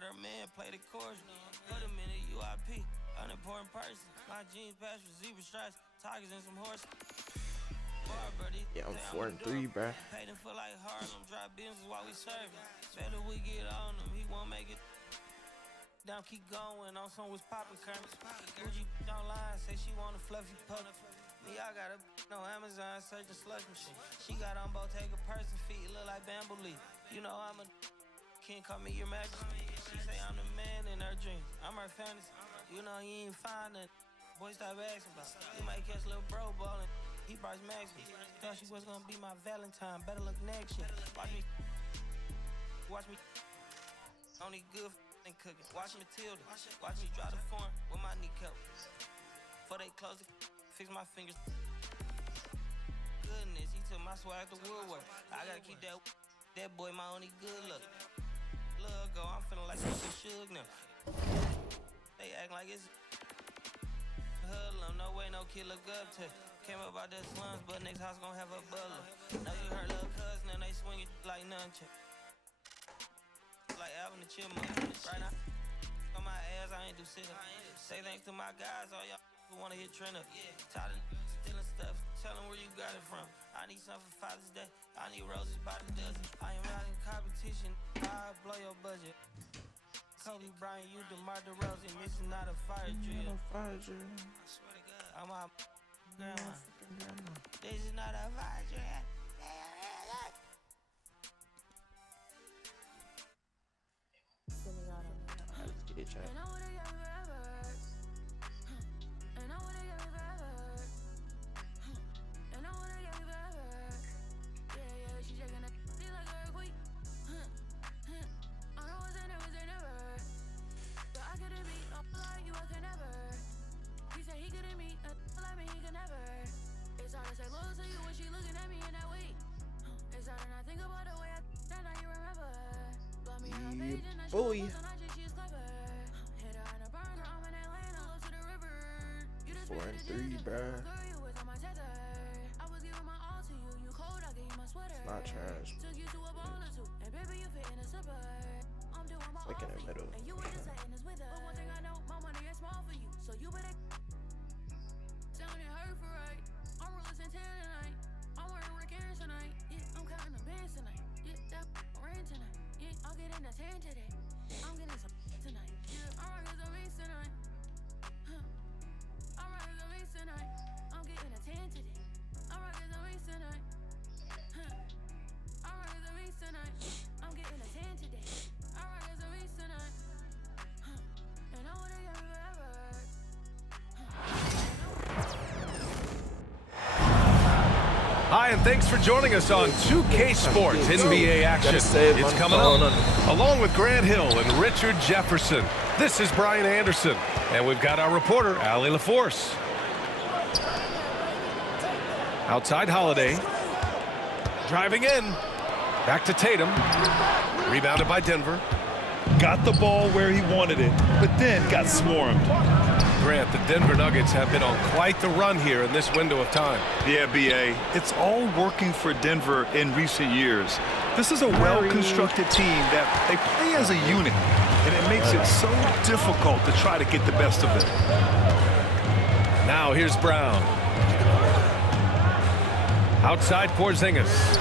with her man, play the chorus. Put him in a UIP, unimportant person. My jeans patch with zebra stripes, tigers and some horses. Yeah, I'm 4-3, bruh. Paid him for like Harlem, drop business while we serving. Better we get on him, he won't make it. Down, keep going, on some was poppin' currents. Gucci online, say she want a fluffy pup. Me, I got a no Amazon searching slush machine. She got on Bottega person feet, look like bamboo leaf. You know I'm a king, call me your majesty. She say I'm the man in her dreams, I'm her fantasy. You know you ain't find nothing. Boy, stop asking about. You might catch little bro ballin'. He Bryce Maxey. Thought she was gonna be my Valentine. Better look next year. Watch me. Only good and cooking. Watch Matilda. Watch me drive the form with my kneecap. Before they close it, fix my fingers. Goodness, he took my swag to woodwork. I gotta keep that boy my only good look. Look, go, I'm feeling like some shug now. They act like it's hoodlum. No way, no kid look up to. Came up out the slums, but next house gon' have a butler. Know you heard little cousin and they swing it like nunchuck. Like Alvin the Chipmunk. Right now, on my ass, I ain't do shit. Say thanks to my guys, all y'all who wanna hit trend up. Tired of stealing stuff, tell them where you got it from. I need something for Father's Day, I need roses by the dozen. I am not in competition, I blow your budget. Kobe Bryant, you DeMar DeRozan, missing out a fire drill. I swear to God, I'm out. Grandma. This is not a fire drill. And I wanna get forever. And I wanna get forever. And I wanna get forever. Yeah, she shaking that feel like a earthquake. I know what's in it, never. But I couldn't be up like you, I could never. He said he couldn't meet a like me, he could never. It's hard to say loyal to you when she looking at me in that way. It's hard to not think about the way I that now you remember. Got me on a page and I boy. she's clever. 4-3, bruh. It's not trash. It's like in the middle. I'll get in the 10 today. I'm getting some tonight. Yeah, I'm rocking some beats tonight. I'm rocking some beats tonight. I'm getting a 10 today. I'm rocking some beats tonight. I'm rocking some beats tonight. I'm getting a 10 today. I'm rocking some beats tonight. And I wanna get forever. Hi, and thanks for joining us on 2K Sports NBA action. It's coming up. Along with Grant Hill and Richard Jefferson, this is Brian Anderson, and we've got our reporter, Allie LaForce. Outside Holiday. Driving in. Back to Tatum. Rebounded by Denver. Got the ball where he wanted it, but then got swarmed. Grant, the Denver Nuggets have been on quite the run here in this window of time. Yeah, B.A., it's all working for Denver in recent years. This is a well-constructed team that they play as a unit, and it makes it so difficult to try to get the best of it. Now here's Brown. Outside Porzingis.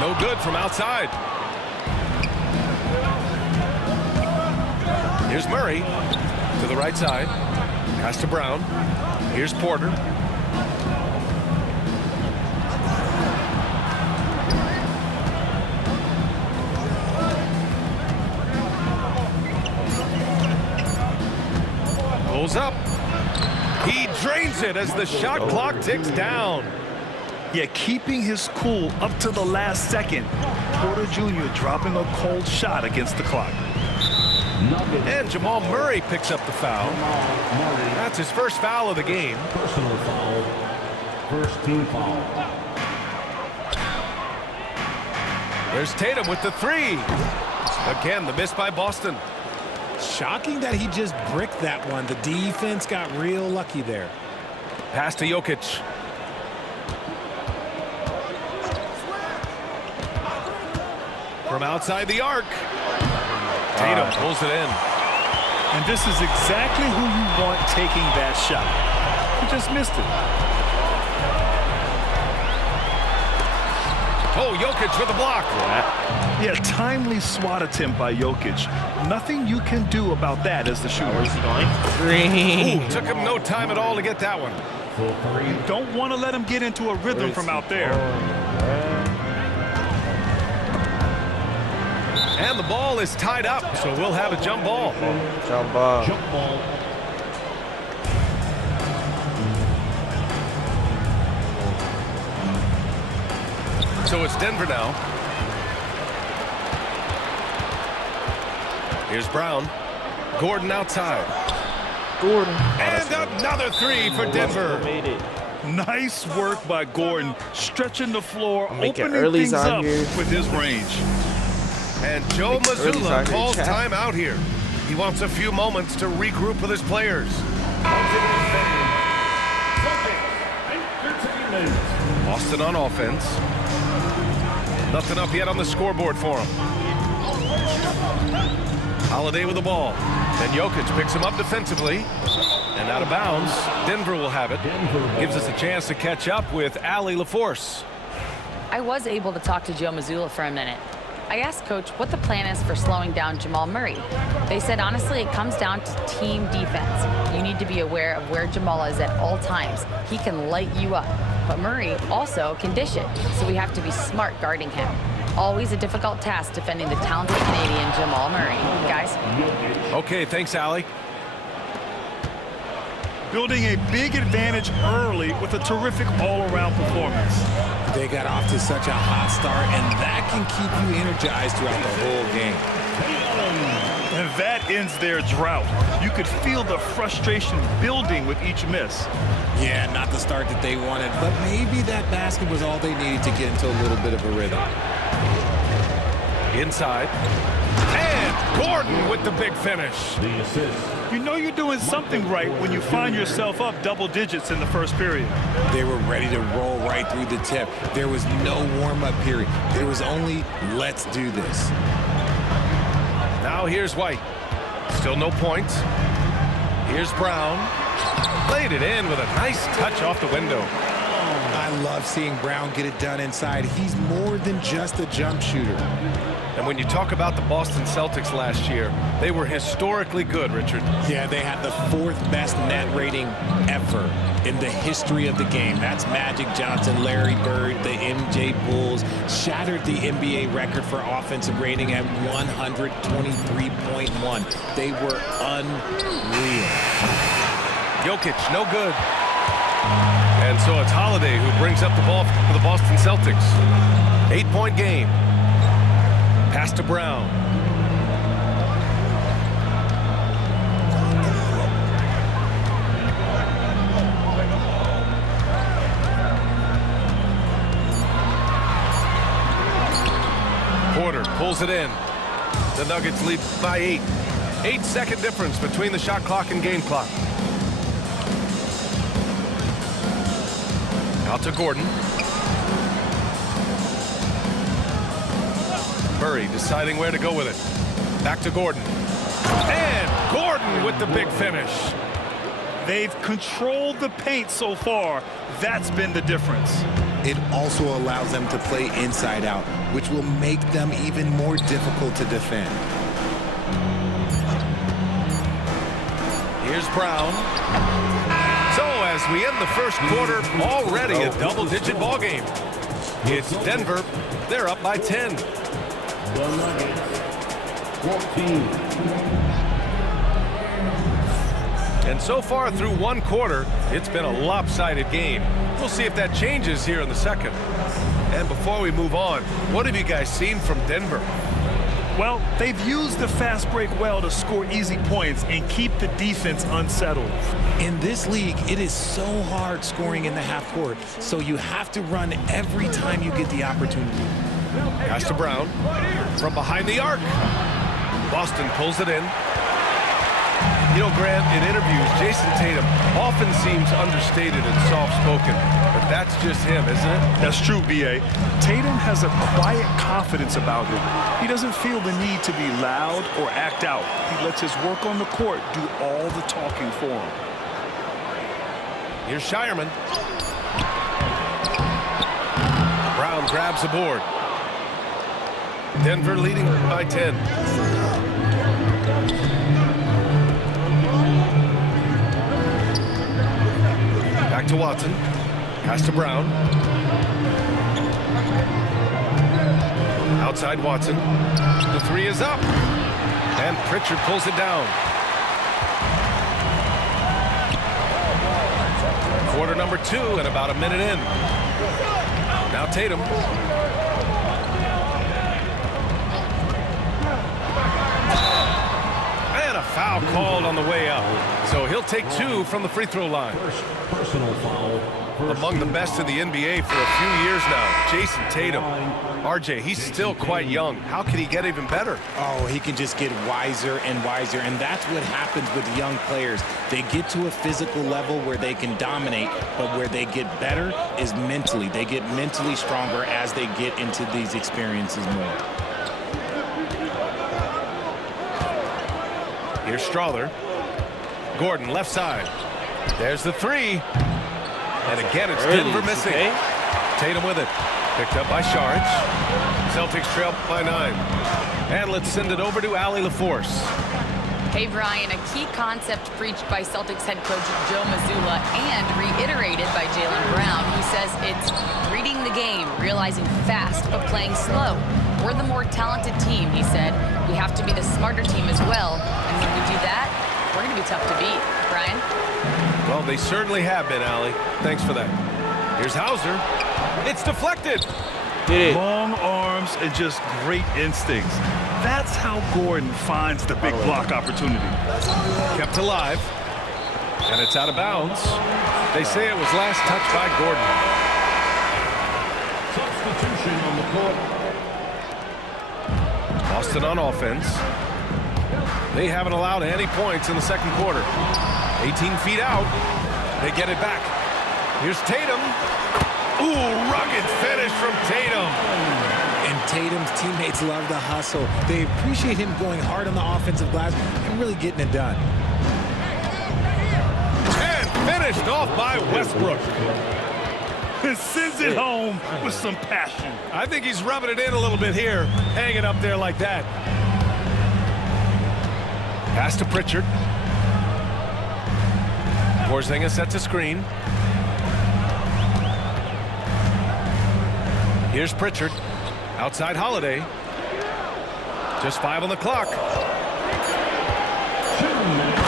No good from outside. Here's Murray to the right side. Pass to Brown. Here's Porter. Pulls up. He drains it as the shot clock ticks down. Yeah, keeping his cool up to the last second. Porter Jr. dropping a cold shot against the clock. And Jamal Murray picks up the foul. That's his first foul of the game. Personal foul. First team foul. There's Tatum with the three. Again, the miss by Boston. Shocking that he just bricked that one. The defense got real lucky there. Pass to Jokic. From outside the arc. Tatum pulls it in. And this is exactly who you want taking that shot. He just missed it. Oh, Jokic with the block. Yeah, timely swat attempt by Jokic. Nothing you can do about that as the shooter. Where's he going? Green. Ooh, took him no time at all to get that one. You don't want to let him get into a rhythm from out there. And the ball is tied up, so we'll have a jump ball. Jump ball. Jump ball. So it's Denver now. Here's Brown. Gordon outside. Gordon. And another three for Denver. Made it. Nice work by Gordon, stretching the floor, Making opening earlys things out up here. with his range. And Joe Making earlys Mazzulla out here, calls chat. time out here. He wants a few moments to regroup with his players. Boston on offense. Nothing up yet on the scoreboard for him. Holiday with the ball. And Jokic picks him up defensively. And out of bounds, Denver will have it. Gives us a chance to catch up with Allie LaForce. I was able to talk to Joe Mazzulla for a minute. I asked Coach what the plan is for slowing down Jamal Murray. They said, honestly, it comes down to team defense. You need to be aware of where Jamal is at all times. He can light you up, but Murray also can dish it, so we have to be smart guarding him. Always a difficult task defending the talented Canadian Jamal Murray. Guys? Okay, thanks, Allie. Building a big advantage early with a terrific all-around performance. They got off to such a hot start, and that can keep you energized throughout the whole game. And that ends their drought. You could feel the frustration building with each miss. Yeah, not the start that they wanted, but maybe that basket was all they needed to get into a little bit of a rhythm. Inside. And Gordon with the big finish. The assist. You know you're doing something right when you find yourself up double digits in the first period. They were ready to roll right through the tip. There was no warm-up period. There was only, let's do this. Now here's White. Still no points. Here's Brown. Played it in with a nice touch off the window. I love seeing Brown get it done inside. He's more than just a jump shooter. And when you talk about the Boston Celtics last year, they were historically good, Richard. Yeah, they had the 4th best net rating ever in the history of the game. That's Magic Johnson, Larry Bird, the MJ Bulls. Shattered the NBA record for offensive rating at 123.1. They were unreal. Jokic, no good. And so it's Holiday who brings up the ball for the Boston Celtics. 8-point game. Pass to Brown. Porter pulls it in. The Nuggets lead by 8. 8-second difference between the shot clock and game clock. Out to Gordon. Murray deciding where to go with it. Back to Gordon. And Gordon with the big finish. They've controlled the paint so far. That's been the difference. It also allows them to play inside out, which will make them even more difficult to defend. Here's Brown. So as we end the first quarter, already a double-digit ball game. It's Denver. They're up by 10. The Nuggets. 14. And so far through one quarter, it's been a lopsided game. We'll see if that changes here in the second. And before we move on, what have you guys seen from Denver? Well, they've used the fast break well to score easy points and keep the defense unsettled. In this league, it is so hard scoring in the half court, so you have to run every time you get the opportunity. Pass to Brown from behind the arc. Boston pulls it in. You know, Grant, in interviews, Jason Tatum often seems understated and soft-spoken, but that's just him, isn't it? That's true, B.A. Tatum has a quiet confidence about him. He doesn't feel the need to be loud or act out. He lets his work on the court do all the talking for him. Here's Shireman. Brown grabs the board. Denver leading by 10. Back to Watson. Pass to Brown. Outside Watson. The three is up. And Pritchard pulls it down. Quarter number 2 and about a minute in. Now Tatum. And a foul called on the way up. So he'll take 2 from the free throw line. First personal foul. Among the best in the NBA for a few years now, Jason Tatum. RJ, he's still quite young. How can he get even better? Oh, he can just get wiser and wiser, and that's what happens with young players. They get to a physical level where they can dominate, but where they get better is mentally. They get mentally stronger as they get into these experiences more. Here's Strawther. Gordon, left side. There's the three. And again, it's Denver missing. Okay. Tatum with it. Picked up by Sharge. Celtics trail by 9. And let's send it over to Allie LaForce. Hey, Brian, a key concept preached by Celtics head coach Joe Mazzulla and reiterated by Jaylen Brown, who says it's reading the game, realizing fast but playing slow. We're the more talented team, he said. We have to be the smarter team as well. And when we do that, we're going to be tough to beat. Brian? Well, they certainly have been, Allie. Thanks for that. Here's Hauser. It's deflected. Did it. Long arms and just great instincts. That's how Gordon finds the big block opportunity. Kept alive. And it's out of bounds. They say it was last touched by Gordon. Substitution on the court. Boston on offense. They haven't allowed any points in the second quarter. 18 feet out. They get it back. Here's Tatum. Ooh, rugged finish from Tatum. And Tatum's teammates love the hustle. They appreciate him going hard on the offensive glass and really getting it done. And finished off by Westbrook. And sends it home with some passion. I think he's rubbing it in a little bit here, hanging up there like that. Pass to Pritchard. Porzingis sets a screen. Here's Pritchard. Outside Holiday. Just 5 on the clock.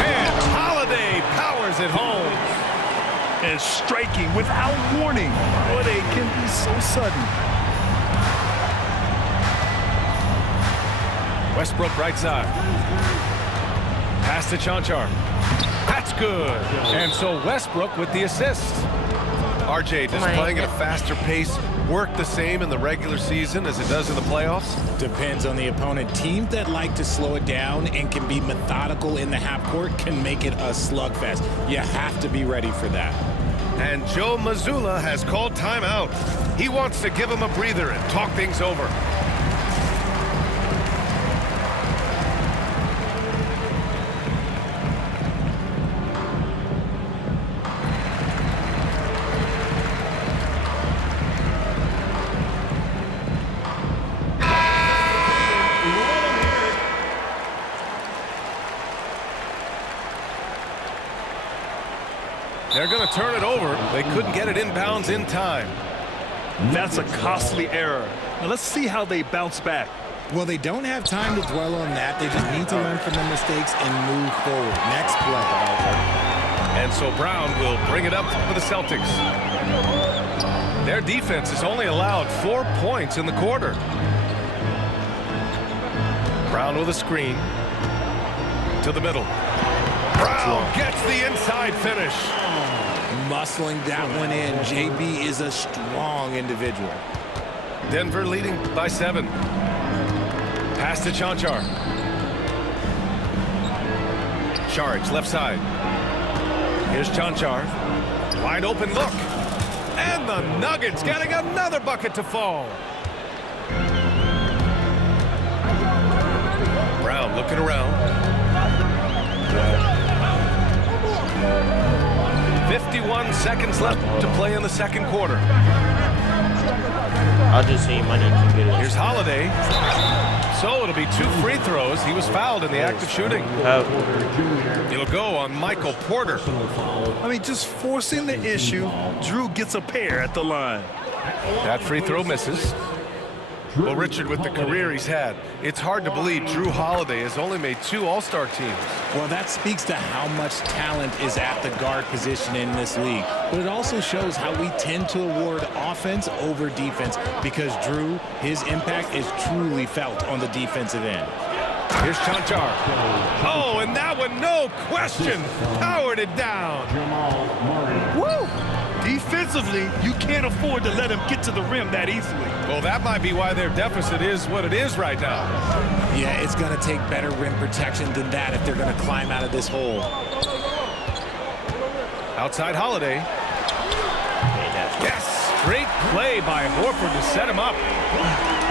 And Holiday powers it home. And striking without warning. Boy, they can be so sudden. Westbrook right side. Pass to Chanchar. That's good. And so Westbrook with the assist. RJ, does playing at a faster pace work the same in the regular season as it does in the playoffs? Depends on the opponent. Teams that like to slow it down and can be methodical in the half court can make it a slugfest. You have to be ready for that. And Joe Mazzulla has called timeout. He wants to give him a breather and talk things over. They're going to turn it over. They couldn't get it inbounds in time. That's a costly error. Now let's see how they bounce back. Well, they don't have time to dwell on that. They just need to learn from their mistakes and move forward. Next play. And so Brown will bring it up for the Celtics. Their defense has only allowed 4 points in the quarter. Brown with a screen to the middle. Brown gets the inside finish. Muscling that one in. JB is a strong individual. Denver leading by 7. Pass to Chanchar. Saric, left side. Here's Chanchar. Wide open look. And the Nuggets getting another bucket to fall. Brown looking around. 51 seconds left to play in the second quarter. I'll just see money can get it. Here's Holiday. So it'll be 2 free throws. He was fouled in the act of shooting. It'll go on Michael Porter. I mean, just forcing the issue. Drew gets a pair at the line. That free throw misses. Well, Richard, with the career he's had, it's hard to believe Drew Holiday has only made 2 All-Star teams. Well, that speaks to how much talent is at the guard position in this league. But it also shows how we tend to award offense over defense because Drew, his impact is truly felt on the defensive end. Here's Chanchar. Oh, and that one, no question, powered it down. Woo! Defensively, you can't afford to let him get to the rim that easily. Well, that might be why their deficit is what it is right now. Yeah, it's going to take better rim protection than that if they're going to climb out of this hole. Outside Holiday. Yes, great play by Horford to set him up.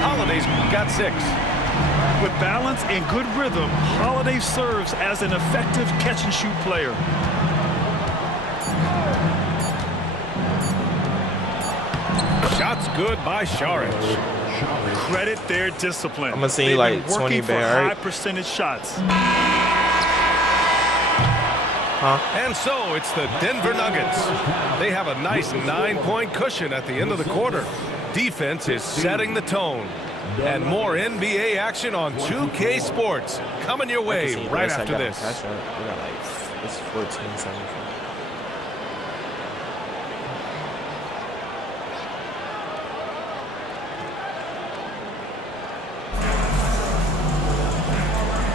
Holiday's got 6. With balance and good rhythm, Holiday serves as an effective catch-and-shoot player. Shots good by Saric. Credit their discipline. I'm gonna see They've like been 20 working for bad, right? high percentage shots. And so it's the Denver Nuggets. They have a nice 9-point cushion at the end of the quarter. Defense is setting the tone. And more NBA action on 2K Sports coming your way right after this. We got like, it's 14-74.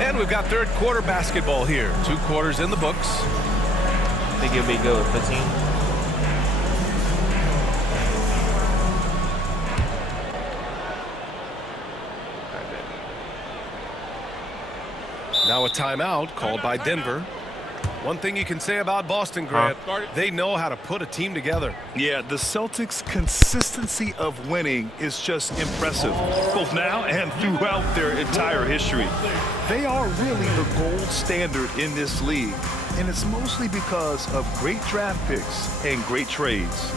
And we've got third quarter basketball here. 2 quarters in the books. I think it'll be good with 15. Now a timeout called by Denver. One thing you can say about Boston, Grant, they know how to put a team together. Yeah, the Celtics' consistency of winning is just impressive, both now and throughout their entire history. They are really the gold standard in this league, and it's mostly because of great draft picks and great trades.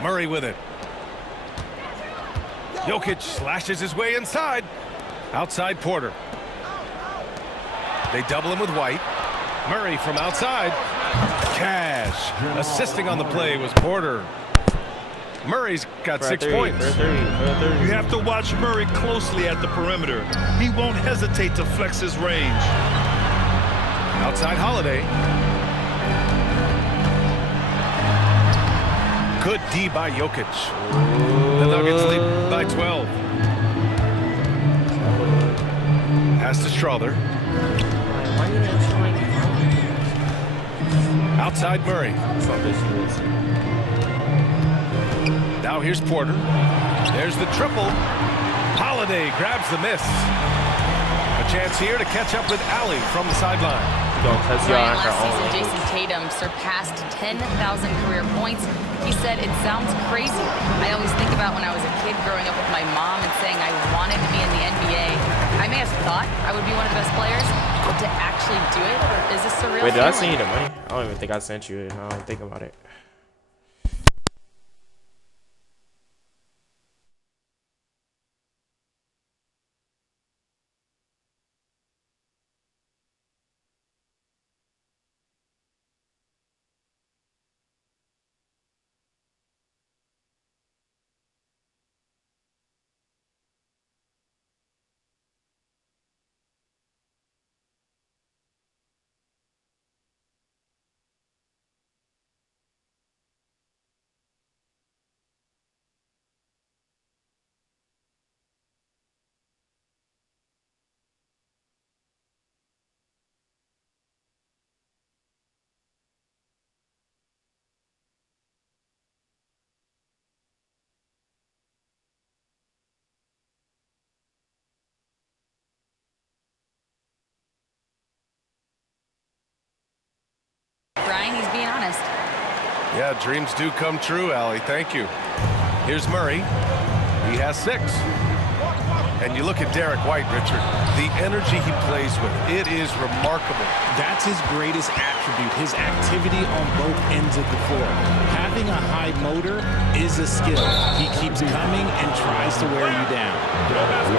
Murray with it. Jokic slashes his way inside. Outside Porter. They double him with White. Murray from outside. Cash. Assisting on the play was Porter. Murray's got 6 points. You have to watch Murray closely at the perimeter. He won't hesitate to flex his range. Outside Holiday. Good D by Jokic. The Nuggets lead by 12. Pass to Strother. Outside Murray. Now here's Porter. There's the triple. Holiday grabs the miss. A chance here to catch up with Alley from the sideline. Gonna cuss y'all Bryant in her last own season, language. Jason Tatum surpassed 10,000 career points. He said, "It sounds crazy. I always think about when I was a kid growing up with my mom and saying I wanted to be in the NBA. I may have thought I would be one of the best players, but to actually do it, is this surreal Wait, did I feeling?" send you the money? I don't even think I sent you it. I don't think about it. Brian, he's being honest. Yeah, dreams do come true, Allie. Thank you. Here's Murray. He has 6. And you look at Derek White, Richard. The energy he plays with, it is remarkable. That's his greatest attribute, his activity on both ends of the floor. Having a high motor is a skill. He keeps coming and tries to wear you down.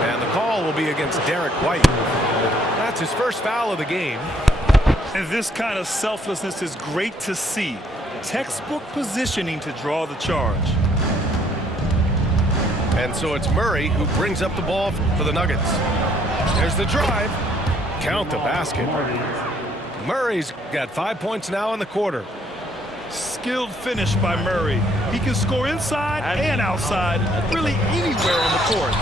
And the call will be against Derek White. That's his first foul of the game. And this kind of selflessness is great to see. Textbook positioning to draw the charge. And so it's Murray who brings up the ball for the Nuggets. There's the drive. Count the basket. Murray's got 5 points now in the quarter. Skilled finish by Murray. He can score inside and outside, really anywhere on the court.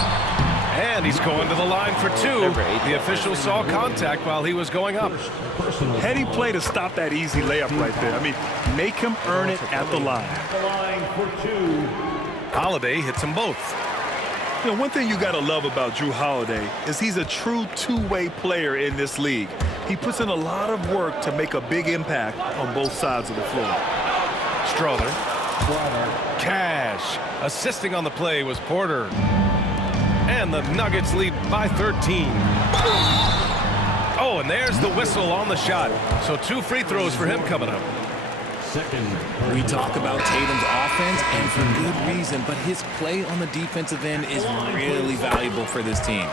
And he's going to the line for 2. The official saw contact while he was going up. Heady play to stop that easy layup right there. I mean, make him earn it at the line. Holiday hits them both. You know, one thing you got to love about Drew Holiday is he's a true two-way player in this league. He puts in a lot of work to make a big impact on both sides of the floor. Strother. Cash. Assisting on the play was Porter. And the Nuggets lead by 13. Oh, and there's the whistle on the shot. So 2 free throws for him coming up. We talk about Tatum's offense, and for good reason, but his play on the defensive end is really valuable for this team.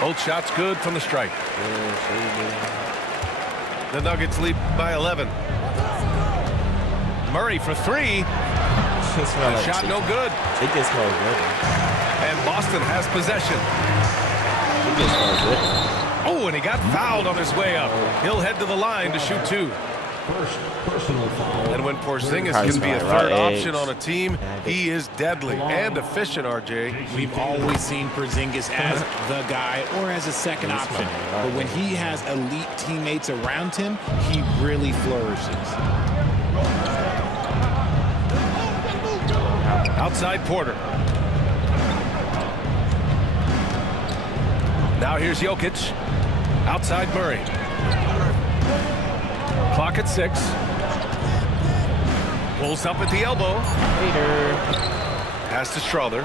Both shots good from the stripe. The Nuggets lead by 11. Murray for 3. The shot no good. It just smells good. And Boston has possession. It just smells good. Oh, and he got fouled on his way up. He'll head to the line to shoot 2. First personal foul. And when Porzingis can be a third option on a team, he is deadly and efficient, RJ. We've always seen Porzingis as the guy or as a second option. But when he has elite teammates around him, he really flourishes. Outside Porter. Now here's Jokic. Outside Murray. Clock at 6. Pulls up at the elbow. Later. Pass to Strother.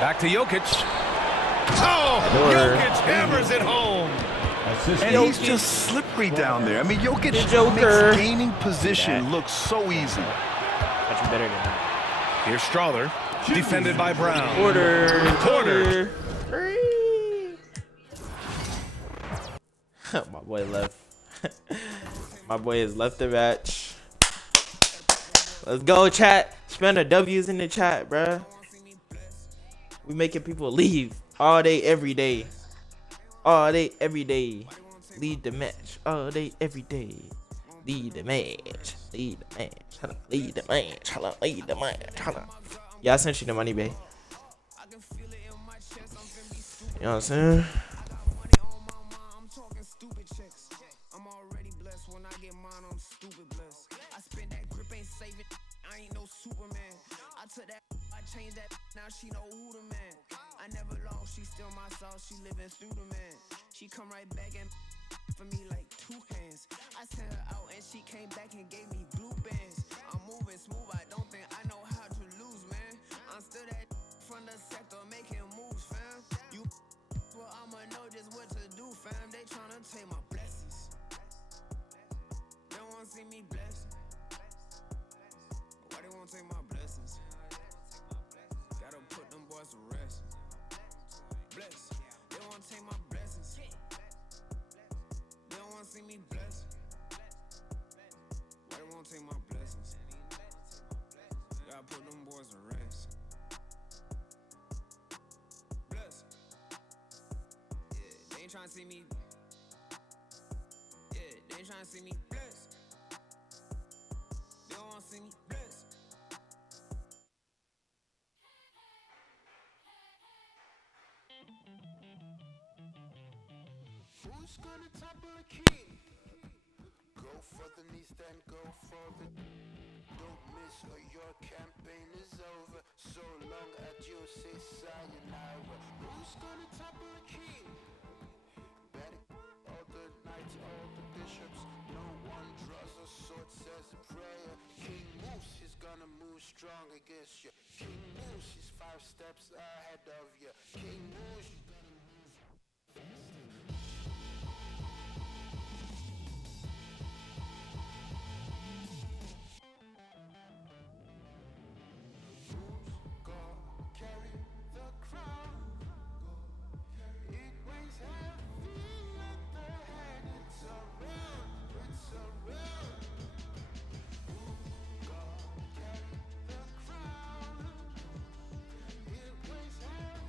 Back to Jokic. Oh! Jokic hammers it home. And he's just slippery down there. I mean, Jokic Joker. makes gaining position look so easy. Much better than that. Here's Strother. Defended by Brown. Porter. My boy left. My boy has left the match. Let's go, chat. Spend the W's in the chat, bruh. We making people leave all day, every day. All day, every day. Lead the match. All day, every day. Lead the match. Lead the match. Hold on. Lead the match. Hold on. Lead the match. Hold on. Yeah, I sent you the money, babe. You know what I'm saying? She know who the man. I never lost, she still my sauce, she living through the man. She come right back and for me like 2 hands. I sent her out and she came back and gave me blue bands. I'm moving smooth, I don't think I know how to lose, man. I'm still that from the sector making moves, fam. You well, I'ma know just what to do, fam. They tryna take my blessings. They wanna see me blessed. Why they won't take my blessings? Gotta put them boys to rest. Bless. They wanna take my blessings. They don't wanna see me blessed. Why they won't take my blessings? Gotta put them boys to rest. Bless. Yeah, they ain't tryna see me. Yeah, they ain't tryna see me blessed. They don't wanna see me blessed. Who's gonna topple a king? Go for the knees, then go for the. Don't miss or your campaign is over. So long, adieu, say sayonara. Who's gonna topple a king? Betting all the knights, all the bishops. No one draws a sword, says a prayer. King moves, he's gonna move strong against you. King moves, he's 5 steps ahead of you. King moves, he's gonna move faster. Carry the crown. It weighs heavy at the head. It's around. God carry the crown. It weighs heavy.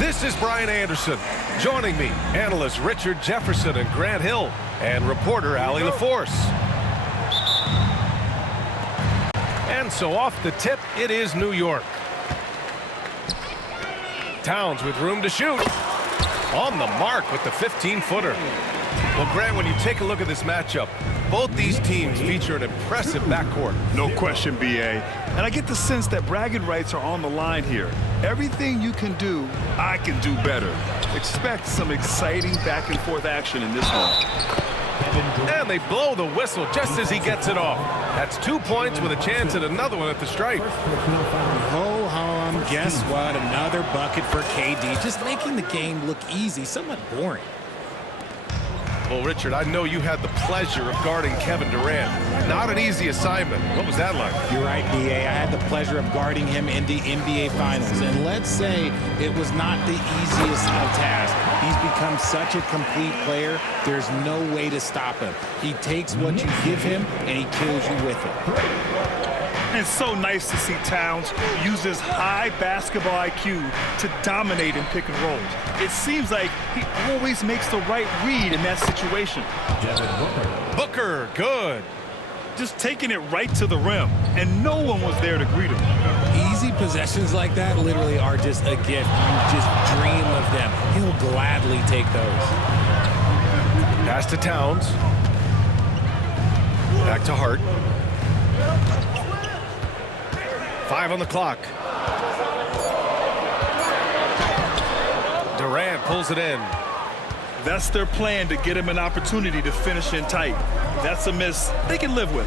This is Brian Anderson. Joining me, analysts Richard Jefferson and Grant Hill, and reporter Allie LaForce. And so off the tip, it is New York. Towns with room to shoot. On the mark with the 15-footer. Well, Grant, when you take a look at this matchup, both these teams feature an impressive backcourt. No question, BA. And I get the sense that bragging rights are on the line here. Everything you can do, I can do better. Expect some exciting back-and-forth action in this one. And they blow the whistle just as he gets it off. That's 2 points with a chance at another one at the stripe. Ho-hum, guess what? Another bucket for KD, just making the game look easy, somewhat boring. Well, Richard, I know you had the pleasure of guarding Kevin Durant. Not an easy assignment. What was that like? You're right, BA. I had the pleasure of guarding him in the NBA Finals, and let's say it was not the easiest of tasks. He's become such a complete player, there's no way to stop him. He takes what you give him, and he kills you with it. It's so nice to see Towns use his high basketball IQ to dominate in pick and rolls. It seems like he always makes the right read in that situation. Booker, good. Just taking it right to the rim, and no one was there to greet him. Easy possessions like that literally are just a gift. You just dream of them. He'll gladly take those. Pass to Towns. Back to Hart. 5 on the clock. Durant pulls it in. That's their plan, to get him an opportunity to finish in tight. That's a miss they can live with.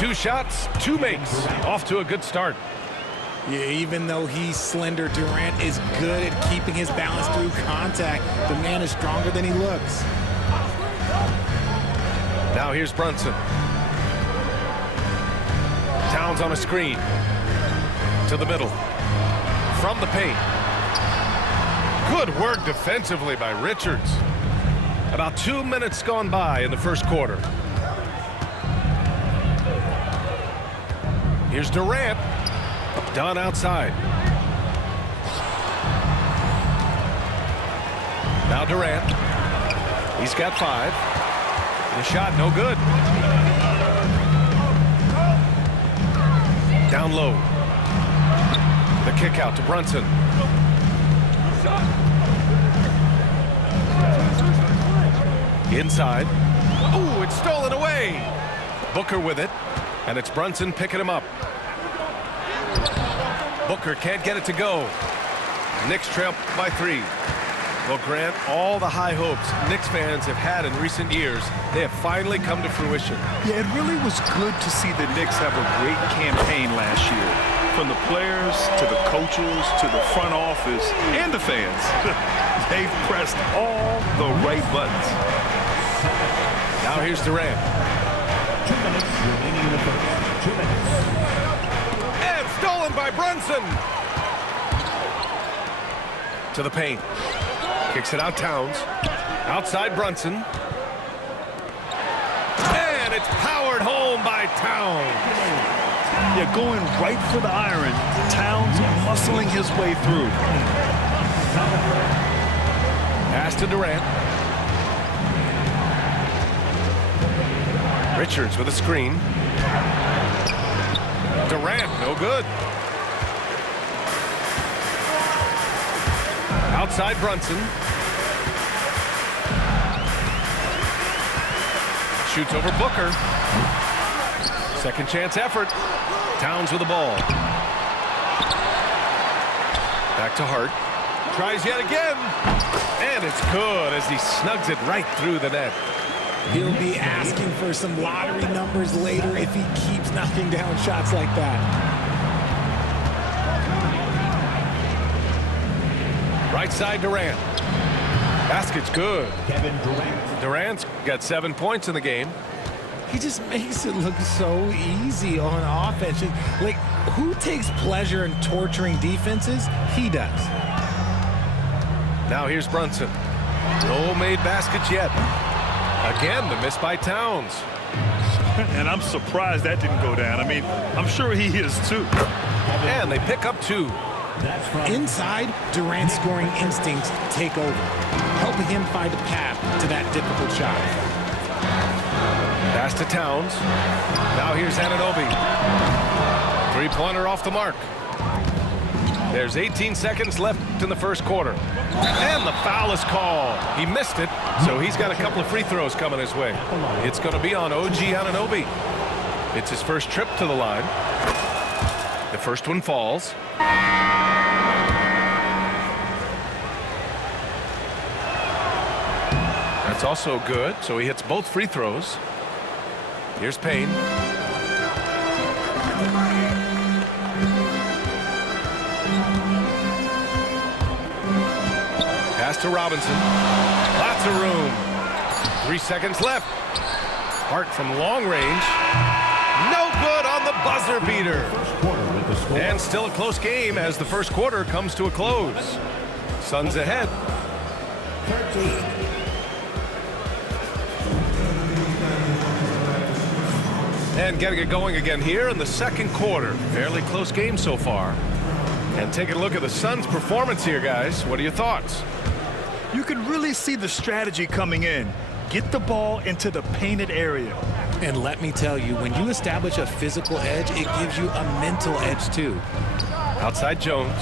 Two shots, 2 makes. Off to a good start. Yeah, even though he's slender, Durant is good at keeping his balance through contact. The man is stronger than he looks. Now here's Brunson. Towns on a screen. To the middle. From the paint. Good work defensively by Richards. About 2 minutes gone by in the first quarter. Here's Durant. Done outside. Now Durant. He's got 5. The shot no good. Down low. The kick out to Brunson. Inside. Ooh, it's stolen away. Booker with it. And it's Brunson picking him up. Booker can't get it to go. Knicks trail by 3. Well, Grant, all the high hopes Knicks fans have had in recent years, they have finally come to fruition. Yeah, it really was good to see the Knicks have a great campaign last year. From the players to the coaches to the front office and the fans. They've pressed all the right buttons. Now here's Durant. 2 minutes remaining in the first. 2 minutes. And stolen by Brunson. To the paint. Kicks it out Towns. Outside Brunson. And it's powered home by Towns. Yeah, going right for the iron. Towns muscling his way through. Pass to Durant. Richards with a screen. Durant, no good. Outside Brunson. Shoots over Booker. Second chance effort. Towns with the ball. Back to Hart. Tries yet again. And it's good as he snugs it right through the net. He'll be asking for some lottery numbers later if he keeps knocking down shots like that. Right side Durant. Basket's good. Kevin Durant. Durant's got 7 points in the game. He just makes it look so easy on offense. Like, who takes pleasure in torturing defenses? He does. Now here's Brunson. No made baskets yet. Again, the miss by Towns. And I'm surprised that didn't go down. I mean, I'm sure he is too. And they pick up 2. Inside, Durant's scoring instincts take over, helping him find a path to that difficult shot. Pass to Towns. Now here's Anunoby. 3-pointer off the mark. There's 18 seconds left in the first quarter. And the foul is called. He missed it, so he's got a couple of free throws coming his way. It's going to be on OG Anunoby. It's his first trip to the line. The first one falls. That's also good, so he hits both free throws. Here's Payne. Pass to Robinson. Lots of room. 3 seconds left. Hart from long range. No good on the buzzer beater. And still a close game as the first quarter comes to a close. Suns ahead. 13. And getting it going again here in the second quarter. Fairly close game so far. And taking a look at the Suns' performance here, guys. What are your thoughts? You can really see the strategy coming in. Get the ball into the painted area. And let me tell you, when you establish a physical edge, it gives you a mental edge too. Outside Jones.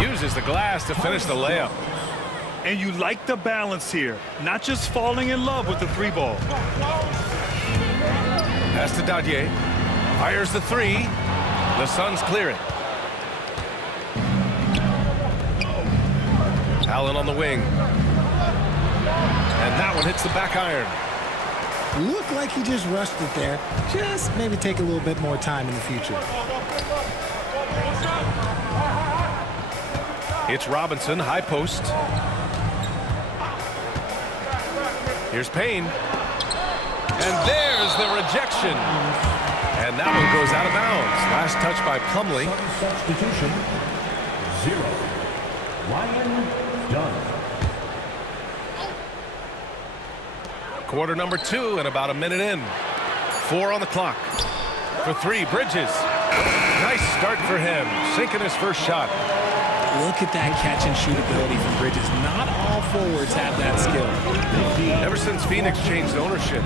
Uses the glass to finish the layup. And you like the balance here, not just falling in love with the 3-ball. Pass to Dadier. Fires the 3. The Suns clear it. Allen on the wing. And that one hits the back iron. Looked like he just rushed it there. Just maybe take a little bit more time in the future. It's Robinson, high post. Here's Payne. And there's the rejection. And that one goes out of bounds. Last touch by Plumlee. Substitution. 0. Ryan Dunn. Quarter number 2 and about a minute in. 4 on the clock. For 3, Bridges. Nice start for him. Sinking his first shot. Look at that catch and shoot ability from Bridges. Not all forwards have that skill. Ever since Phoenix changed ownership,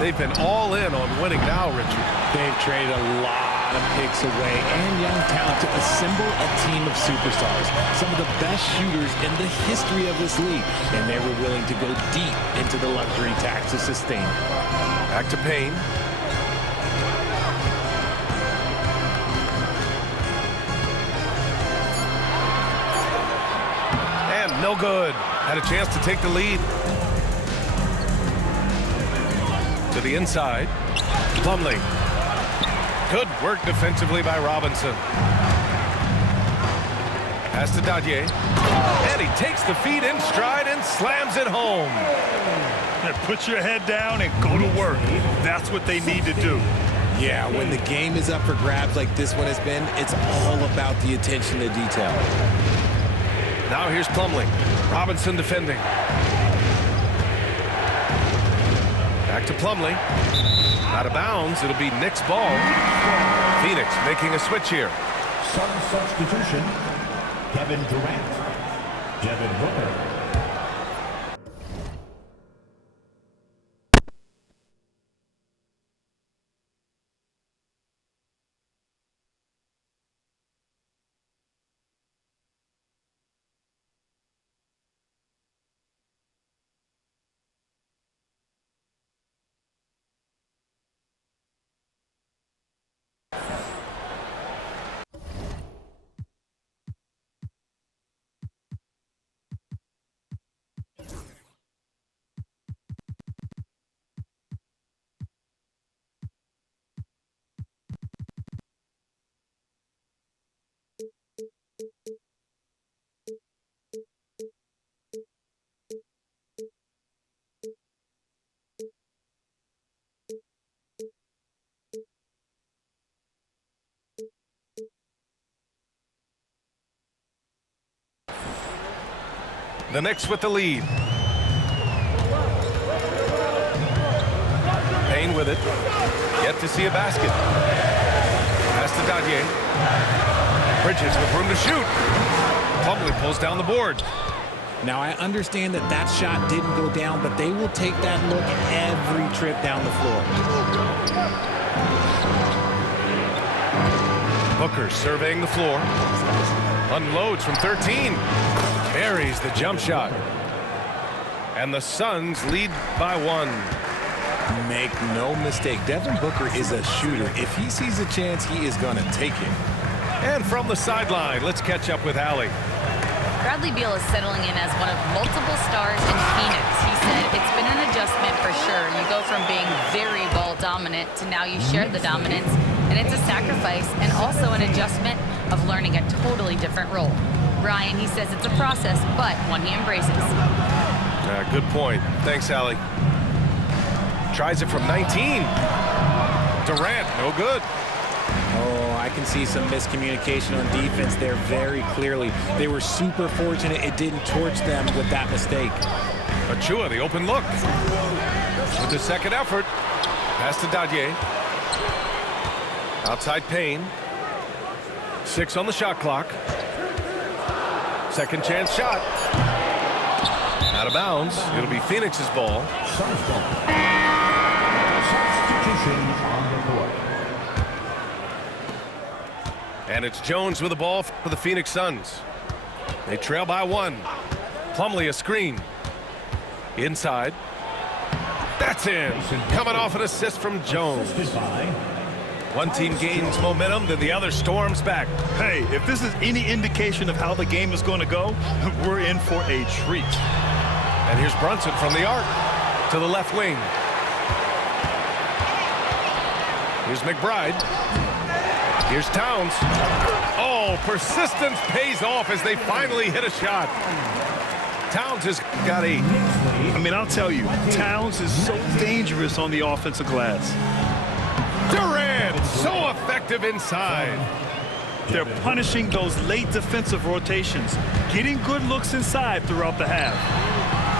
they've been all in on winning now, Richard. They've traded a lot lot of picks away and young talent to assemble a team of superstars. Some of the best shooters in the history of this league, and they were willing to go deep into the luxury tax to sustain it. Back to Payne. And no good. Had a chance to take the lead. To the inside. Plumlee. Good work defensively by Robinson. Pass to Dadye. And he takes the feed in stride and slams it home. Yeah, put your head down and go to work. That's what they need to do. Yeah, when the game is up for grabs like this one has been, it's all about the attention to detail. Now here's Plumlee. Robinson defending. Back to Plumlee. Out of bounds. It'll be Knicks' ball. Phoenix making a switch here. Some substitution. Kevin Durant. Devin Booker. The Knicks with the lead. Payne with it. Yet to see a basket. Pass to Dadye. Bridges with room to shoot. Plumlee pulls down the board. Now, I understand that that shot didn't go down, but they will take that look every trip down the floor. Booker surveying the floor. Unloads from 13. Buries the jump shot. And the Suns lead by 1. Make no mistake, Devin Booker is a shooter. If he sees a chance, he is going to take it. And from the sideline, let's catch up with Allie. Bradley Beal is settling in as one of multiple stars in Phoenix. He said it's been an adjustment for sure. You go from being very ball dominant to now you share the dominance, and it's a sacrifice and also an adjustment of learning a totally different role. Brian, he says it's a process, but one he embraces. Good point. Thanks, Allie. Tries it from 19. Durant, no good. Oh, I can see some miscommunication on defense there very clearly. They were super fortunate it didn't torch them with that mistake. Achua, the open look. With the second effort. Pass to Dadye. Outside Payne. 6 on the shot clock. Second chance shot. Out of bounds. It'll be Phoenix's ball. Substitution on the court. And it's Jones with the ball for the Phoenix Suns. They trail by 1. Plumlee a screen. Inside. That's in. Coming off an assist from Jones. One team gains momentum, then the other storms back. Hey, if this is any indication of how the game is going to go, we're in for a treat. And here's Brunson from the arc to the left wing. Here's McBride. Here's Towns. Oh, persistence pays off as they finally hit a shot. Towns has got 8. I mean, I'll tell you, Towns is so dangerous on the offensive glass. Durant, so effective inside. They're punishing those late defensive rotations, getting good looks inside throughout the half.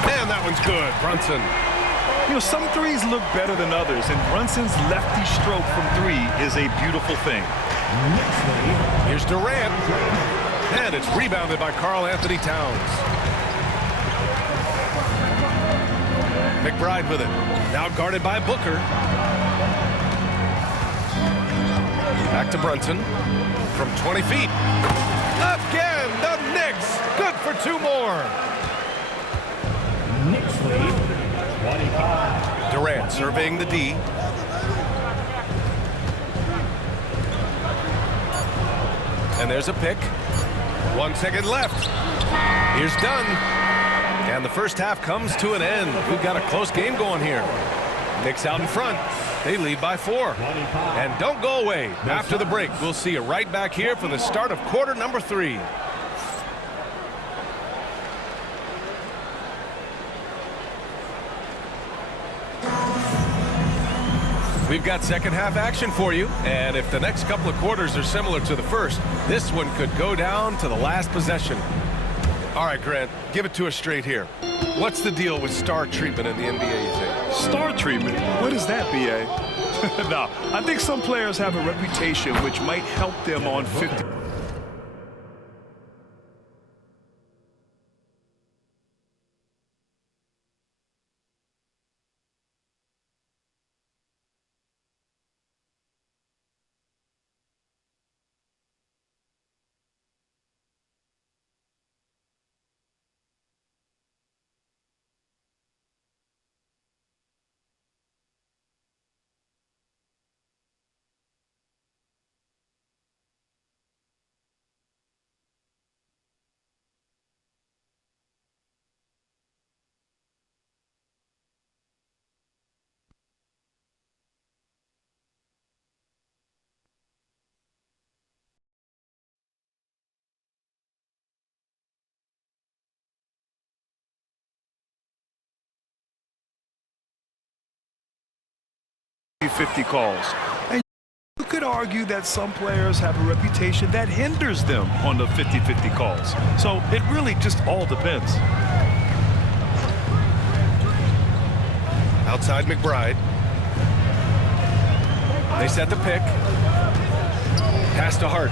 And that one's good, Brunson. You know, some threes look better than others, and Brunson's lefty stroke from 3 is a beautiful thing. Here's Durant. And it's rebounded by Karl Anthony Towns. McBride with it. Now guarded by Booker. Back to Brunson from 20 feet. Again, the Knicks. Good for 2 more. Knicks lead, 25. Durant surveying the D. And there's a pick. 1 second left. Here's Dunn. And the first half comes to an end. We've got a close game going here. Knicks out in front. They lead by 4. And don't go away. After the break, we'll see you right back here for the start of quarter number 3. We've got second half action for you, and if the next couple of quarters are similar to the first, this one could go down to the last possession. All right, Grant, give it to us straight here. What's the deal with star treatment in the NBA, you think? Star treatment? What is that, B.A.? No, I think some players have a reputation which might help them on 50. .50 calls. And you could argue that some players have a reputation that hinders them on the 50-50 calls. So it really just all depends. Outside McBride. They set the pick. Pass to Hart.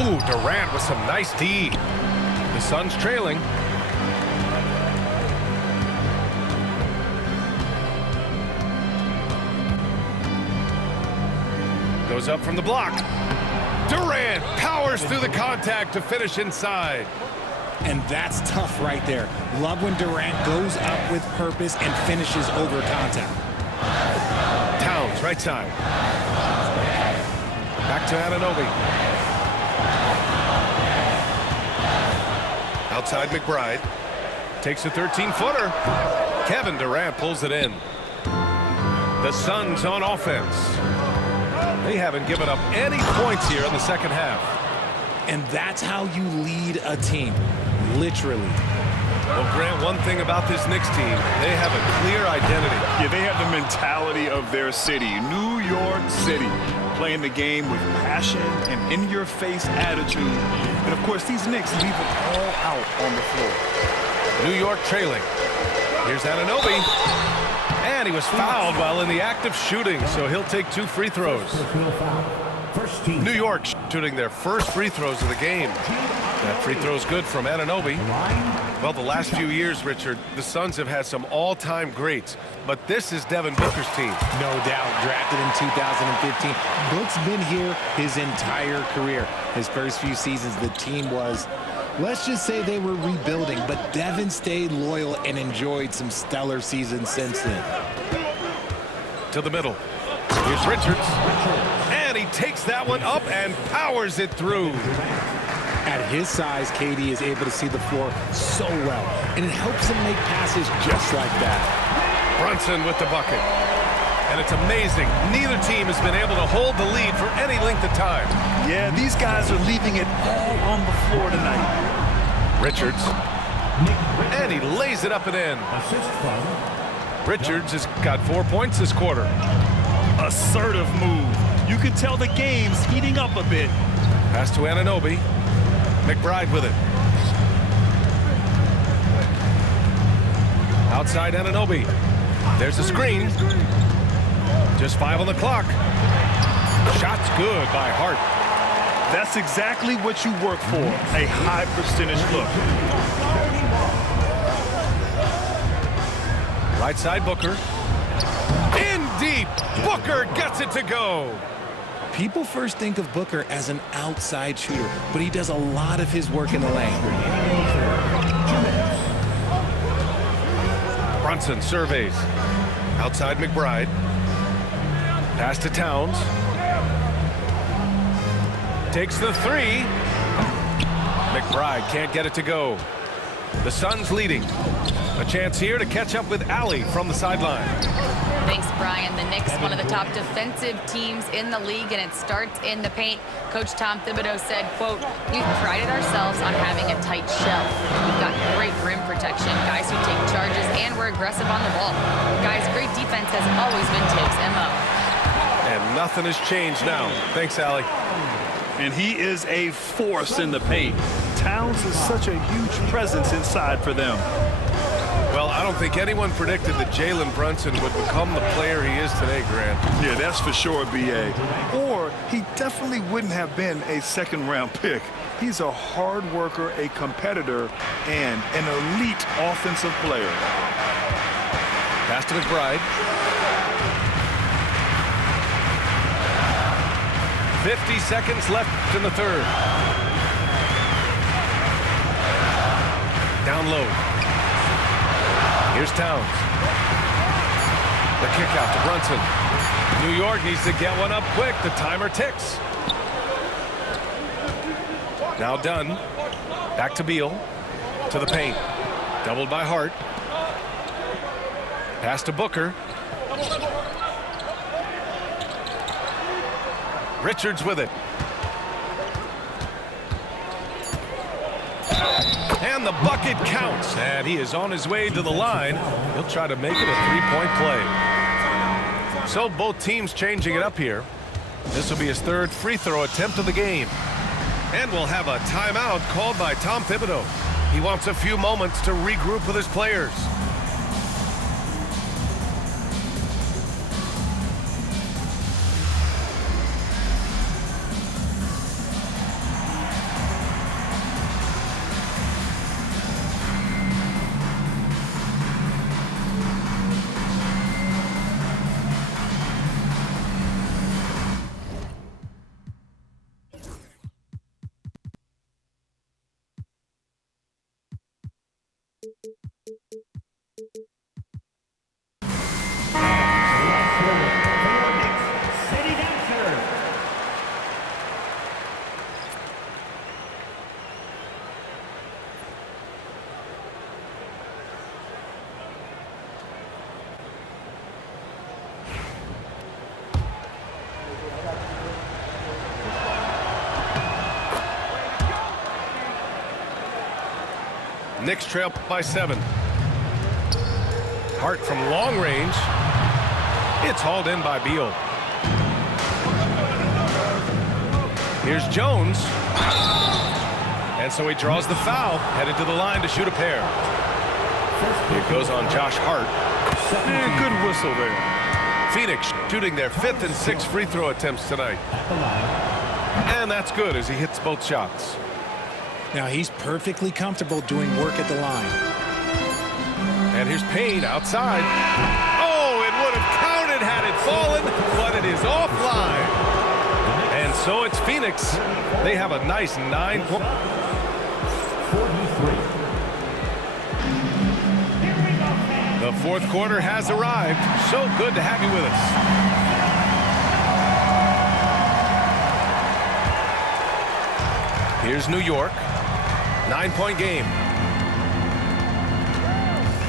Ooh, Durant with some nice D. The Suns trailing. Goes up from the block. Durant powers through the contact to finish inside. And that's tough right there. Love when Durant goes up with purpose and finishes over contact. Towns, right side. Back to Anunoby. Outside McBride. Takes a 13-footer. Kevin Durant pulls it in. The Suns on offense. They haven't given up any points here in the second half. And that's how you lead a team, literally. Well, Grant, one thing about this Knicks team, they have a clear identity. Yeah, they have the mentality of their city, New York City, playing the game with passion and in-your-face attitude. And, of course, these Knicks leave it all out on the floor. New York trailing. Here's Anunoby. And he was fouled while in the act of shooting, so he'll take 2 free throws. New York shooting their first free throws of the game. That free throw's good from Anunoby. Well, the last few years, Richard, the Suns have had some all-time greats, but this is Devin Booker's team. No doubt, drafted in 2015. Book's been here his entire career. His first few seasons, the team was, let's just say they were rebuilding, but Devin stayed loyal and enjoyed some stellar seasons since then. To the middle. Here's Richards. And he takes that one up and powers it through. At his size, KD is able to see the floor so well, and it helps him make passes just like that. Brunson with the bucket. And it's amazing. Neither team has been able to hold the lead for any length of time. Yeah, these guys are leaving it all on the floor tonight. Richards. And he lays it up and in. Richards has got 4 points this quarter. Assertive move. You can tell the game's heating up a bit. Pass to Anunoby. McBride with it. Outside Anunoby. There's a screen. Just 5 on the clock. Shot's good by Hart. That's exactly what you work for, a high percentage look. Right side Booker. In deep. Booker gets it to go. People first think of Booker as an outside shooter, but he does a lot of his work in the lane. Brunson surveys. Outside McBride. Pass to Towns. Takes the three. McBride can't get it to go. The Suns leading. A chance here to catch up with Allie from the sideline. Thanks, Brian. The Knicks, one of the top defensive teams in the league, and it starts in the paint. Coach Tom Thibodeau said, quote, "We've prided ourselves on having a tight shell. We've got great rim protection, guys who take charges, and we're aggressive on the ball. Guys, great defense has always been Tibbs' MO." And nothing has changed now. Thanks, Allie. And he is a force in the paint. Towns is such a huge presence inside for them. Well, I don't think anyone predicted that Jalen Brunson would become the player he is today, Grant. Yeah, that's for sure, B.A. Or he definitely wouldn't have been a second-round pick. He's a hard worker, a competitor, and an elite offensive player. Pass to McBride. 50 seconds left in the third. Down low. Here's Towns. The kick out to Brunson. New York needs to get one up quick. The timer ticks. Now Dunn. Back to Beal. To the paint. Doubled by Hart. Pass to Booker. Richards with it. And the bucket counts. And he is on his way to the line. He'll try to make it a three-point play. So both teams changing it up here. This will be his third free throw attempt of the game. And we'll have a timeout called by Tom Thibodeau. He wants a few moments to regroup with his players. Knicks trail by 7. Hart from long range. It's hauled in by Beal. Here's Jones. And so he draws the foul, headed to the line to shoot a pair. It goes on Josh Hart. Yeah, good whistle there. Phoenix shooting their 5th and 6th free throw attempts tonight. And that's good as he hits both shots. Now he's perfectly comfortable doing work at the line. And here's Payne outside. Oh, it would have counted had it fallen, but it is offline. And so it's Phoenix. They have a nice 9-point. 43. The fourth quarter has arrived. So good to have you with us. Here's New York. 9-point game.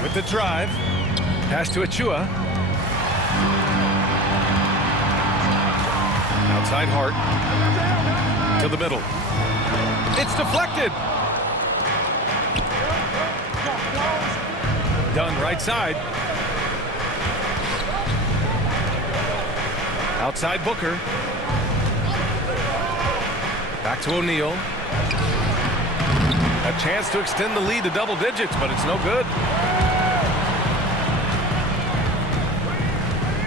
With the drive. Pass to Achua. Outside Hart. To the middle. It's deflected. Dunn right side. Outside Booker. Back to O'Neal. A chance to extend the lead to double digits, but it's no good.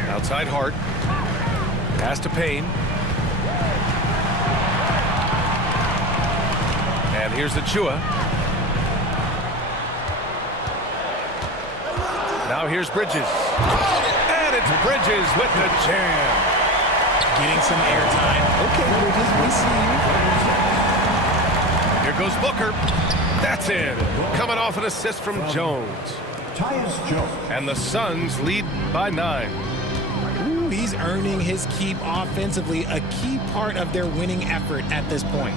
Outside Hart. Pass to Payne. And here's Achua. Now here's Bridges. And it's Bridges with the jam. Getting some airtime. Okay, Bridges, we see you. Here goes Booker. That's in. Coming off an assist from Jones. And the Suns lead by 9. Ooh, he's earning his keep offensively, a key part of their winning effort at this point.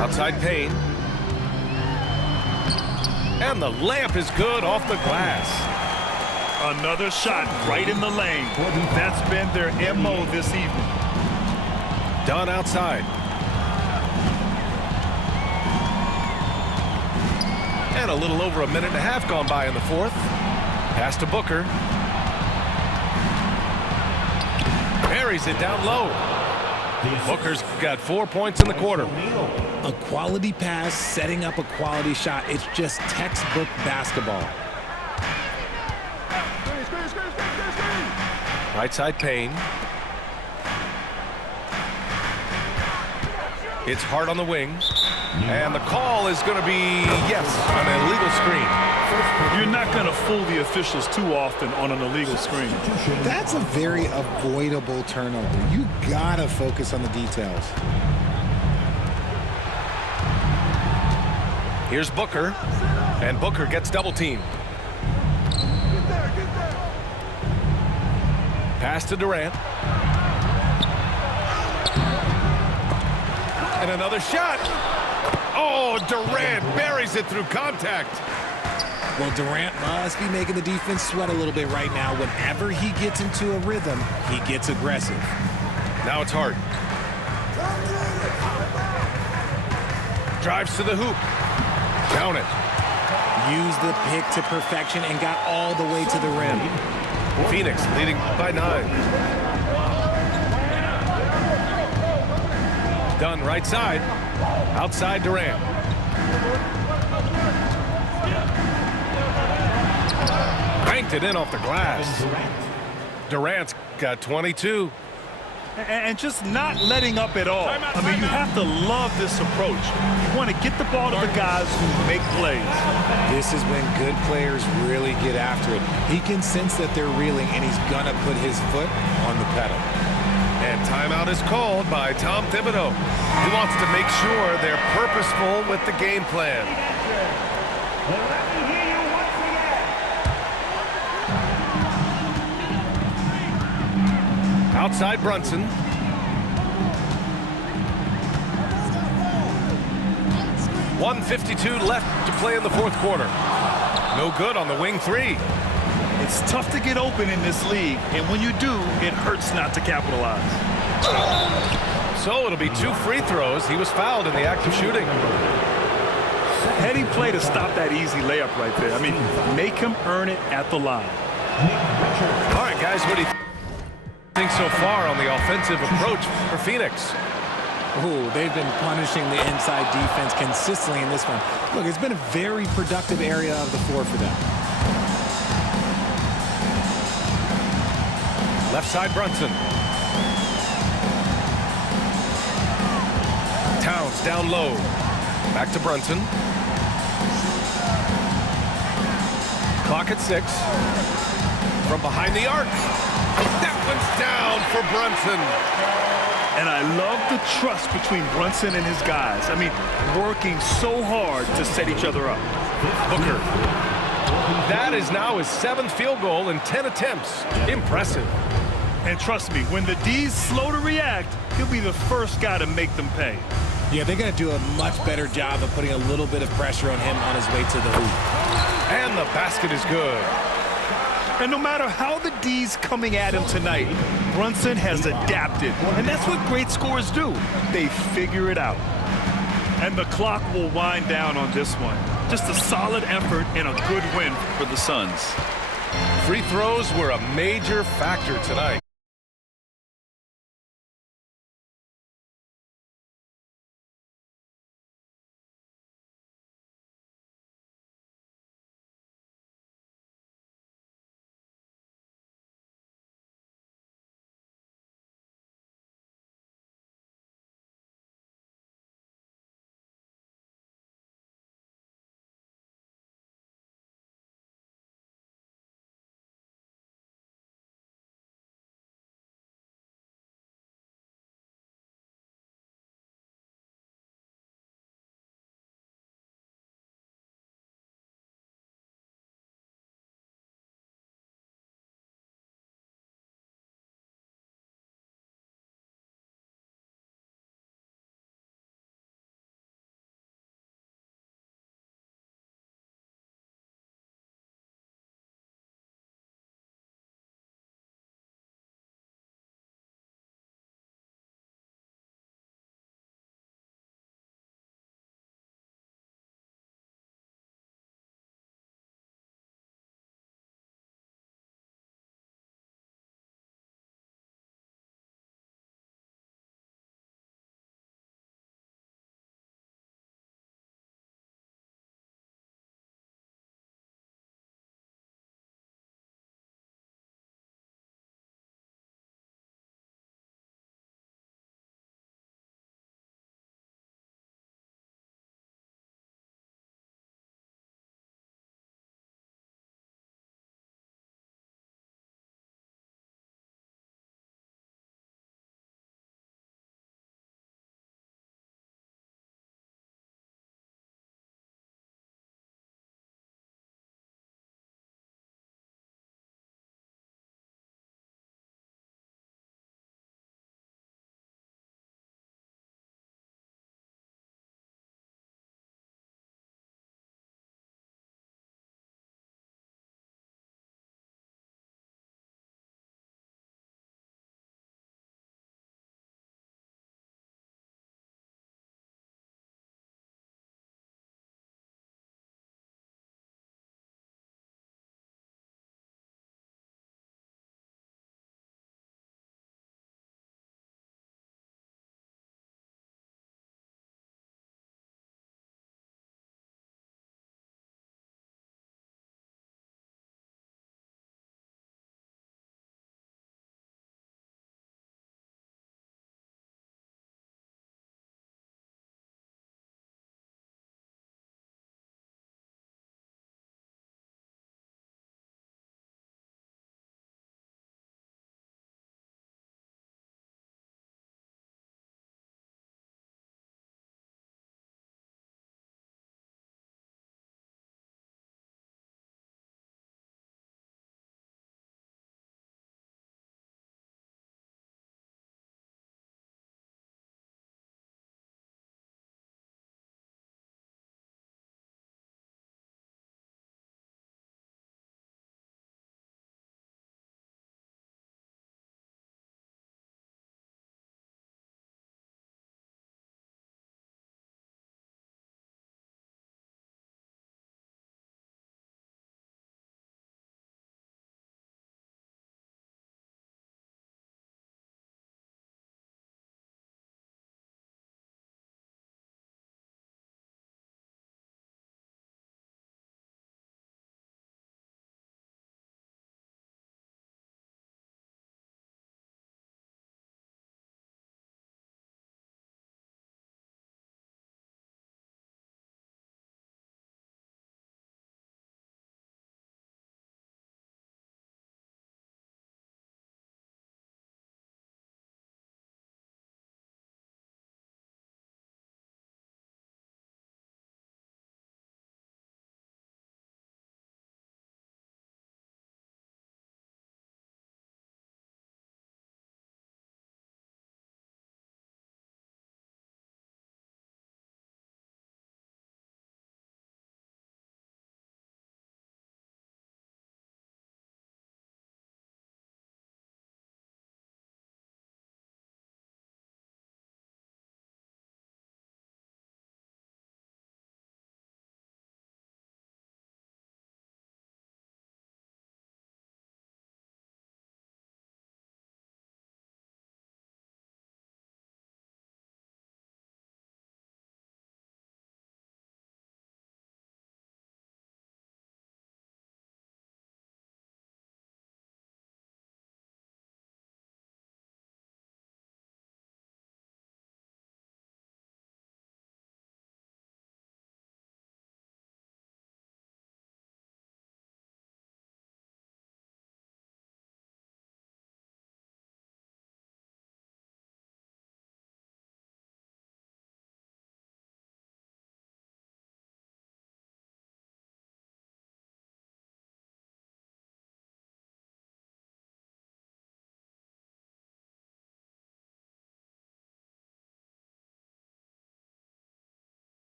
Outside Payne. And the layup is good off the glass. Another shot right in the lane. That's been their MO this evening. Dunn outside. And a little over a minute and a half gone by in the fourth. Pass to Booker. Buries it down low. Booker's got 4 points in the quarter. A quality pass, setting up a quality shot. It's just textbook basketball. Right side Payne. It's hard on the wing. And the call is going to be, yes, an illegal screen. You're not going to fool the officials too often on an illegal screen. That's a very avoidable turnover. You gotta focus on the details. Here's Booker. And Booker gets double teamed. Pass to Durant. And another shot. Oh, Durant buries it through contact. Well, Durant must be making the defense sweat a little bit right now. Whenever he gets into a rhythm, he gets aggressive. Now it's hard. Drives to the hoop. Down it. Used the pick to perfection and got all the way to the rim. Phoenix leading by 9. Dunn right side. Outside Durant. Banked it in off the glass. Durant's got 22. And just not letting up at all. I mean, you have to love this approach. You want to get the ball to the guys who make plays. This is when good players really get after it. He can sense that they're reeling, and he's going to put his foot on the pedal. And timeout is called by Tom Thibodeau. He wants to make sure they're purposeful with the game plan. Outside Brunson. .152 left to play in the fourth quarter. No good on the wing three. It's tough to get open in this league, and when you do, it hurts not to capitalize. So it'll be 2 free throws. He was fouled in the act of shooting. Heady play to stop that easy layup right there. I mean, make him earn it at the line. All right, guys, what do you think so far on the offensive approach for Phoenix? Ooh, they've been punishing the inside defense consistently in this one. Look, it's been a very productive area of the floor for them. Left side Brunson. Towns down low. Back to Brunson. Clock at 6. From behind the arc. That one's down for Brunson. And I love the trust between Brunson and his guys. I mean, working so hard to set each other up. Booker. That is now his 7th field goal in 10 attempts. Impressive. And trust me, when the D's slow to react, he'll be the first guy to make them pay. Yeah, they're going to do a much better job of putting a little bit of pressure on him on his way to the hoop. And the basket is good. And no matter how the D's coming at him tonight, Brunson has adapted. And that's what great scorers do. They figure it out. And the clock will wind down on this one. Just a solid effort and a good win for the Suns. Free throws were a major factor tonight.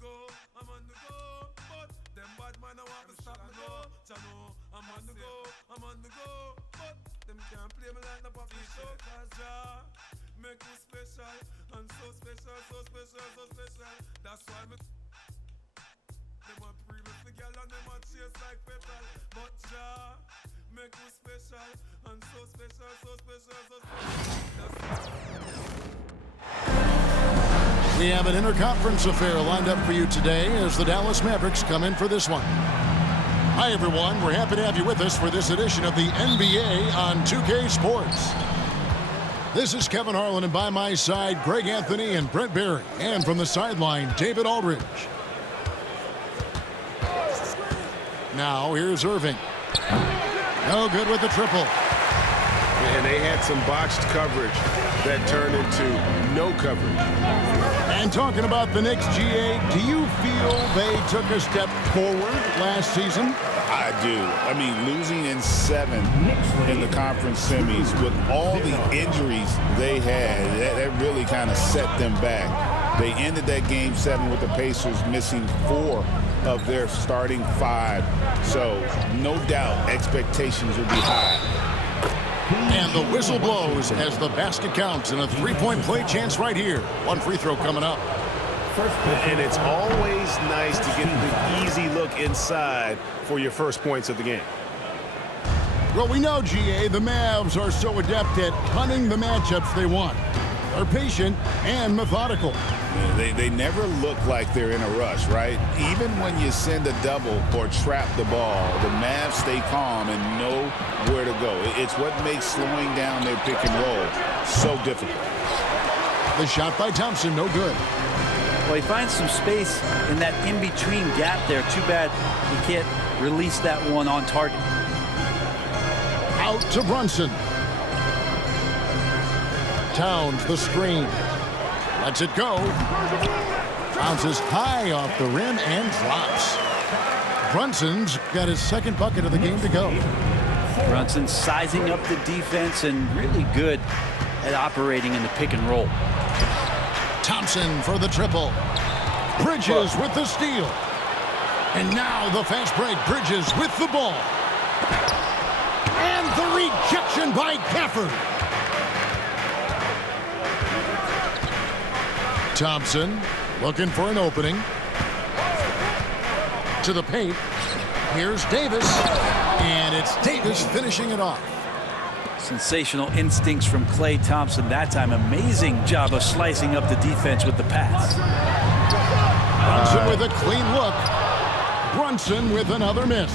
go, I'm on the go. But them bad man I want to stop me go. Chano, I'm on the go, I'm on the go. But them can't play me like the puppy show. Cause ya make me special. And so special, so special, so special. That's why me them want previous the girl and them want chase like petal. But ya make me special. And so special, so special, so special. We have an interconference affair lined up for you today as the Dallas Mavericks come in for this one. Hi, everyone. We're happy to have you with us for this edition of the NBA on 2K Sports. This is Kevin Harlan, and by my side, Greg Anthony and Brent Barry. And from the sideline, David Aldridge. Now, here's Irving. No good with the triple. And they had some botched coverage that turned into no coverage. And talking about the Knicks, GA, do you feel they took a step forward last season? I do. I mean, losing in 7 in the conference semis with all the injuries they had, that really kind of set them back. They ended that game 7 with the Pacers missing 4 of their starting 5. So, no doubt, expectations will be high. And the whistle blows as the basket counts and a three-point play chance right here. One free throw coming up. And it's always nice to get the easy look inside for your first points of the game. Well, we know, GA, the Mavs are so adept at hunting the matchups they want. They're patient and methodical. Yeah, they never look like they're in a rush, right? Even when you send a double or trap the ball, the Mavs stay calm and know where to go. It's what makes slowing down their pick and roll so difficult. The shot by Thompson, no good. Well, he finds some space in that in-between gap there. Too bad he can't release that one on target. Out to Brunson. Towns the screen. Lets it go. Bounces high off the rim and drops. Brunson's got his second bucket of the game to go. Brunson sizing up the defense and really good at operating in the pick and roll. Thompson for the triple. Bridges with the steal. And now the fast break. Bridges with the ball. And the rejection by Gafford. Thompson looking for an opening. To the paint. Here's Davis. And it's Davis finishing it off. Sensational instincts from Klay Thompson that time. Amazing job of slicing up the defense with the pass. Brunson with a clean look. Brunson with another miss.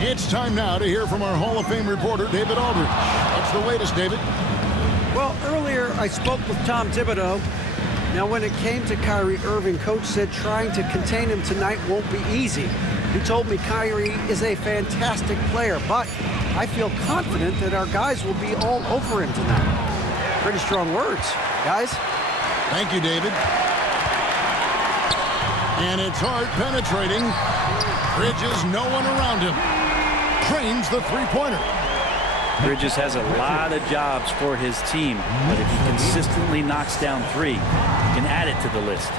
It's time now to hear from our Hall of Fame reporter, David Aldridge. What's the latest, David? Well, earlier I spoke with Tom Thibodeau. Now, when it came to Kyrie Irving, Coach said trying to contain him tonight won't be easy. He told me Kyrie is a fantastic player, but I feel confident that our guys will be all over him tonight. Pretty strong words, guys. Thank you, David. And it's hard penetrating. Bridges, no one around him. Trains the three-pointer. Bridges has a lot of jobs for his team, but if he consistently knocks down 3, he can add it to the list.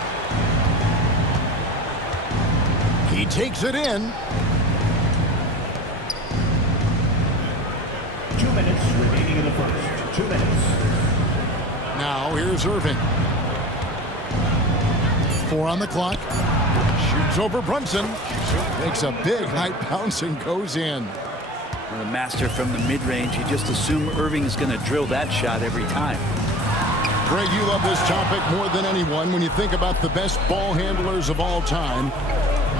He takes it in. 2 minutes remaining in the first. 2 minutes. Now here's Irving. 4 on the clock. Shoots over Brunson. Makes a big high bounce and goes in. The master from the mid-range. You just assume Irving is going to drill that shot every time. Greg, you love this topic more than anyone. When you think about the best ball handlers of all time,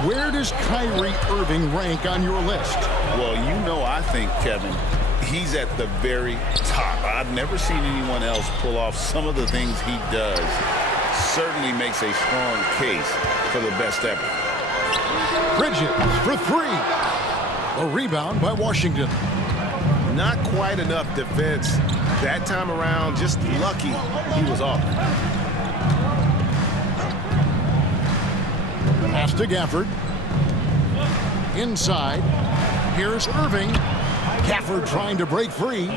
where does Kyrie Irving rank on your list? Well, you know, I think, Kevin, he's at the very top. I've never seen anyone else pull off some of the things he does. Certainly makes a strong case for the best ever. Bridges for 3. A rebound by Washington. Not quite enough defense that time around. Just lucky he was off. Pass to Gafford. Inside. Here's Irving. Gafford trying to break free.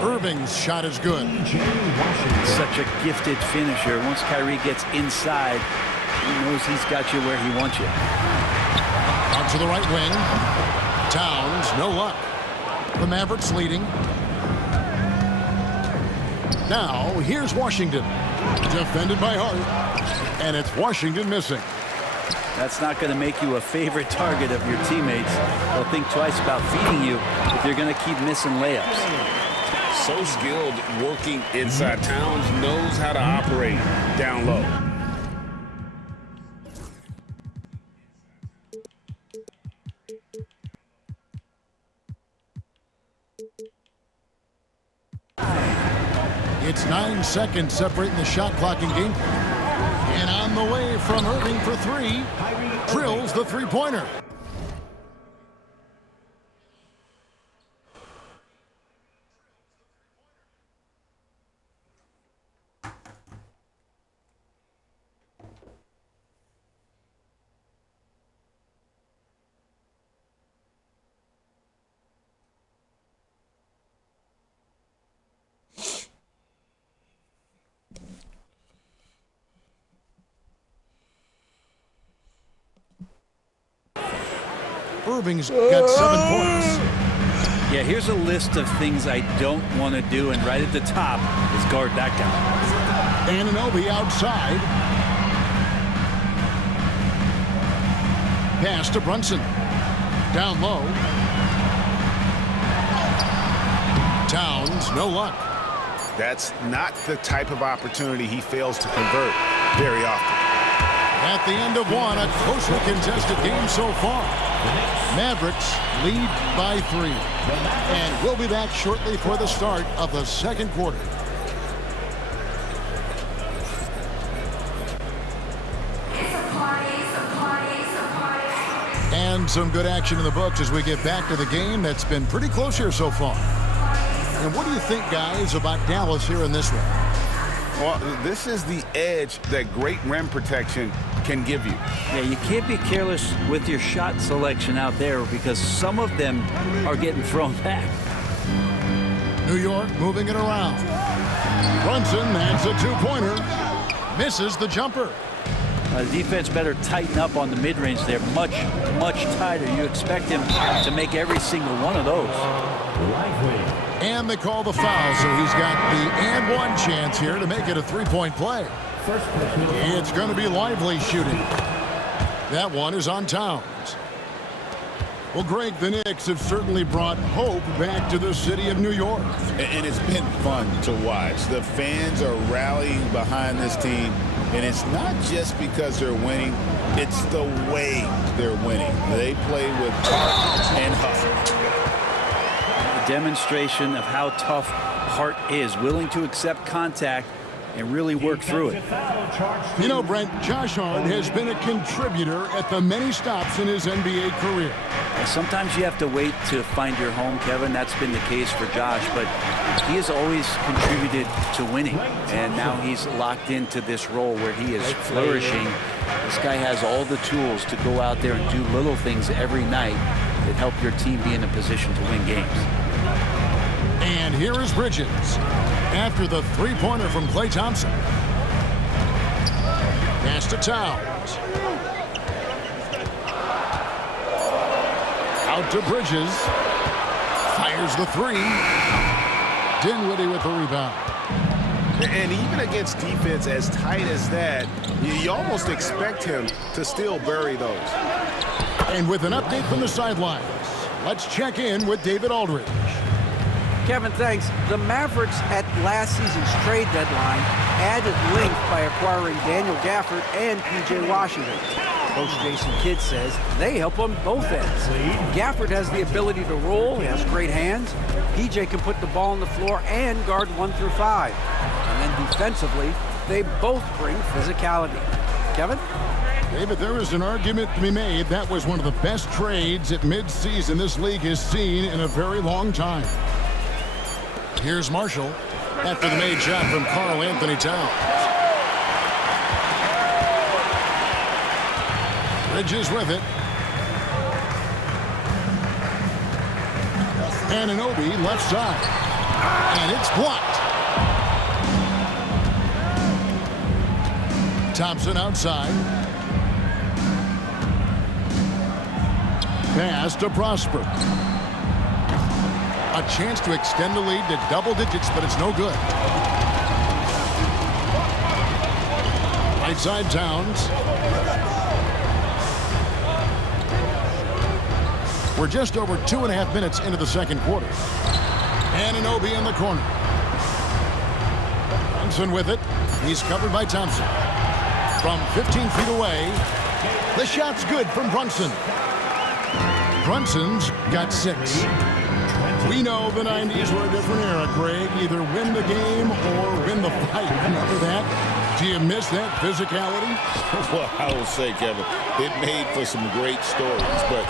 Irving's shot is good. Such a gifted finisher. Once Kyrie gets inside, He knows he's got you where he wants you. Out to the right wing. Towns, no luck. The Mavericks leading. Now, here's Washington. Defended by Hart. And it's Washington missing. That's not going to make you a favorite target of your teammates. They'll think twice about feeding you if you're going to keep missing layups. So skilled working inside. Towns knows how to operate down low. It's 9 seconds separating the shot clock and game. And on the way from Irving for three, drills the three-pointer. Irving's got 7 points. Yeah, here's a list of things I don't want to do, and right at the top is guard that guy. Anunoby outside. Pass to Brunson. Down low. Towns, no luck. That's not the type of opportunity he fails to convert very often. At the end of one, a closely contested game so far. Mavericks lead by 3. And we'll be back shortly for the start of the second quarter. And some good action in the books as we get back to the game that's been pretty close here so far. And what do you think, guys, about Dallas here in this one? Well, this is the edge that great rim protection can give you. Yeah, you can't be careless with your shot selection out there because some of them are getting thrown back. New York moving it around. Brunson adds a 2-pointer. Misses the jumper. The defense better tighten up on the mid-range there. Much tighter. You expect him to make every single one of those. And they call the foul, so he's got the and one chance here to make it a 3-point play. It's going to be Lively shooting. That one is on Towns. Well, Greg, the Knicks have certainly brought hope back to the city of New York. And it's been fun to watch. The fans are rallying behind this team. And it's not just because they're winning, it's the way they're winning. They play with heart and hustle. A demonstration of how tough Hart is, willing to accept contact and really work through it. You know, Brent, Josh Hart has been a contributor at the many stops in his NBA career. Sometimes you have to wait to find your home, Kevin. That's been the case for Josh, but he has always contributed to winning, and now he's locked into this role where he is flourishing. This guy has all the tools to go out there and do little things every night that help your team be in a position to win games. And here is Bridges after the 3-pointer from Klay Thompson. Pass to Towns. Out to Bridges. Fires the 3. Dinwiddie with the rebound. And even against defense as tight as that, you almost expect him to still bury those. And with an update from the sidelines, let's check in with David Aldridge. Kevin, thanks. The Mavericks at last season's trade deadline added length by acquiring Daniel Gafford and P.J. Washington. Coach Jason Kidd says they help on both ends. Gafford has the ability to roll, he has great hands. P.J. can put the ball on the floor and guard 1 through 5. And then defensively, they both bring physicality. Kevin? David, there is an argument to be made that was one of the best trades at midseason this league has seen in a very long time. Here's Marshall after the made shot from Karl Anthony Towns. Bridges with it. Anunoby left side. And it's blocked. Thompson outside. Pass to Prosper. A chance to extend the lead to double digits, but it's no good. Right side Towns. We're just over 2.5 minutes into the second quarter. Anunoby in the corner. Brunson with it. He's covered by Thompson. From 15 feet away, the shot's good from Brunson. Brunson's got 6. We know the 90s were a different era, Greg. Either win the game or win the fight. Remember that? Do you miss that physicality? Well, I will say, Kevin, it made for some great stories, but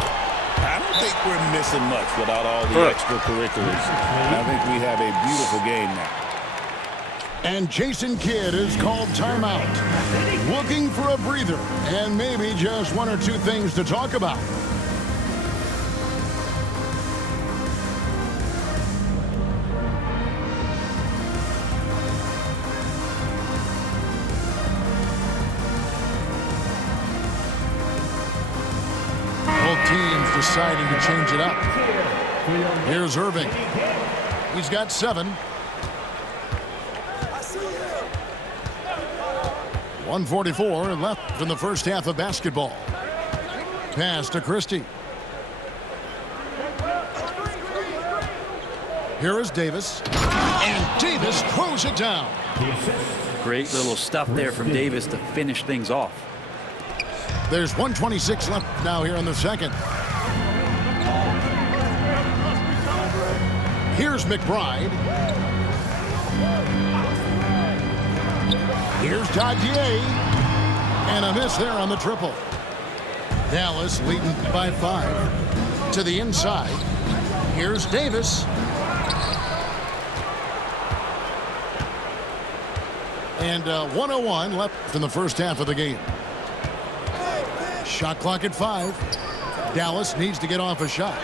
I don't think we're missing much without all the extracurriculars. I think we have a beautiful game now. And Jason Kidd is called timeout. Looking for a breather and maybe just 1 or 2 things to talk about. Both teams deciding to change it up. Here's Irving. He's got 7. 1:44 left in the first half of basketball. Pass to Christie. Here is Davis. And Davis throws it down. Great little stuff there from Davis to finish things off. There's 1:26 left now here in the second. Here's McBride. Here's Dadier. And a miss there on the triple. Dallas leading by 5. To the inside. Here's Davis. And 1:01 left in the first half of the game. Shot clock at 5. Dallas needs to get off a shot.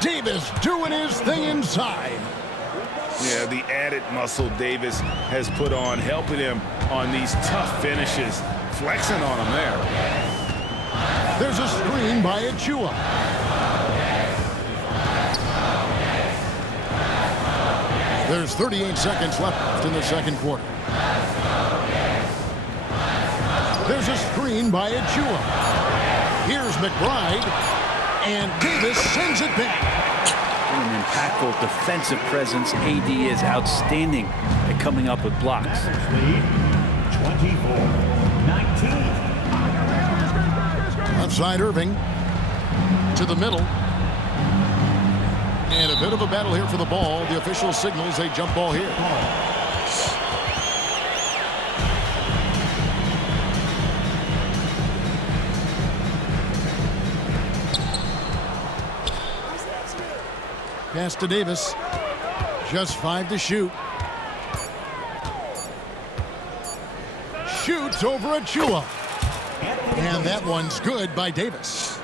Davis doing his thing inside. Yeah, the added muscle Davis has put on, helping him on these tough finishes. Flexing on him there. There's a screen by Achua. There's 38 seconds left in the second quarter. There's a screen by Achua. Here's McBride. And Davis sends it back. An impactful defensive presence. AD is outstanding at coming up with blocks. 24-19. Outside Irving. To the middle. And a bit of a battle here for the ball. The official signals a jump ball here. Pass to Davis. Just 5 to shoot. Shoots over Achua. And that one's good by Davis.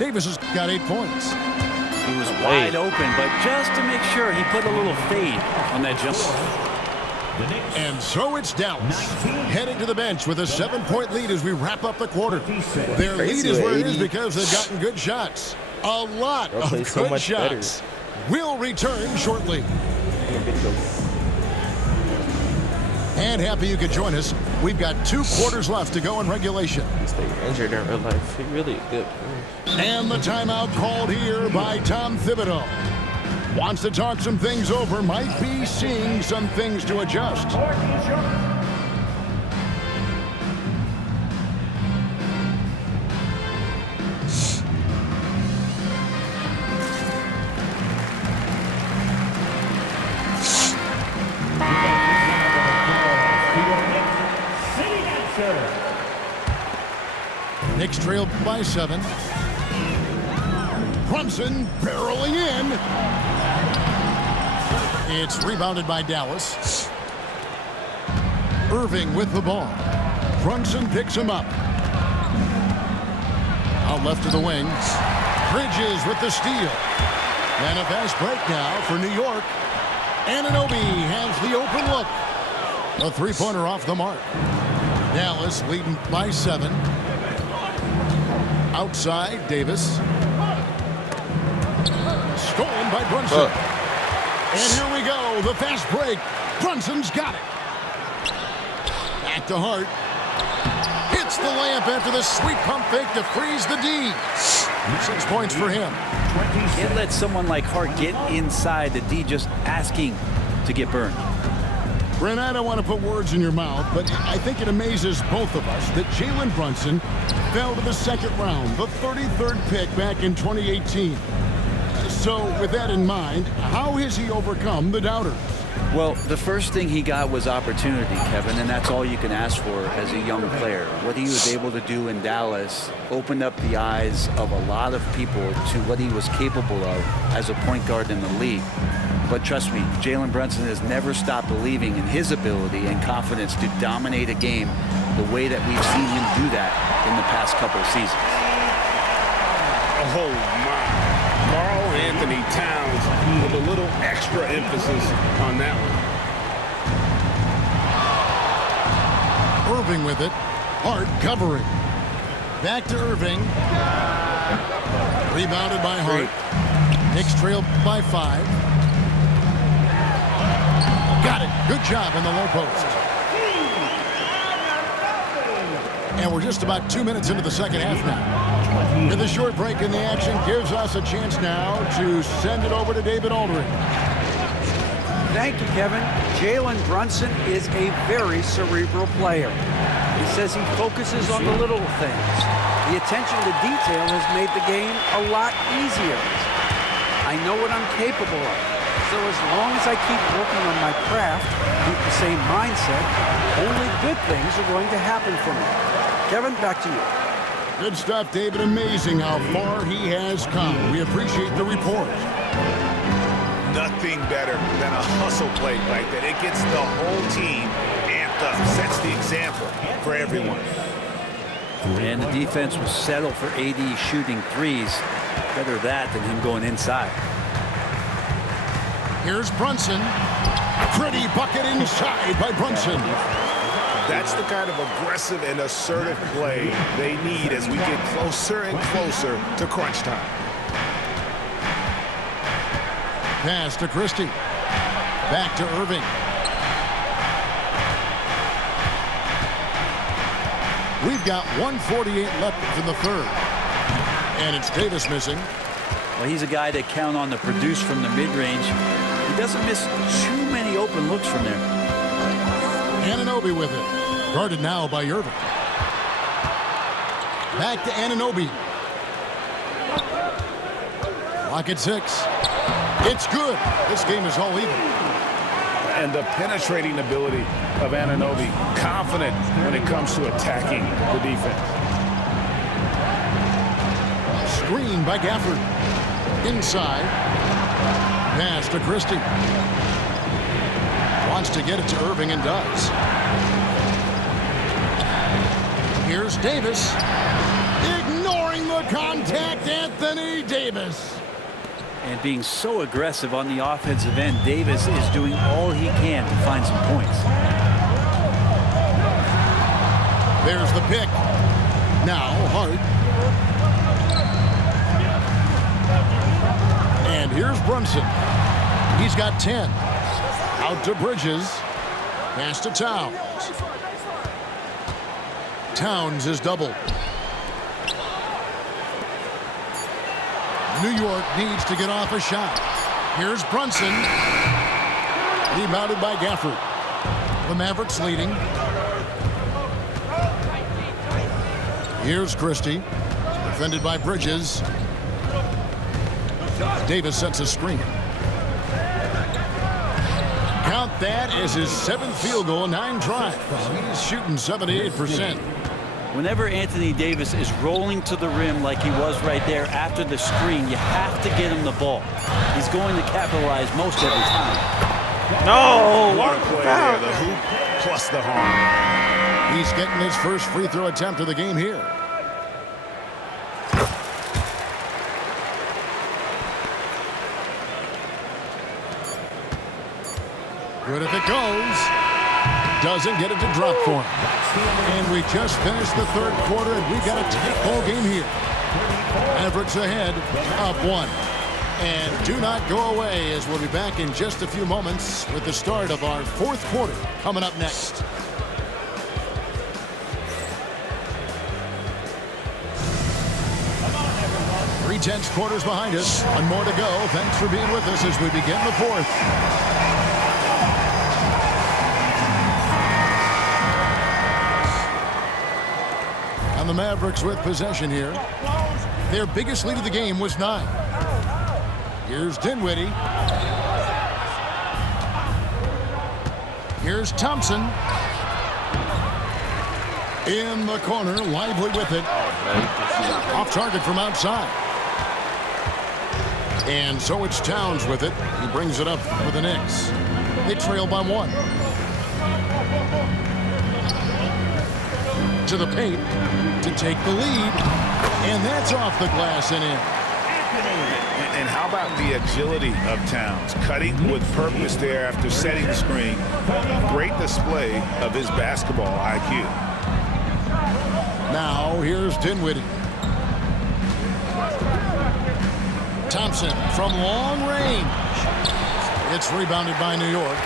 Davis has got 8 points. He was wide open, but just to make sure, he put a little fade on that jump. And so it's Dallas heading to the bench with a 7-point lead as we wrap up the quarter. Their lead is where it is because they've gotten good shots. A lot of good shots. We'll return shortly. And happy you could join us. We've got 2 quarters left to go in regulation. Stay injured in real life. He really good. And the timeout called here by Tom Thibodeau. Wants to talk some things over. Might be seeing some things to adjust. Knicks trail by 7. Brunson barreling in. It's rebounded by Dallas. Irving with the ball. Brunson picks him up. Out left to the wing. Bridges with the steal. And a fast break now for New York. Anunoby has the open look. A 3-pointer off the mark. Dallas leading by 7. outside, Davis. Stolen by Brunson. And here we go, the fast break. Brunson's got it. Back to Hart. Hits the layup after the sweet pump fake to freeze the D. 6 points for him. Can't let someone like Hart get inside the D just asking to get burned. Brent, I don't want to put words in your mouth, but I think it amazes both of us that Jalen Brunson fell to the second round, the 33rd pick back in 2018. So with that in mind, how has he overcome the doubters? Well, the first thing he got was opportunity, Kevin, and that's all you can ask for as a young player. What he was able to do in Dallas opened up the eyes of a lot of people to what he was capable of as a point guard in the league. But trust me, Jalen Brunson has never stopped believing in his ability and confidence to dominate a game the way that we've seen him do that in the past couple of seasons. Oh, my. Karl Anthony Towns with a little extra emphasis on that one. Irving with it. Hart covering. Back to Irving. Rebounded by Hart. Knicks trail by 5. Got it. Good job in the low post. And we're just about 2 minutes into the second half now. And the short break in the action gives us a chance now to send it over to David Aldridge. Thank you, Kevin. Jalen Brunson is a very cerebral player. He says he focuses on the little things. The attention to detail has made the game a lot easier. I know what I'm capable of. So as long as I keep working on my craft, keep the same mindset, only good things are going to happen for me. Kevin, back to you. Good stuff, David. Amazing how far he has come. We appreciate the report. Nothing better than a hustle play like that. It gets the whole team amped up, sets the example for everyone. And the defense will settle for AD shooting threes. Better that than him going inside. Here's Brunson. Pretty bucket inside by Brunson. That's the kind of aggressive and assertive play they need as we get closer and closer to crunch time. Pass to Christie. Back to Irving. We've got 1:48 left in the third. And it's Davis missing. Well, he's a guy that count on to produce from the mid-range. He doesn't miss too many open looks from there. Anunoby with it. Guarded now by Irving. Back to Anunoby. Clock at 6. It's good. This game is all even. And the penetrating ability of Anunoby, confident when it comes to attacking the defense. Screen by Gafford. Inside. Pass to Christie. Wants to get it to Irving and does. Here's Davis. Ignoring the contact, Anthony Davis. And being so aggressive on the offensive end, Davis is doing all he can to find some points. There's the pick. Now Hart. And here's Brunson. He's got 10. Out to Bridges. Pass to Towns. Towns is doubled. New York needs to get off a shot. Here's Brunson. Rebounded by Gafford. The Mavericks leading. Here's Christie. Defended by Bridges. Davis sets a screen. Count that as his 7th field goal, 9 tries. He's shooting 78%. Whenever Anthony Davis is rolling to the rim like he was right there after the screen, you have to get him the ball. He's going to capitalize most every time. No! What a play there, the hoop plus the harm. He's getting his first free throw attempt of the game here. Good if it goes. Doesn't get it to drop for him. And we just finished the third quarter, and we got a tight ball game here. Mavericks ahead, up 1. And do not go away, as we'll be back in just a few moments with the start of our fourth quarter coming up next. Three-tenths quarters behind us. One more to go. Thanks for being with us as we begin the fourth. And the Mavericks with possession here. Their biggest lead of the game was 9. Here's Dinwiddie. Here's Thompson. In the corner, Lively with it. Off target from outside. And so it's Towns with it. He brings it up for the Knicks. They trail by 1. To the paint to take the lead. And that's off the glass and in. And how about the agility of Towns? Cutting with purpose there after setting the screen. Great display of his basketball IQ. Now here's Dinwiddie. Thompson from long range. It's rebounded by New York.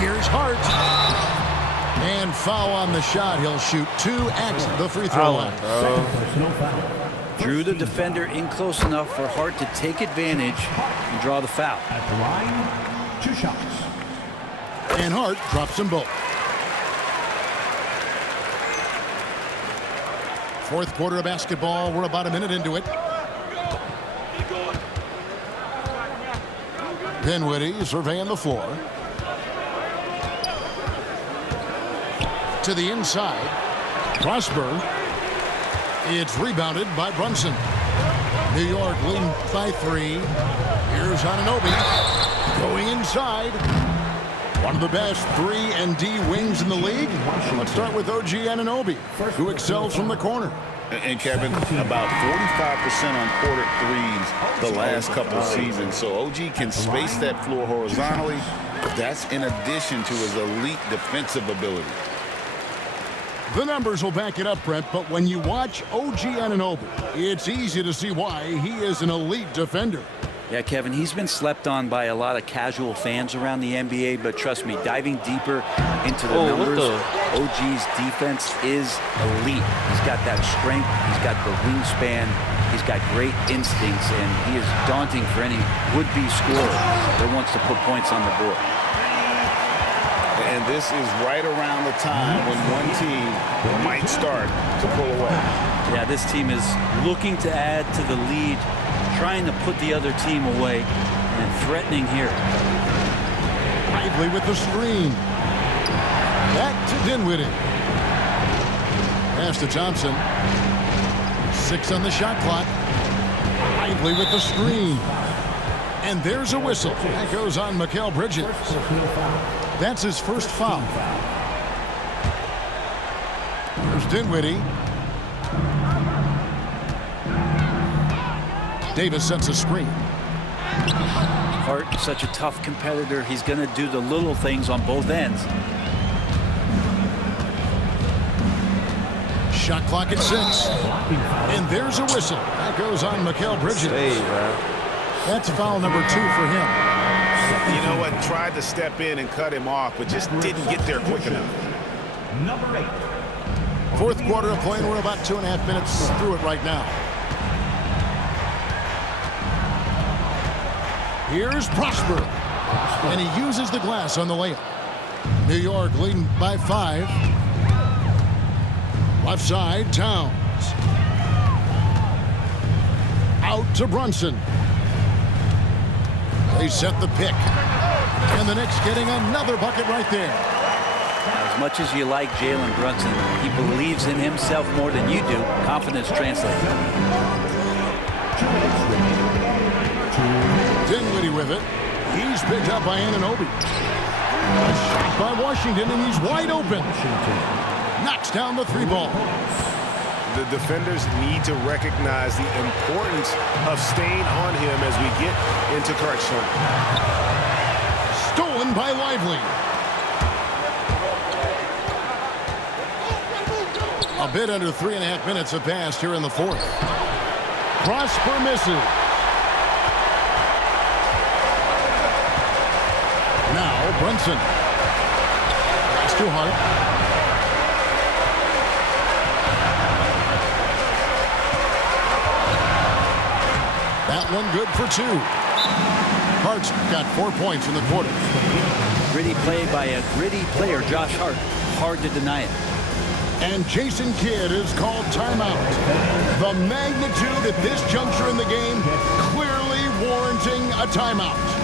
Here's Hart. And foul on the shot. He'll shoot 2 at the free throw line. Drew the defender in close enough for Hart to take advantage and draw the foul. At the line, 2 shots. And Hart drops them both. Fourth quarter of basketball. We're about a minute into it. Dinwiddie surveying the floor. To the inside. Prosper. It's rebounded by Brunson. New York leading by 3. Here's Anunoby. Going inside. One of the best 3-and-D wings in the league. Let's start with OG Anunoby, who excels from the corner. And Kevin, about 45% on quarter threes the last couple of seasons. So OG can space that floor horizontally. That's in addition to his elite defensive ability. The numbers will back it up, Brent, but when you watch OG Anunoby, it's easy to see why he is an elite defender. Yeah, Kevin, he's been slept on by a lot of casual fans around the NBA, but trust me, diving deeper into the numbers, OG's defense is elite. He's got that strength, he's got the wingspan, he's got great instincts, and he is daunting for any would-be scorer that wants to put points on the board. And this is right around the time when one team might start to pull away. Yeah, this team is looking to add to the lead, trying to put the other team away, and threatening here. Lively with the screen. Back to Dinwiddie. Pass to Thompson. 6 on the shot clock. Lively with the screen. And there's a whistle. That goes on Mikal Bridges. That's his first foul. Here's Dinwiddie. Davis sets a screen. Hart, such a tough competitor. He's going to do the little things on both ends. Shot clock at 6. And there's a whistle. That goes on Mikal Bridges. That's foul number 2 for him. You know what? Tried to step in and cut him off, but just didn't get there quick enough. Number 8. Fourth quarter of play, and we're about 2.5 minutes through it right now. Here's Prosper. And he uses the glass on the layup. New York leading by 5. Left side, Towns. Out to Brunson. They set the pick. And the Knicks getting another bucket right there. As much as you like Jalen Brunson, he believes in himself more than you do. Confidence translates. Dinwiddie with it. He's picked up by Anunoby. A shot by Washington, and he's wide open. Knocks down the 3 ball. The defenders need to recognize the importance of staying on him as we get into crunch time. Stolen by Lively. A bit under 3.5 minutes have passed here in the fourth. Prosper misses. Now Brunson. Pass to Hart. That one good for 2. Hart's got 4 points in the quarter. Gritty play by a gritty player, Josh Hart. Hard to deny it. And Jason Kidd is called timeout. The magnitude at this juncture in the game clearly warranting a timeout.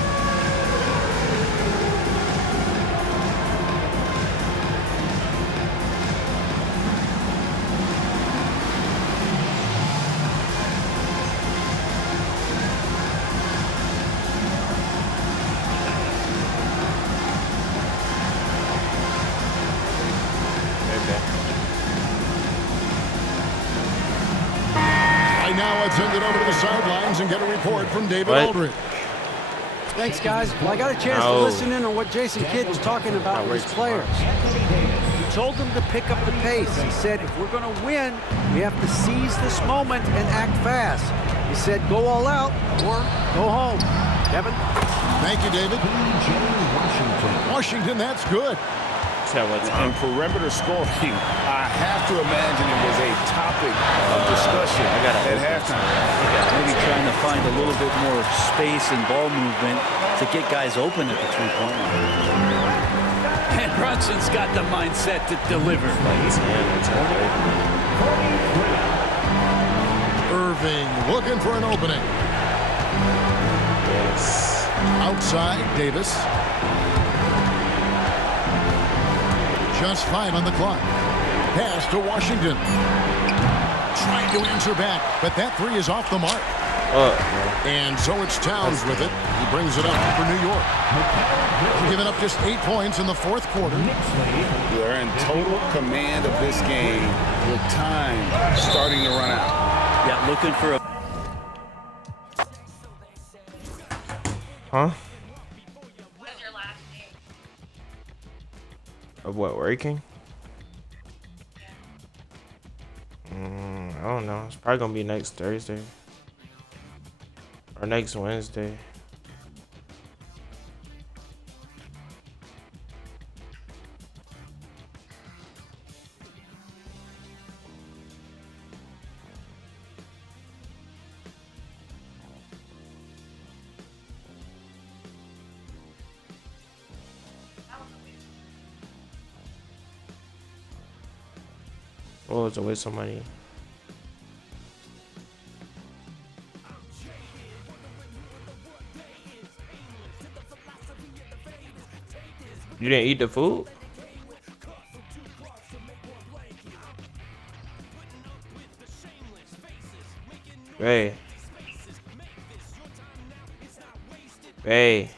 Now let's send it over to the sidelines and get a report from David Aldridge. Thanks, guys. Well, I got a chance to listen in on what Jason Kidd was talking about with his players. He told them to pick up the pace. He said, if we're going to win, we have to seize this moment and act fast. He said, go all out or go home. Kevin? Thank you, David. Washington, that's good. And perimeter scoring, I have to imagine it was a topic of discussion at halftime. Maybe trying to find a little bit more space and ball movement to get guys open at the three-point line. And Brunson's got the mindset to deliver. Irving looking for an opening. Yes. Outside, Davis. Just 5 on the clock. Pass to Washington. Trying to answer back, but that 3 is off the mark. And so it's Towns with it. He brings it up for New York. Giving up just 8 points in the fourth quarter. They're in total command of this game with time starting to run out. Yeah, looking for a... Huh? Of what, working? I don't know. It's probably gonna be next Thursday or next Wednesday. Oh, it's a waste of money. You didn't eat the food? Hey. Hey.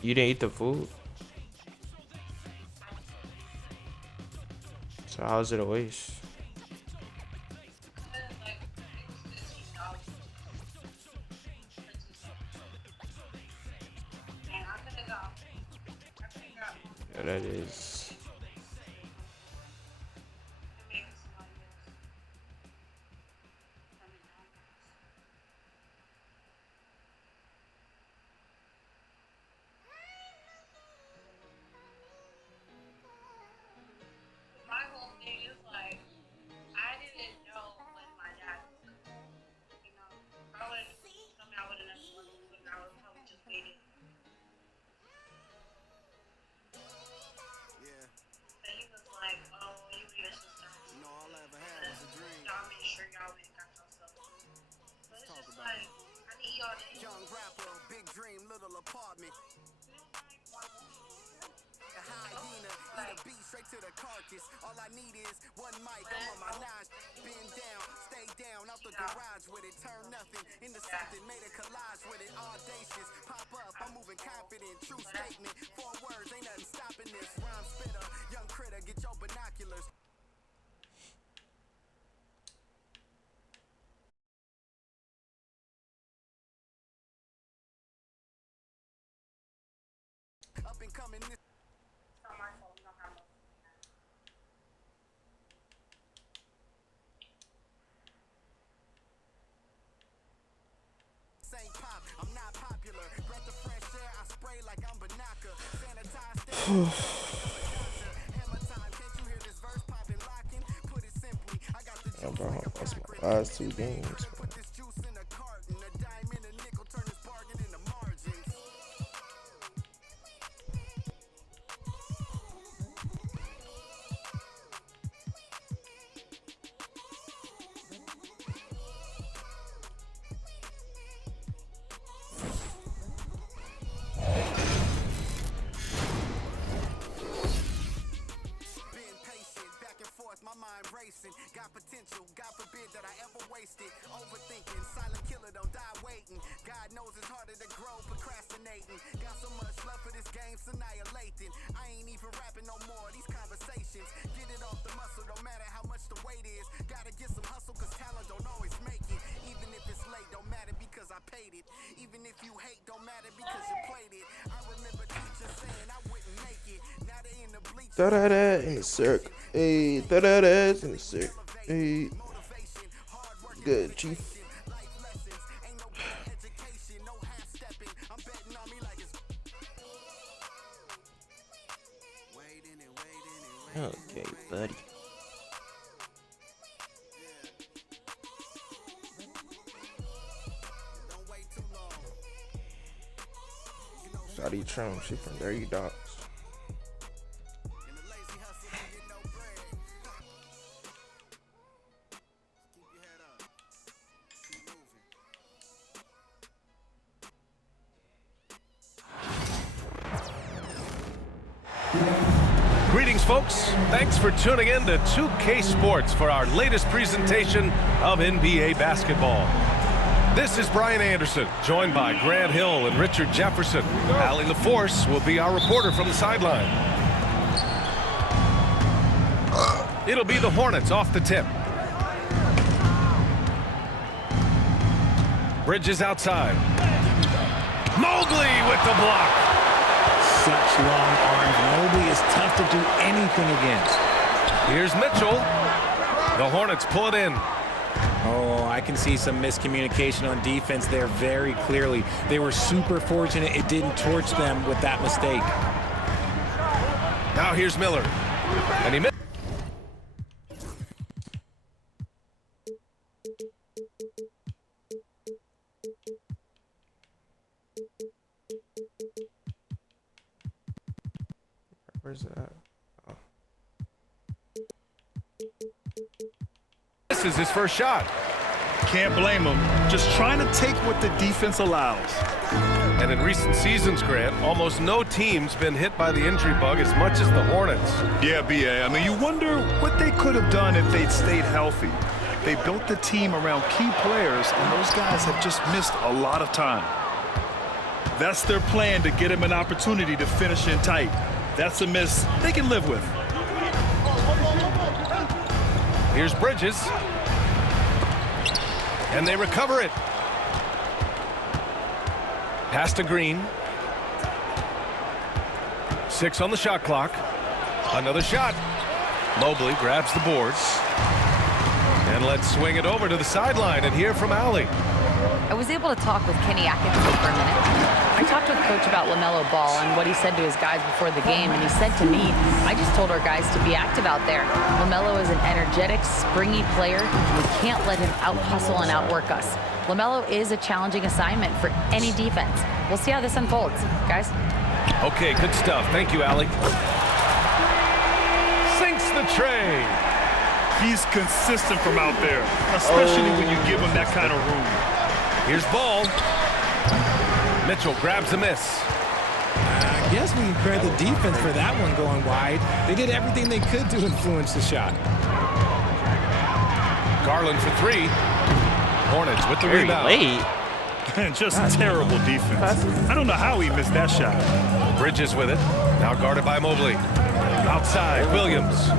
You didn't eat the food? So how's it a waste? Yeah, that is. Young rapper, big dream, little apartment. A hyena, eat a beat straight to the carcass. All I need is one mic, I'm on my nine. Bend down, stay down, out the garage with it. Turn nothing into something, made a collage with it. Audacious, pop up, I'm moving confident. True statement, 4 words, ain't nothing stopping this. Rhyme spitter, young critter, get your binoculars. Up and coming this. Yeah, bro, I lost my last 2 games. Bro. My mind racing, got potential, God forbid that I ever waste it. Overthinking, silent killer, don't die waiting. God knows it's harder to grow, procrastinating. Got so much love for this game, it's annihilating. I ain't even rapping no more, these conversations. Get it off the muscle, don't matter how much the weight is. Gotta get some hustle, cause talent don't always make it. Even if it's late, don't matter because I paid it. Even if you hate, don't matter because you played it. I remember teachers saying I wouldn't make it. Now they in the bleachers. Throw that ass in the circle. Hey, throw that ass in the circle. Hey. Good, Chief. Okay, buddy. Shawty Trump, she from Dirty Dogs. Greetings, folks. Thanks for tuning in to 2K Sports for our latest presentation of NBA basketball. This is Brian Anderson, joined by Grant Hill and Richard Jefferson. Allie LaForce will be our reporter from the sideline. It'll be the Hornets off the tip. Bridges outside. Mobley with the block. Such long arms. Mobley is tough to do anything against. Here's Mitchell. The Hornets pull it in. Oh, I can see some miscommunication on defense there very clearly. They were super fortunate it didn't torch them with that mistake. Now here's Miller. And he missed. Where's it at? Oh. This is his first shot. Can't blame him. Just trying to take what the defense allows. And in recent seasons, Grant, almost no team's been hit by the injury bug as much as the Hornets. Yeah, B.A. I mean, you wonder what they could have done if they'd stayed healthy. They built the team around key players, and those guys have just missed a lot of time. That's their plan, to get him an opportunity to finish in tight. That's a miss they can live with. Here's Bridges. And they recover it. Pass to Green. 6 on the shot clock. Another shot. Mobley grabs the boards. And let's swing it over to the sideline and hear from Allie. I was able to talk with Kenny Atkinson for a minute. I talked with Coach about LaMelo Ball and what he said to his guys before the game, and he said to me, I just told our guys to be active out there. LaMelo is an energetic, springy player. We can't let him out-hustle and outwork us. LaMelo is a challenging assignment for any defense. We'll see how this unfolds, guys. Okay, good stuff. Thank you, Allie. Sinks the tray. He's consistent from out there, especially when you give him that kind of room. Here's Ball. Mitchell grabs a miss. I guess we can credit the defense for that one going wide. They did everything they could to influence the shot. Garland for 3. Hornets with the rebound. And just terrible defense. I don't know how he missed that shot. Bridges with it. Now guarded by Mobley. Outside, Williams.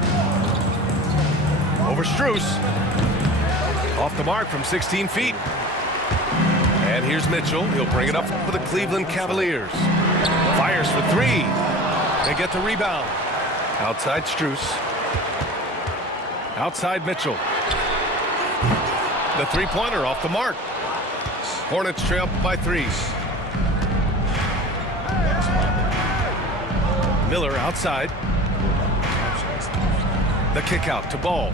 Over Strus. Off the mark from 16 feet. And here's Mitchell. He'll bring it up for the Cleveland Cavaliers. Fires for 3. They get the rebound. Outside Strus. Outside Mitchell. The three-pointer off the mark. Hornets trail by 3. Miller outside. The kick out to Ball.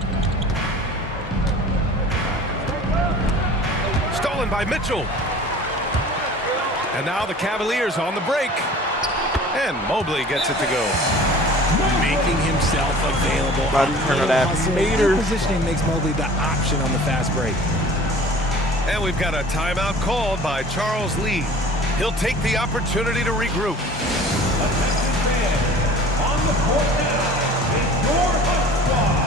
Stolen by Mitchell. And now the Cavaliers on the break. And Mobley gets it to go. Making himself available. Positioning makes Mobley the option on the fast break. And we've got a timeout called by Charles Lee. He'll take the opportunity to regroup. On the court now is your Hunt Squad.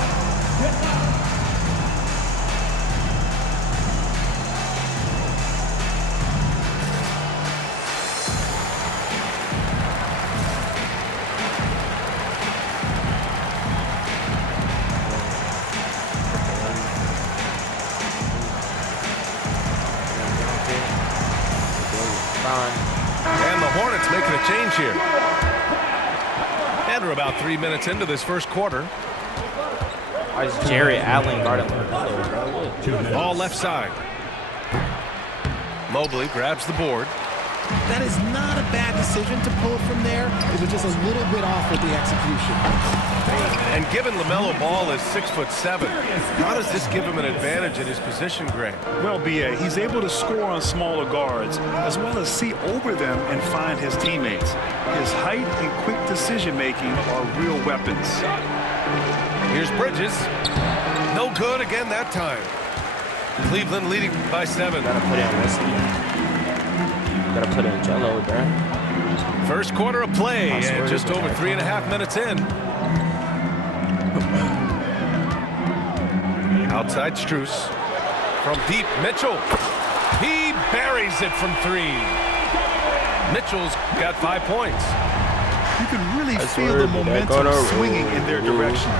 Get up. And the Hornets making a change here. And we're about 3 minutes into this first quarter. Why is Jerry Allen guarding LaMelo? Ball left side. Mobley grabs the board. That is not a bad decision to pull it from there. It was just a little bit off with the execution. And given LaMelo Ball is 6'7", how does this give him an advantage in his position, Greg? Well, B.A., he's able to score on smaller guards, as well as see over them and find his teammates. His height and quick decision-making are real weapons. Here's Bridges. No good again that time. Cleveland leading by 7. Gotta put in Wesley. Gotta put in Jello, bro. First quarter of play, and just over 3.5 minutes in. Outside Strus. From deep, Mitchell. He buries it from 3. Mitchell's got 5 points. You can really feel the momentum swinging in their direction.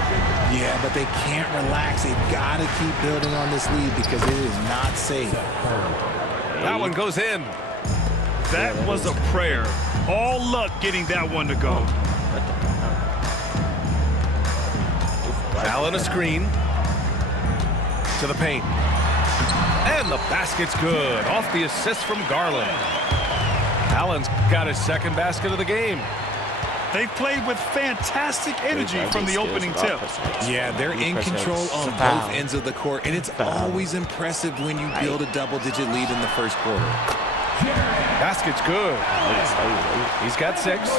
Yeah, but they can't relax. They've got to keep building on this lead because it is not safe. That one goes in. That was a prayer. All luck getting that one to go. Allen a screen. To the paint. And the basket's good. Off the assist from Garland. Allen's got his second basket of the game. They've played with fantastic energy from the opening tip. Yeah, they're in control on both ends of the court, and it's always impressive when you build a double-digit lead in the first quarter. Basket's good. He's got 6.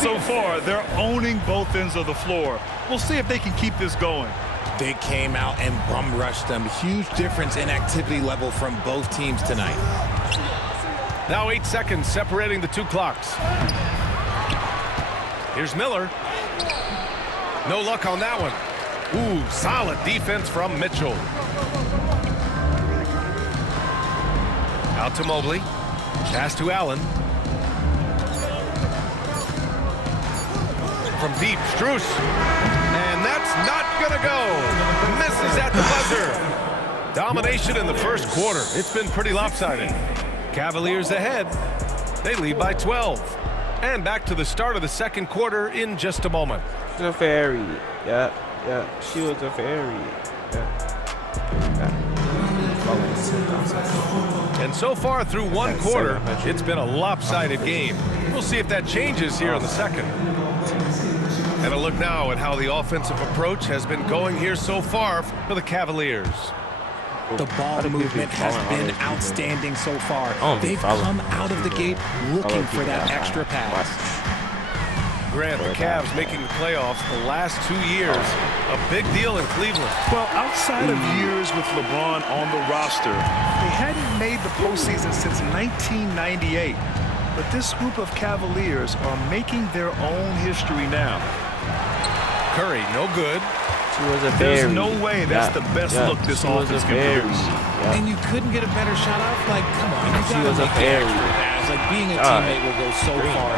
So far, they're owning both ends of the floor. We'll see if they can keep this going. They came out and bum rushed them. Huge difference in activity level from both teams tonight. Now 8 seconds separating the 2 clocks. Here's Miller. No luck on that one. Ooh, solid defense from Mitchell. Out to Mobley. Pass to Allen. From deep, Strus. And that's not gonna go. Misses at the buzzer. Domination in the first quarter. It's been pretty lopsided. Cavaliers ahead. They lead by 12. And back to the start of the second quarter in just a moment. She's a fairy. Yeah. She was a fairy. And so far through one quarter, it's been a lopsided game. We'll see if that changes here in the second. And a look now at how the offensive approach has been going here so far for the Cavaliers. The ball movement has been outstanding so far. They've come out of the gate looking for that extra pass. Grant, the Cavs making the playoffs the last 2 years. A big deal in Cleveland. Well, outside of years with LeBron on the roster, they hadn't made the postseason since 1998. But this group of Cavaliers are making their own history now. Curry, no good. She was a There's no way that's the best look this offense can produce. And you couldn't get a better shot off? Like, come on. You She was a fairy. Like, being a teammate will go so far.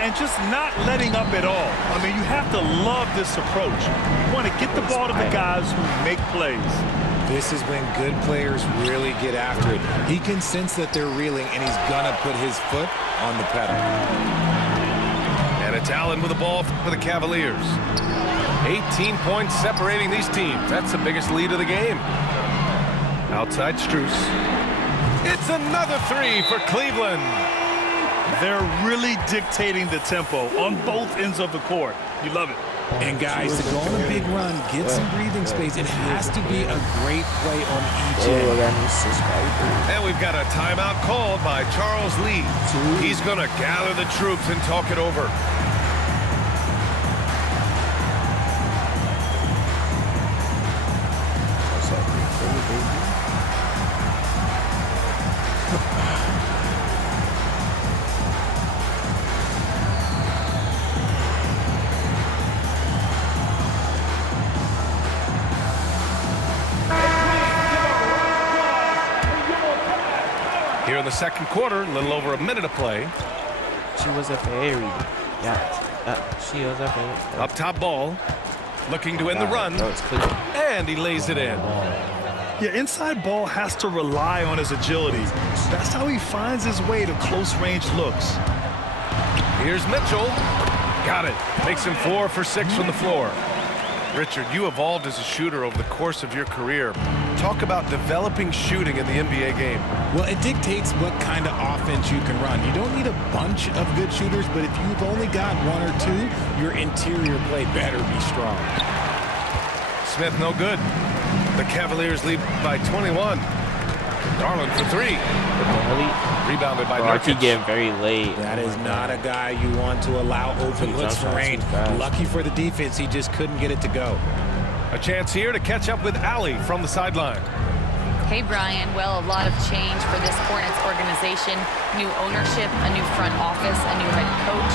And just not letting up at all. I mean, you have to love this approach. You want to get the ball to the guys who make plays. This is when good players really get after it. He can sense that they're reeling, and he's going to put his foot on the pedal. And it's Allen with the ball for the Cavaliers. 18 points separating these teams. That's the biggest lead of the game. Outside Strus. It's another 3 for Cleveland. They're really dictating the tempo on both ends of the court. You love it. And guys, to go on a big run, get some breathing space, it has to be a great play on each end. And we've got a timeout called by Charles Lee. He's going to gather the troops and talk it over. Here in the second quarter, a little over a minute of play. She was a fairy. Yeah, she was a fairy. Up top ball, looking to end the run. No, it's clear. And he lays it in. Yeah, inside ball has to rely on his agility. That's how he finds his way to close-range looks. Here's Mitchell. Got it. Makes him 4 for 6 from the floor. Richard, you evolved as a shooter over the course of your career. Talk about developing shooting in the NBA game. Well, it dictates what kind of offense you can run. You don't need a bunch of good shooters, but if you've only got 1 or 2, your interior play better be strong. Smith no good. The Cavaliers lead by 21. Garland for 3. Rebounded by Nurkic. Getting very late. That is not a guy you want to allow open looks for range. Lucky for the defense, he just couldn't get it to go. A chance here to catch up with Allie from the sideline. Hey, Brian. Well, a lot of change for this Hornets organization. New ownership, a new front office, a new head coach,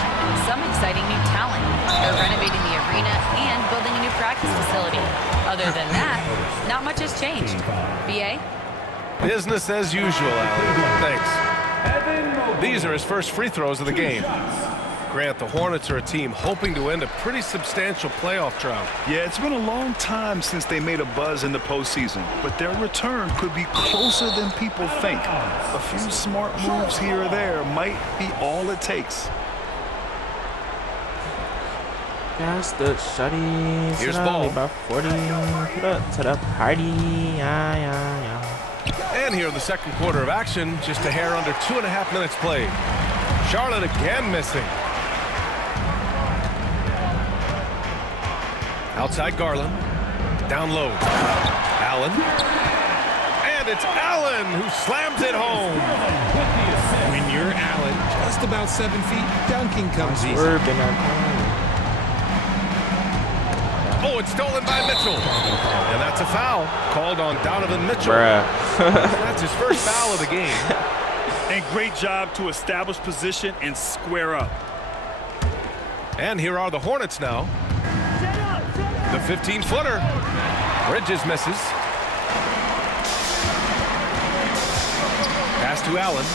some exciting new talent. They're renovating the arena and building a new practice facility. Other than that, not much has changed. BA? Business as usual, Allie. Thanks. These are his first free throws of the game. Grant, the Hornets are a team hoping to end a pretty substantial playoff drought. Yeah, it's been a long time since they made a buzz in the postseason, but their return could be closer than people think. A few smart moves here or there might be all it takes. Gas the shutty. Here's ball. About 40. Put up to the party. Yeah. And here in the second quarter of action, just a hair under 2.5 minutes played. Charlotte again missing. Outside Garland. Down low. Allen. And it's Allen who slams it home. When you're Allen, just about 7 feet, dunking comes easy. Oh, it's stolen by Mitchell. And that's a foul called on Donovan Mitchell. That's his first foul of the game. And great job to establish position and square up. And here are the Hornets now. The 15-footer. Bridges misses. Pass to Allen.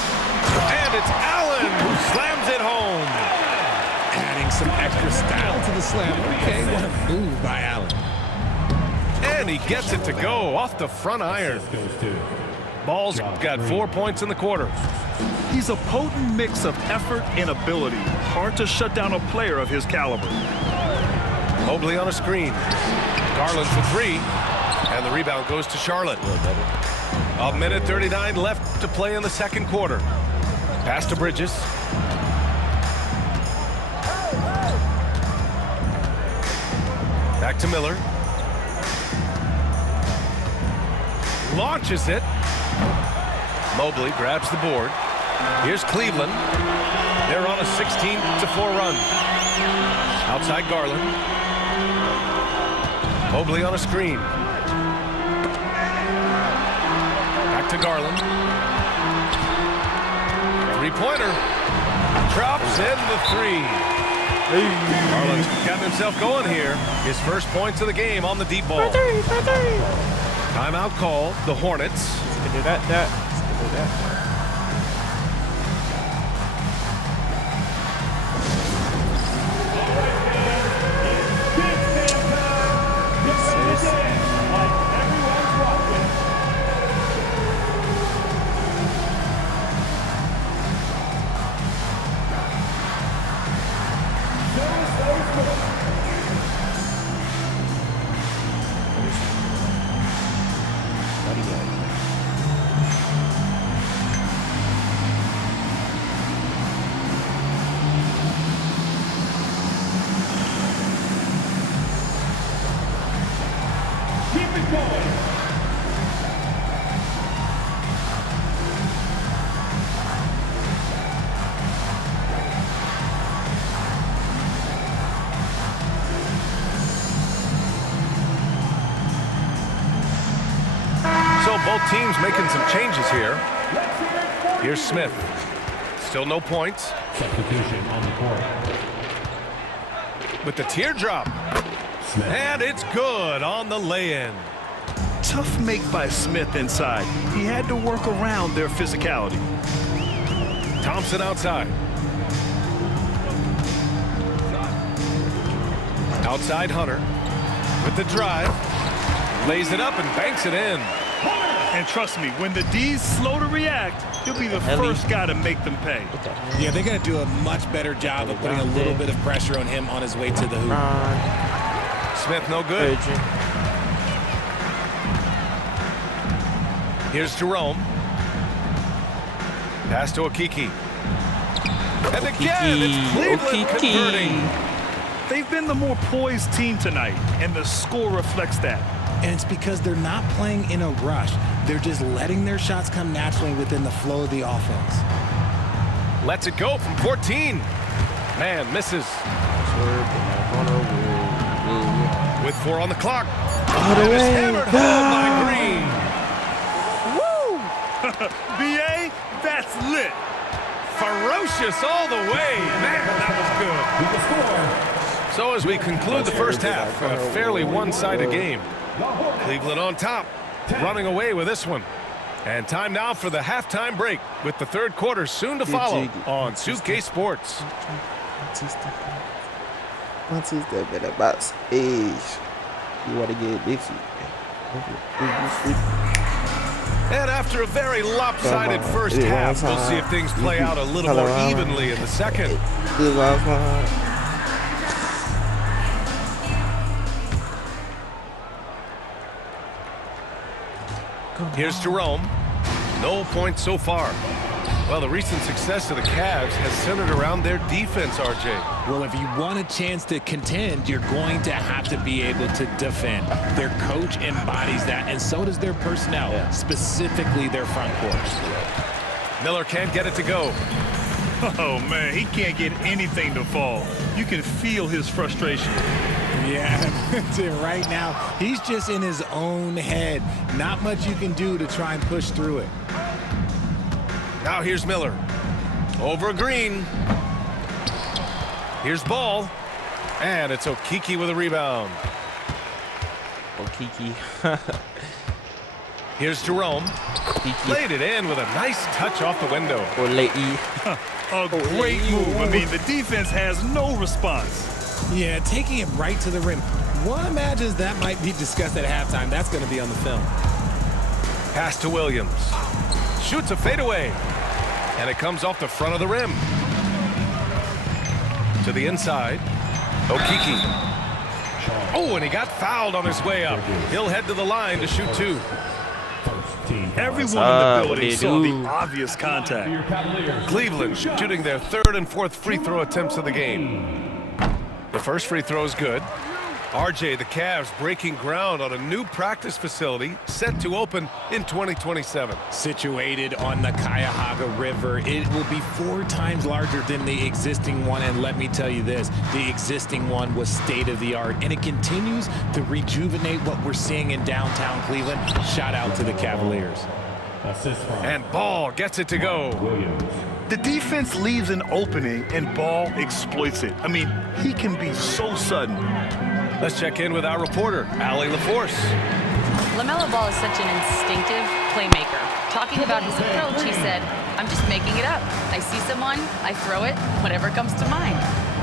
And it's Allen who slams it home. Adding some extra style to the slam. Okay, what a move by Allen. And he gets it to go off the front iron. Ball's got 4 points in the quarter. He's a potent mix of effort and ability. Hard to shut down a player of his caliber. Mobley on a screen. Garland for 3. And the rebound goes to Charlotte. A minute 39 left to play in the second quarter. Pass to Bridges. Back to Miller. Launches it. Mobley grabs the board. Here's Cleveland. They're on a 16-4 run. Outside Garland. Mobley on a screen. Back to Garland. Three-pointer. Drops in the 3. Garland's got himself going here. His first points of the game on the deep ball. Timeout call. The Hornets. Can do that. Can do that. Both teams making some changes here. Here's Smith. Still no points. Substitution on the court. With the teardrop. And it's good on the lay-in. Tough make by Smith inside. He had to work around their physicality. Thompson outside. Outside Hunter with the drive. Lays it up and banks it in. And trust me, when the D's slow to react, he'll be the first guy to make them pay. Yeah, they're going to do a much better job of putting a little bit of pressure on him on his way to the hoop. Smith no good. Here's Jerome. Pass to Okiki. And again, it's Cleveland converting. They've been the more poised team tonight, and the score reflects that. And it's because they're not playing in a rush. They're just letting their shots come naturally within the flow of the offense. Lets it go from 14. Man, misses. With 4 on the clock. All the way. Hammered home by Green. Woo! BA, that's lit. Ferocious all the way. Man, that was good. So as we conclude the first half, a fairly one-sided game. Cleveland on top, running away with this one. And time now for the halftime break with the third quarter soon to follow on 2K Sports. Once he's there with a box age, you want to get Dixie. And after a very lopsided first half, we'll see if things play out a little more evenly in the second. Here's Jerome. No points so far. Well, the recent success of the Cavs has centered around their defense, RJ. Well, if you want a chance to contend, you're going to have to be able to defend. Their coach embodies that, and so does their personnel, specifically their front court. Miller can't get it to go. Oh, man, he can't get anything to fall. You can feel his frustration. Yeah, right now, he's just in his own head. Not much you can do to try and push through it. Now here's Miller. Over Green. Here's Ball. And it's Okiki with a rebound. Okiki. Here's Jerome. Laid it in with a nice touch off the window. A great move. I mean, the defense has no response. Yeah, taking it right to the rim. One imagines that might be discussed at halftime. That's going to be on the film. Pass to Williams. Shoots a fadeaway. And it comes off the front of the rim. To the inside. Okiki. Oh, and he got fouled on his way up. He'll head to the line to shoot 2. Everyone in the building saw the obvious contact. Cleveland shooting their 3rd and 4th free throw attempts of the game. The first free throw is good. RJ, the Cavs breaking ground on a new practice facility set to open in 2027. Situated on the Cuyahoga River, it will be 4 times larger than the existing one. And let me tell you this, the existing one was state-of-the-art, and it continues to rejuvenate what we're seeing in downtown Cleveland. Shout out to the Cavaliers. And Ball gets it to go. The defense leaves an opening, and Ball exploits it. I mean, he can be so sudden. Let's check in with our reporter, Allie LaForce. LaMelo Ball is such an instinctive playmaker. Talking about his approach, he said, I'm just making it up. I see someone, I throw it, whatever comes to mind.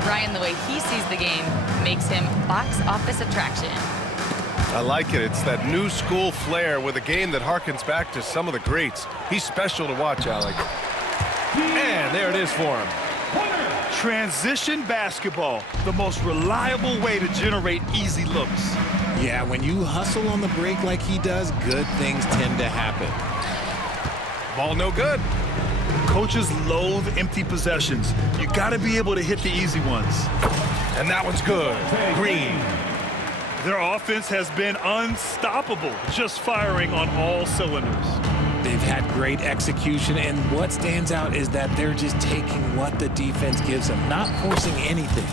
Ryan, the way he sees the game makes him box office attraction. I like it. It's that new school flair with a game that harkens back to some of the greats. He's special to watch, Alec. And there it is for him. Transition basketball, the most reliable way to generate easy looks. Yeah, when you hustle on the break like he does, good things tend to happen. Ball no good. Coaches loathe empty possessions. You got to be able to hit the easy ones. And that one's good. Green. Their offense has been unstoppable, just firing on all cylinders. They've had great execution, and what stands out is that they're just taking what the defense gives them, not forcing anything.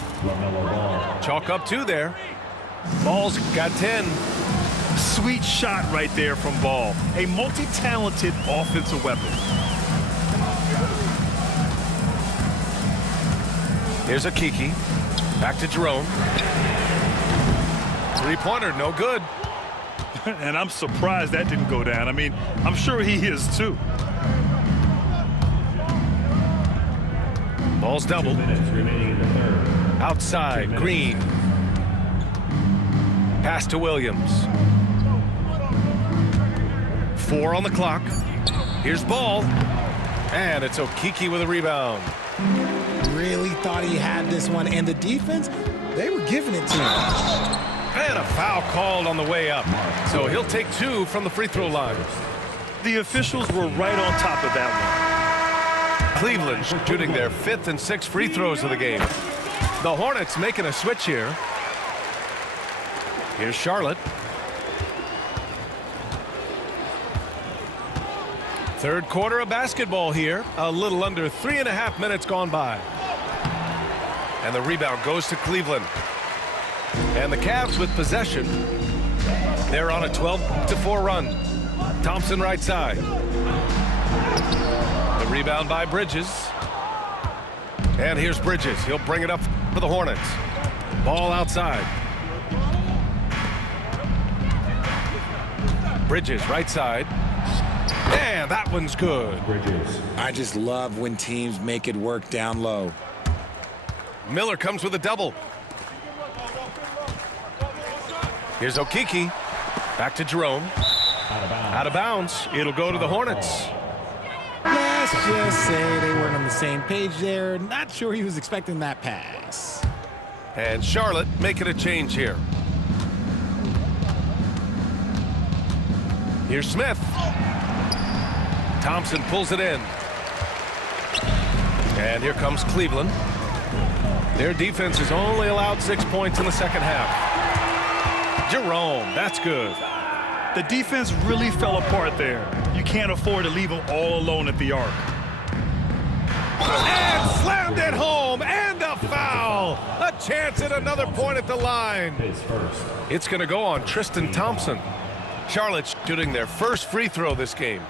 Chalk up 2 there. Ball's got 10. sweet shot right there from Ball. A multi-talented offensive weapon. Here's a Kiki. Back to Jerome. Three-pointer, no good. And I'm surprised that didn't go down. I mean, I'm sure he is too. Ball's doubled. 2 minutes remaining in the third. Outside, Green. Pass to Williams. 4 on the clock. Here's Ball. And it's Okeke with a rebound. Really thought he had this one. And the defense, they were giving it to him. And a foul called on the way up. So he'll take 2 from the free throw line. The officials were right on top of that one. Cleveland shooting their 5th and 6th free throws of the game. The Hornets making a switch here. Here's Charlotte. Third quarter of basketball here. A little under 3.5 minutes gone by. And the rebound goes to Cleveland. And the Cavs with possession. They're on a 12-4 run. Thompson right side. The rebound by Bridges. And here's Bridges. He'll bring it up for the Hornets. Ball outside. Bridges right side. And that one's good. I just love when teams make it work down low. Miller comes with a double. Here's Okeke. Back to Jerome. Out of bounds. It'll go to the Hornets. Let's just say they weren't on the same page there. Not sure he was expecting that pass. And Charlotte making a change here. Here's Smith. Thompson pulls it in. And here comes Cleveland. Their defense has only allowed 6 points in the second half. Jerome, that's good. The defense really fell apart there. You can't afford to leave them all alone at the arc. And slammed it home, and a foul. A chance at another point at the line. It's going to go on Tristan Thompson. Charlotte shooting their first free throw this game.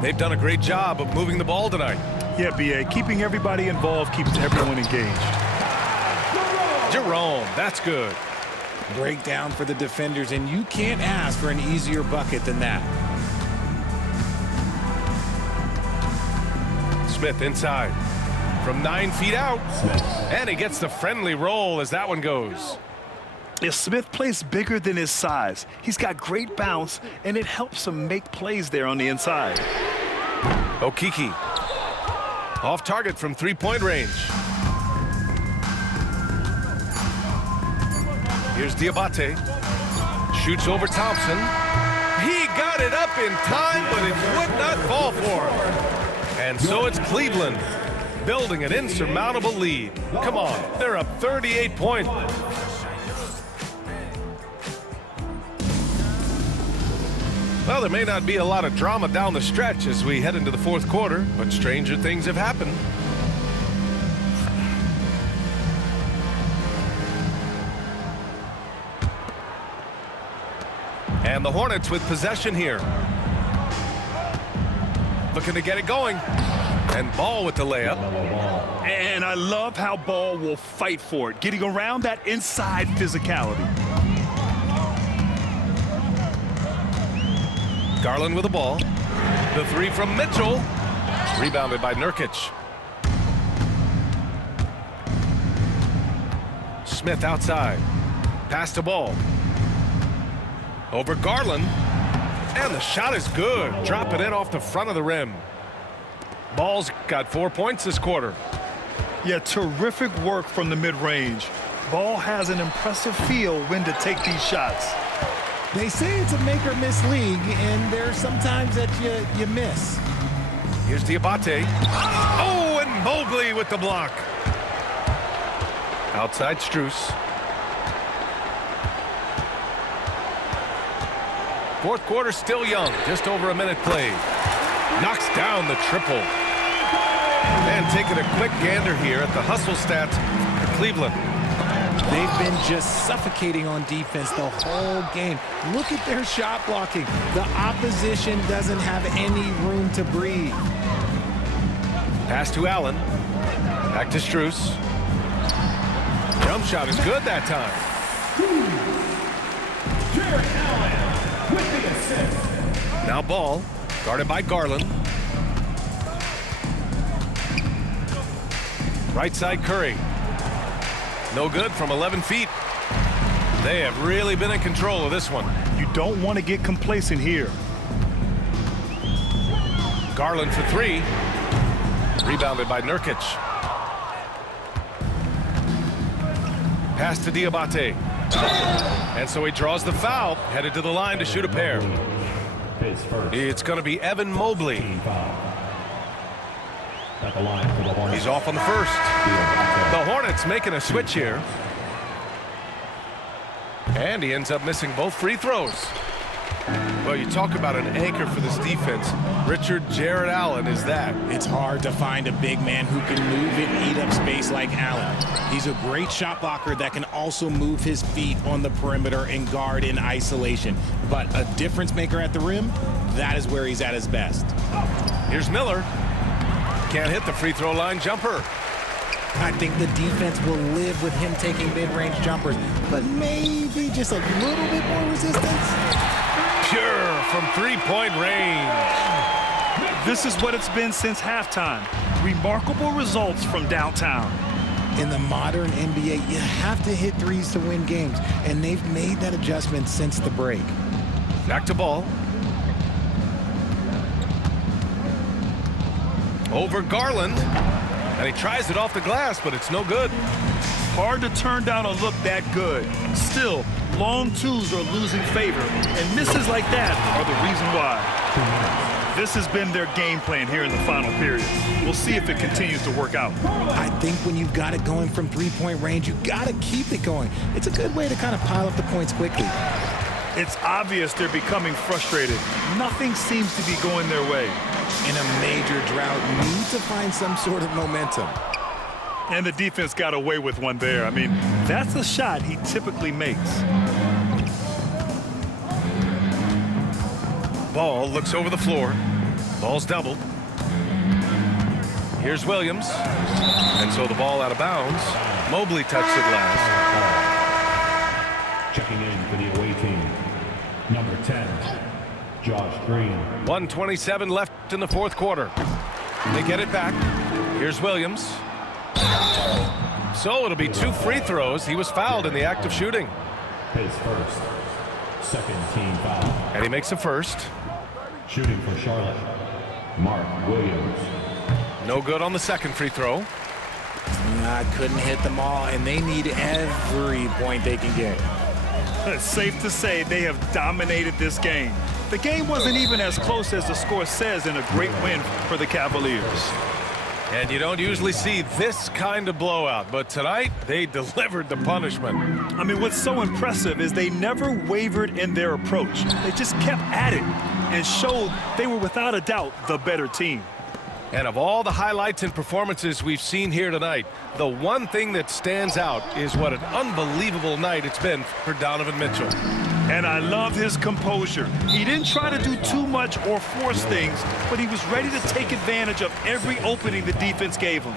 They've done a great job of moving the ball tonight. Yeah, B.A., keeping everybody involved keeps everyone engaged. Jerome, that's good. Breakdown for the defenders, and you can't ask for an easier bucket than that. Smith inside from 9 feet out. And he gets the friendly roll as that one goes. If Smith plays bigger than his size, he's got great bounce, and it helps him make plays there on the inside. Okeke off target from 3-point range. Here's Diabate. Shoots over Thompson. He got it up in time, but it would not fall for him. And so it's Cleveland building an insurmountable lead. Come on, they're up 38 points. Well, there may not be a lot of drama down the stretch as we head into the fourth quarter, but stranger things have happened. And the Hornets with possession here. Looking to get it going. And Ball with the layup. And I love how Ball will fight for it, getting around that inside physicality. Garland with the ball. The three from Mitchell. Rebounded by Nurkic. Smith outside. Pass to Ball. Over Garland. And the shot is good. Drop it in off the front of the rim. Ball's got 4 points this quarter. Yeah, terrific work from the mid-range. Ball has an impressive feel when to take these shots. They say it's a make-or-miss league, and there's sometimes that you miss. Here's Diabate. Oh, and Mobley with the block. Outside Strus. Fourth quarter still young, just over a minute played. Knocks down the triple. And taking a quick gander here at the hustle stats for Cleveland. They've been just suffocating on defense the whole game. Look at their shot blocking. The opposition doesn't have any room to breathe. Pass to Allen. Back to Strus. Jump shot is good that time. Jared Allen with the assist. Now Ball, guarded by Garland. Right side Curry. No good from 11 feet. They have really been in control of this one. You don't want to get complacent here. Garland for three. Rebounded by Nurkic. Pass to Diabate. And so he draws the foul, headed to the line to shoot a pair. It's going to be Evan Mobley. He's off on the first. The Hornets making a switch here. And he ends up missing both free throws. Well, you talk about an anchor for this defense. Richard Jared Allen is that. It's hard to find a big man who can move and eat up space like Allen. He's a great shot blocker that can also move his feet on the perimeter and guard in isolation. But a difference maker at the rim, that is where he's at his best. Here's Miller. Can't hit the free throw line jumper. I think the defense will live with him taking mid-range jumpers, but maybe just a little bit more resistance. Pure from three-point range. This is what it's been since halftime. Remarkable results from downtown. In the modern NBA, you have to hit threes to win games, and they've made that adjustment since the break. Back to Ball. Over Garland. And he tries it off the glass, but it's no good. Hard to turn down a look that good. Still, long twos are losing favor, and misses like that are the reason why. This has been their game plan here in the final period. We'll see if it continues to work out. I think when you've got it going from three-point range, you got to keep it going. It's a good way to kind of pile up the points quickly. It's obvious they're becoming frustrated. Nothing seems to be going their way. In a major drought, you need to find some sort of momentum. And the defense got away with one there. I mean, that's a shot he typically makes. Ball looks over the floor. Ball's doubled. Here's Williams. And so the ball out of bounds. Mobley touched it last. Checking in for the away team, number 10, Josh Green. 1:27 left in the fourth quarter. They get it back. Here's Williams. So it'll be two free throws. He was fouled in the act of shooting. His first, second team foul. And he makes a first. Shooting for Charlotte, Mark Williams. No good on the second free throw. I couldn't hit them all, and they need every point they can get. It's safe to say they have dominated this game. The game wasn't even as close as the score says in a great win for the Cavaliers. And you don't usually see this kind of blowout, but tonight they delivered the punishment. I mean, what's so impressive is they never wavered in their approach. They just kept at it and showed they were without a doubt the better team. And of all the highlights and performances we've seen here tonight, the one thing that stands out is what an unbelievable night it's been for Donovan Mitchell. And I love his composure. He didn't try to do too much or force things, but he was ready to take advantage of every opening the defense gave him.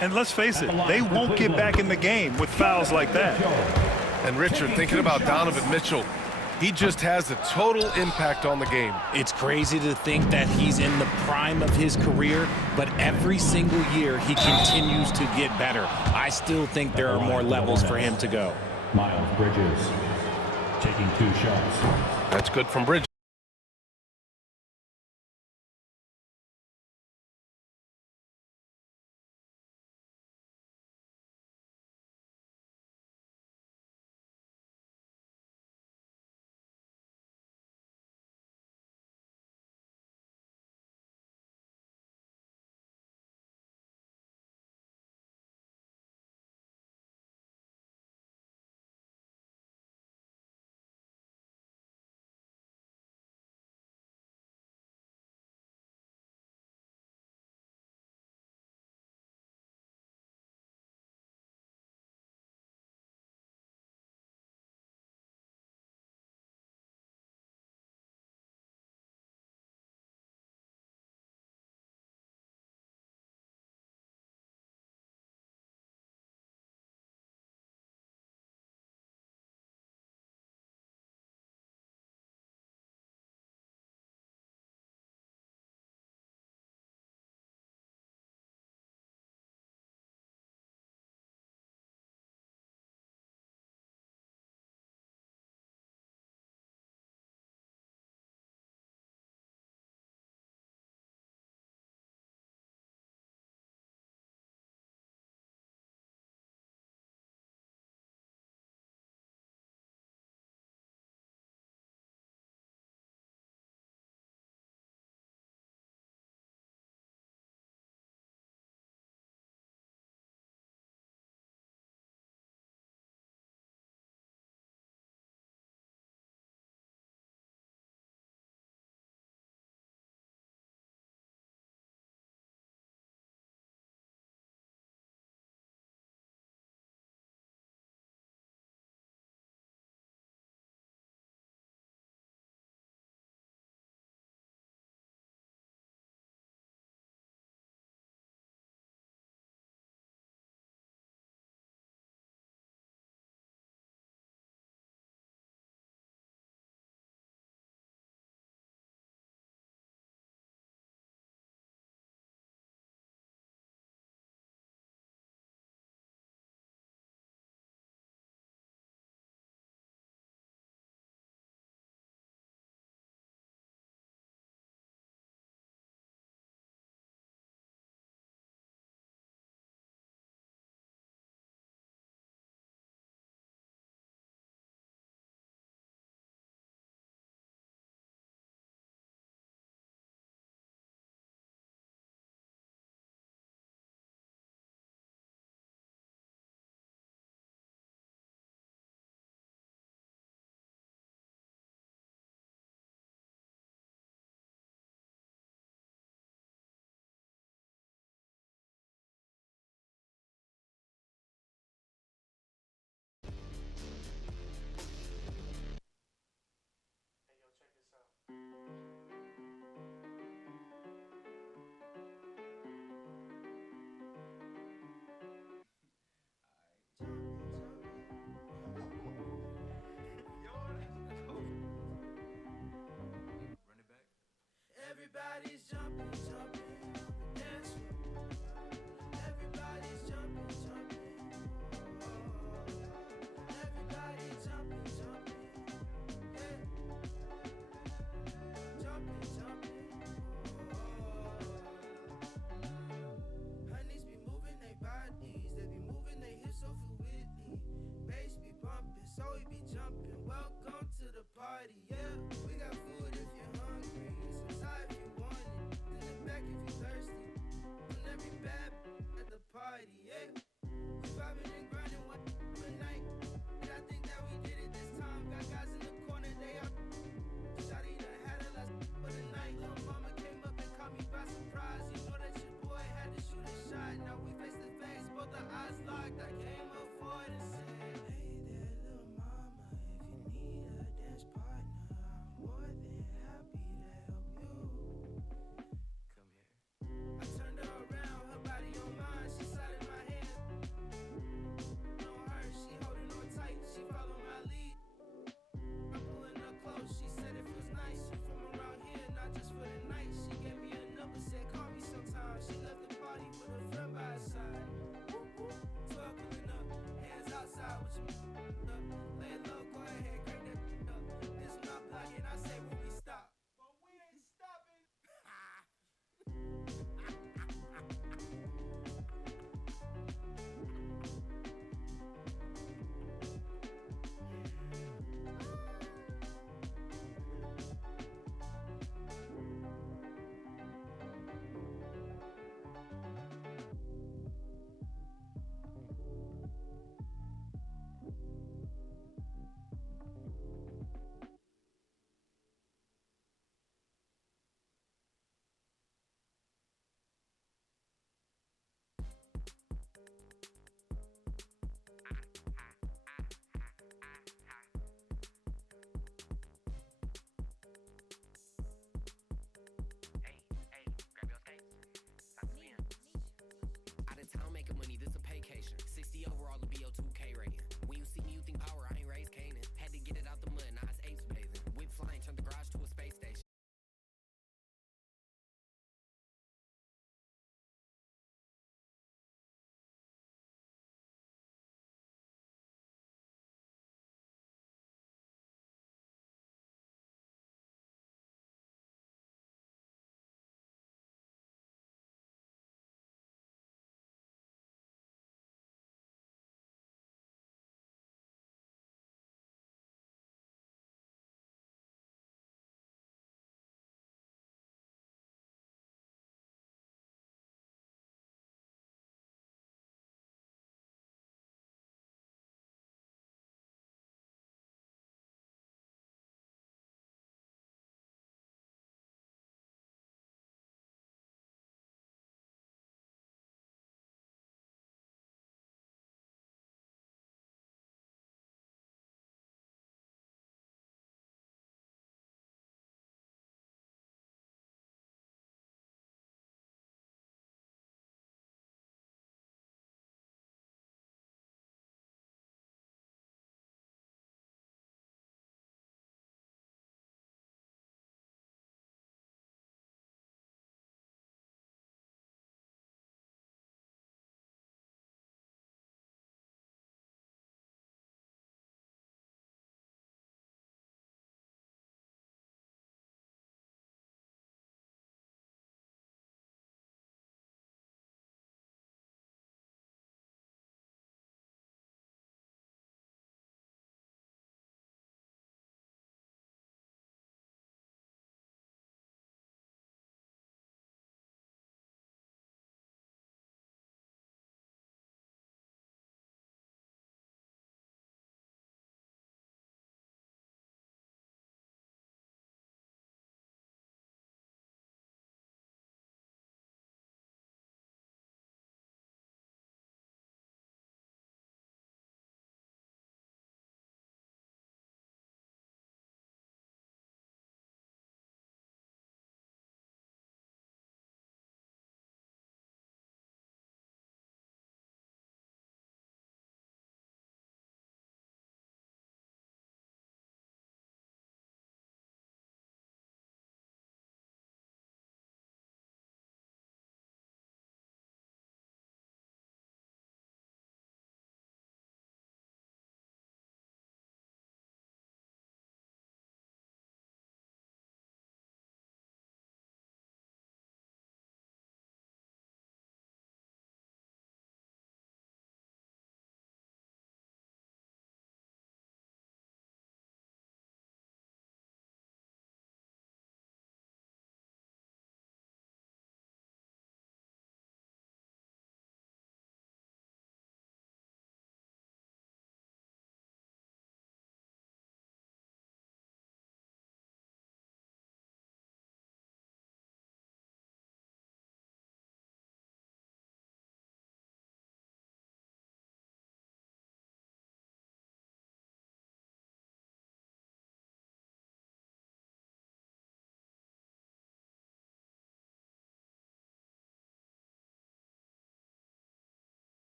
And let's face it, they won't get back in the game with fouls like that. And Richard, thinking about Donovan Mitchell, he just has a total impact on the game. It's crazy to think that he's in the prime of his career, but every single year he continues to get better. I still think there are more levels for him to go. Miles Bridges taking 2 shots. That's good from Bridges.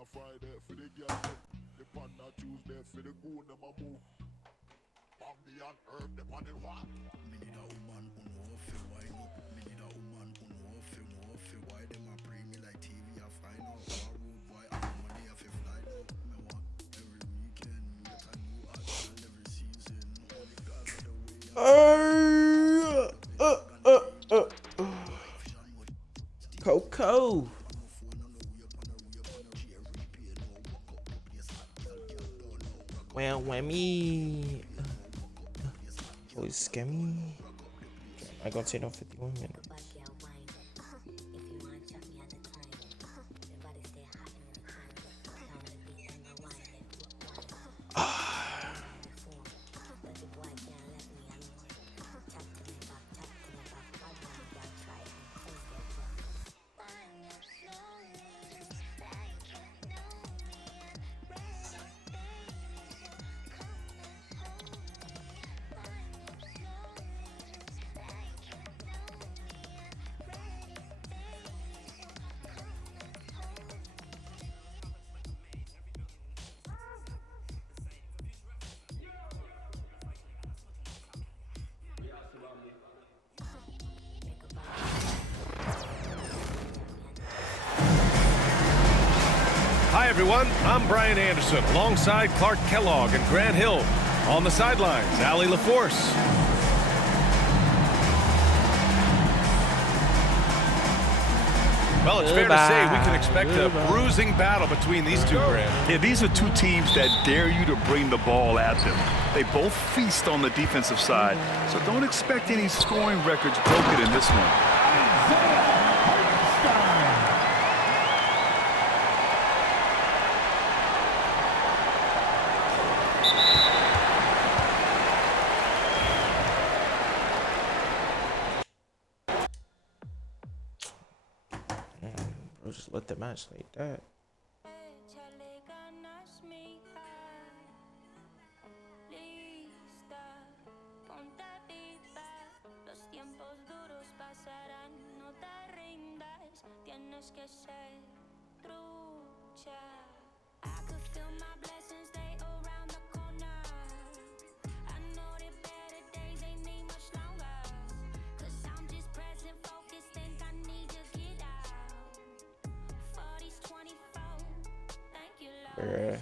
a Friday for the girl them. The on a Tuesday for the goon them a move. Bambi and herb them on the what? Me need a woman who know fi wine up. Me need a woman who know fi why them a pray me like TV a find out. War road boy and money a fi fly now. Me want every weekend get a new article every season. Only God of the way. Coco. Whammy. Oh, it's scammy. I got it on 51 minutes. Hi, everyone. I'm Brian Anderson, alongside Clark Kellogg and Grant Hill. On the sidelines, Allie LaForce. Well, it's fair to say we can expect a bruising battle between these two, Grant. Yeah, these are two teams that dare you to bring the ball at them. They both feast on the defensive side, so don't expect any scoring records broken in this one. Bro, just let the match like that. Bruh.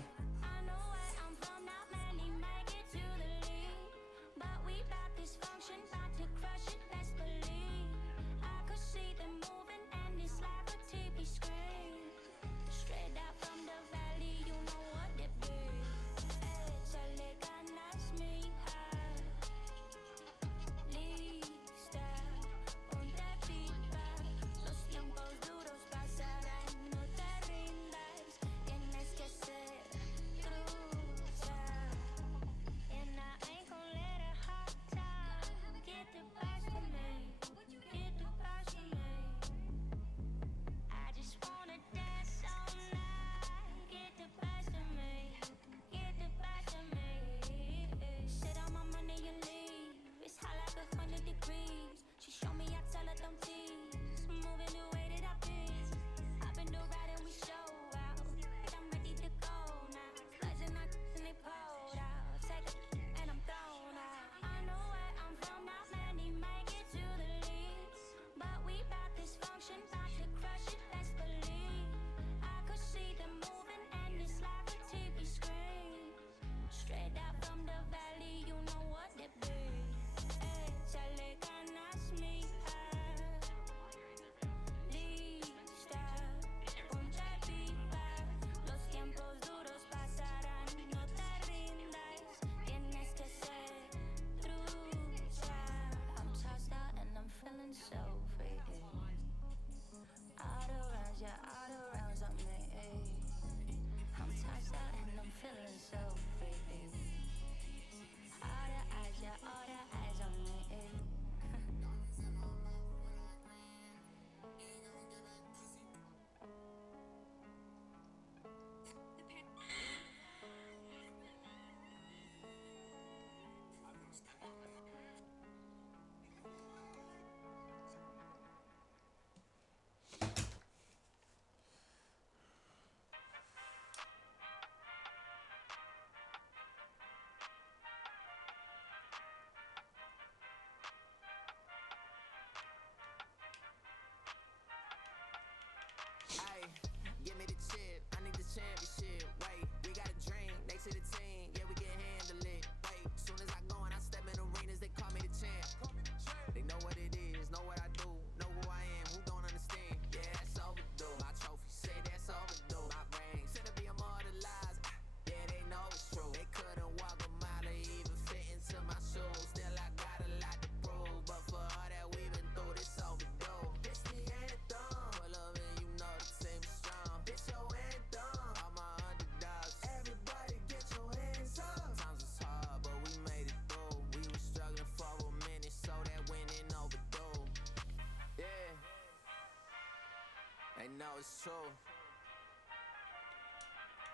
it's true.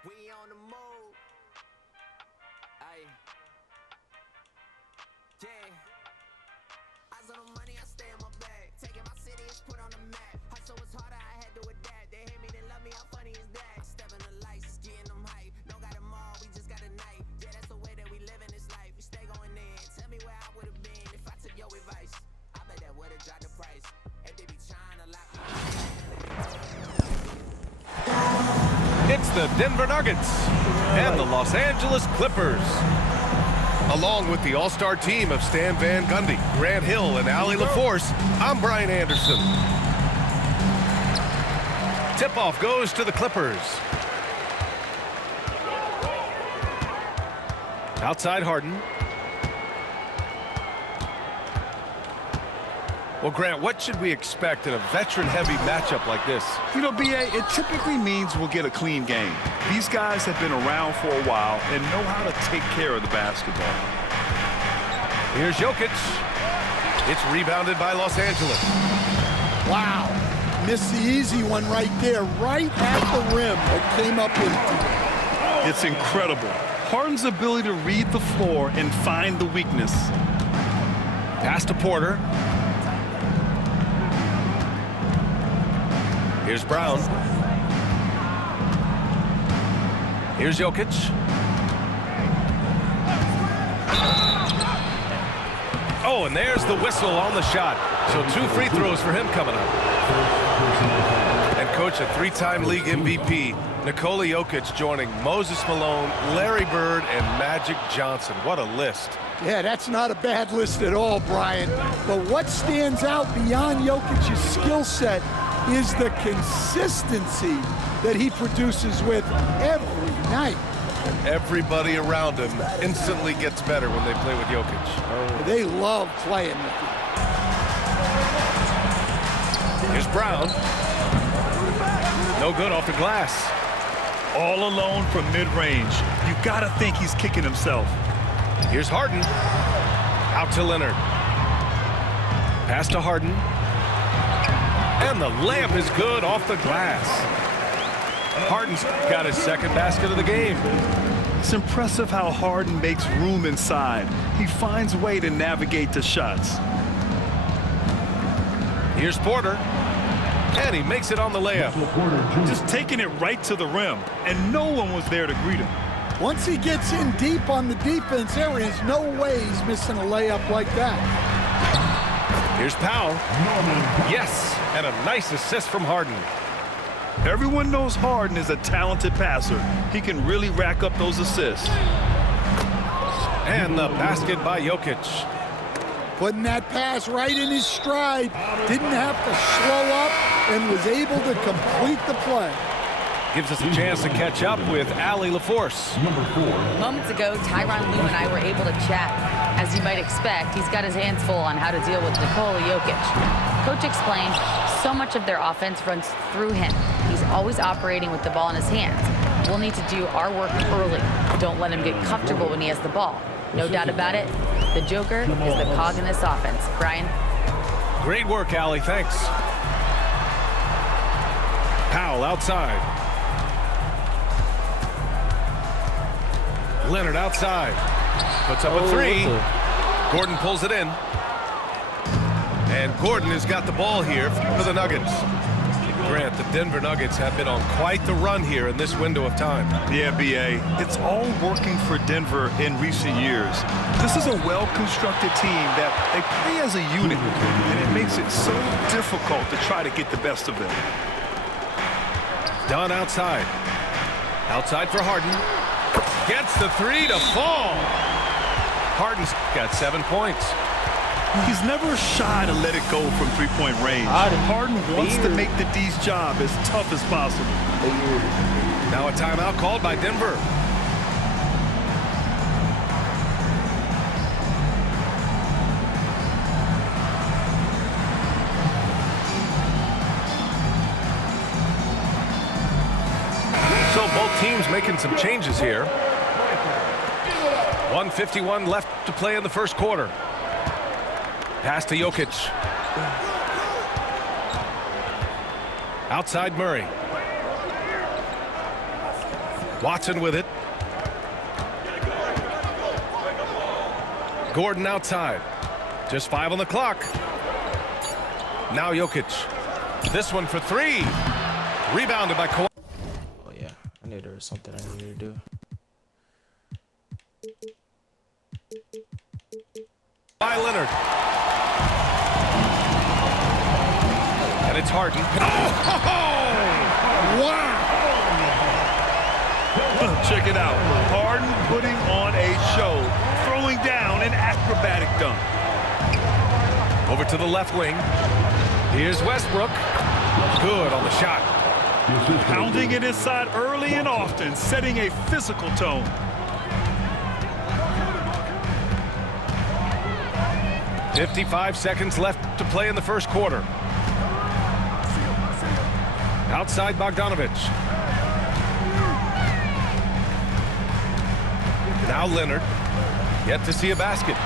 We on the move. Aye. Yeah. Eyes on the money, I stay in my bag. Taking my city, it's put on the map. Hustle was harder, I had to adapt. They hate me, they love me, how funny is that? I step in the lights, it's getting them hype. Don't got them all, we just got a night. Yeah, that's the way that we live in this life. We stay going in. Tell me where I would have been if I took your advice. I bet that would have dropped the price. And they be trying to lock me. It's the Denver Nuggets and the Los Angeles Clippers. Along with the all-star team of Stan Van Gundy, Grant Hill, and Allie LaForce, I'm Brian Anderson. Tip-off goes to the Clippers. Outside Harden. Well, Grant, what should we expect in a veteran-heavy matchup like this? You know, B.A., it typically means we'll get a clean game. These guys have been around for a while and know how to take care of the basketball. Here's Jokic. It's rebounded by Los Angeles. Wow. Missed the easy one right there, right at the rim, but came up empty. It's incredible. Harden's ability to read the floor and find the weakness. Pass to Porter. Here's Brown. Here's Jokic. Oh, and there's the whistle on the shot. So 2 free throws for him coming up. And coach, a 3-time league MVP, Nikola Jokic joining Moses Malone, Larry Bird, and Magic Johnson. What a list. Yeah, that's not a bad list at all, Brian. But what stands out beyond Jokic's skill set is the consistency that he produces with every night. And everybody around him instantly gets better when they play with Jokic. They love playing with him. Here's Brown. No good off the glass. All alone from mid-range. You gotta think he's kicking himself. Here's Harden. Out to Leonard. Pass to Harden. And the layup is good off the glass. Harden's got his second basket of the game. It's impressive how Harden makes room inside. He finds a way to navigate the shots. Here's Porter. And he makes it on the layup. Just taking it right to the rim, and no one was there to greet him. Once he gets in deep on the defense, there is no way he's missing a layup like that. Here's Powell. Yes, and a nice assist from Harden. Everyone knows Harden is a talented passer. He can really rack up those assists. And the basket by Jokic. Putting that pass right in his stride. Didn't have to slow up and was able to complete the play. Gives us a chance to catch up with Allie LaForce. Moments ago, Tyronn Lue and I were able to chat. As you might expect, he's got his hands full on how to deal with Nikola Jokic. Coach explained so much of their offense runs through him. He's always operating with the ball in his hands. We'll need to do our work early. Don't let him get comfortable when he has the ball. No doubt about it, the Joker is the cog in this offense. Brian? Great work, Allie. Thanks. Powell outside. Leonard outside. Puts up a 3. Gordon pulls it in. And Gordon has got the ball here for the Nuggets. Grant, the Denver Nuggets have been on quite the run here in this window of time. Yeah, B.A., it's all working for Denver in recent years. This is a well-constructed team that they play as a unit, and it makes it so difficult to try to get the best of them. Dunn outside. Outside for Harden. Gets the 3 to fall. Harden's got 7 points. He's never shy to let it go from three-point range. Harden wants to make the D's job as tough as possible. Now a timeout called by Denver. So both teams making some changes here. 1:51 left to play in the first quarter. Pass to Jokic. Outside Murray. Watson with it. Gordon outside. Just 5 on the clock. Now Jokic. This one for 3. Rebounded by Kawhi. Oh, yeah. I knew there was something I needed to do. By Leonard. And it's Harden. Oh! Wow! Check it out. Harden putting on a show, throwing down an acrobatic dunk. Over to the left wing. Here's Westbrook. Good on the shot. Pounding it inside early and often, setting a physical tone. .55 seconds left to play in the first quarter. Outside Bogdanovich. Now Leonard. Yet to see a basket.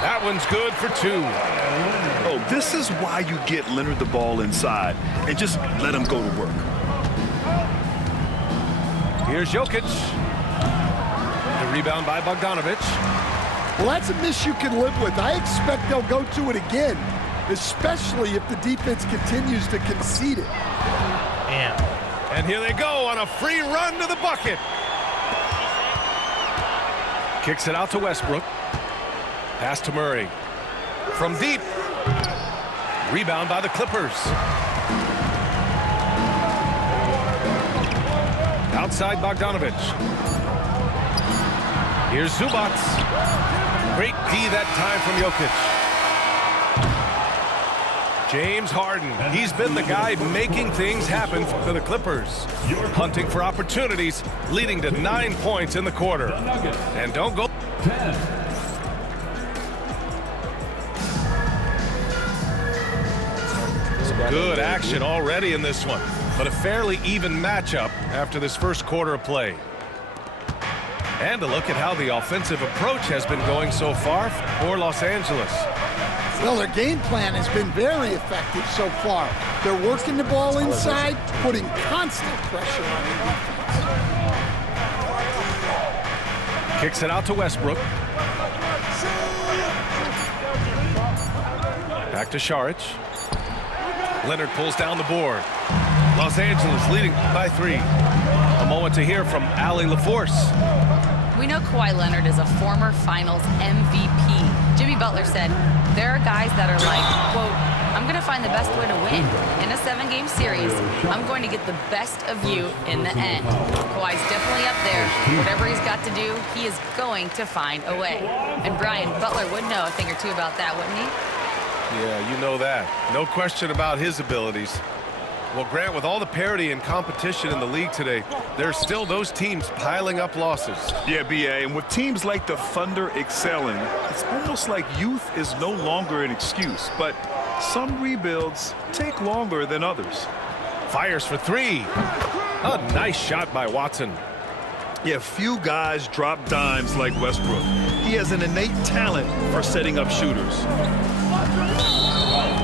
That one's good for 2. Oh, this is why you get Leonard the ball inside and just let him go to work. Here's Jokic. The rebound by Bogdanovich. Well, that's a miss you can live with. I expect they'll go to it again, especially if the defense continues to concede it. Damn. And here they go on a free run to the bucket. Kicks it out to Westbrook. Pass to Murray. From deep. Rebound by the Clippers. Outside Bogdanovich. Here's Zubac. Great D that time from Jokic. James Harden. He's been the guy making things happen for the Clippers. Hunting for opportunities, leading to 9 points in the quarter. And don't go. 10. Good action already in this one, but a fairly even matchup after this first quarter of play. And a look at how the offensive approach has been going so far for Los Angeles. Well, their game plan has been very effective so far. They're working the ball inside, putting constant pressure on the defense. Kicks it out to Westbrook. Back to Šarić. Leonard pulls down the board. Los Angeles leading by 3. A moment to hear from Allie LaForce. We know Kawhi Leonard is a former Finals MVP. Jimmy Butler said, there are guys that are like, quote, I'm going to find the best way to win. In a 7-game series, I'm going to get the best of you in the end. Kawhi's definitely up there. Whatever he's got to do, he is going to find a way. And Brian, Butler would know a thing or two about that, wouldn't he? Yeah, you know that. No question about his abilities. Well, Grant, with all the parity and competition in the league today, there's still those teams piling up losses. Yeah, B.A., and with teams like the Thunder excelling, it's almost like youth is no longer an excuse. But some rebuilds take longer than others. Fires for 3. A nice shot by Watson. Yeah, few guys drop dimes like Westbrook. He has an innate talent for setting up shooters.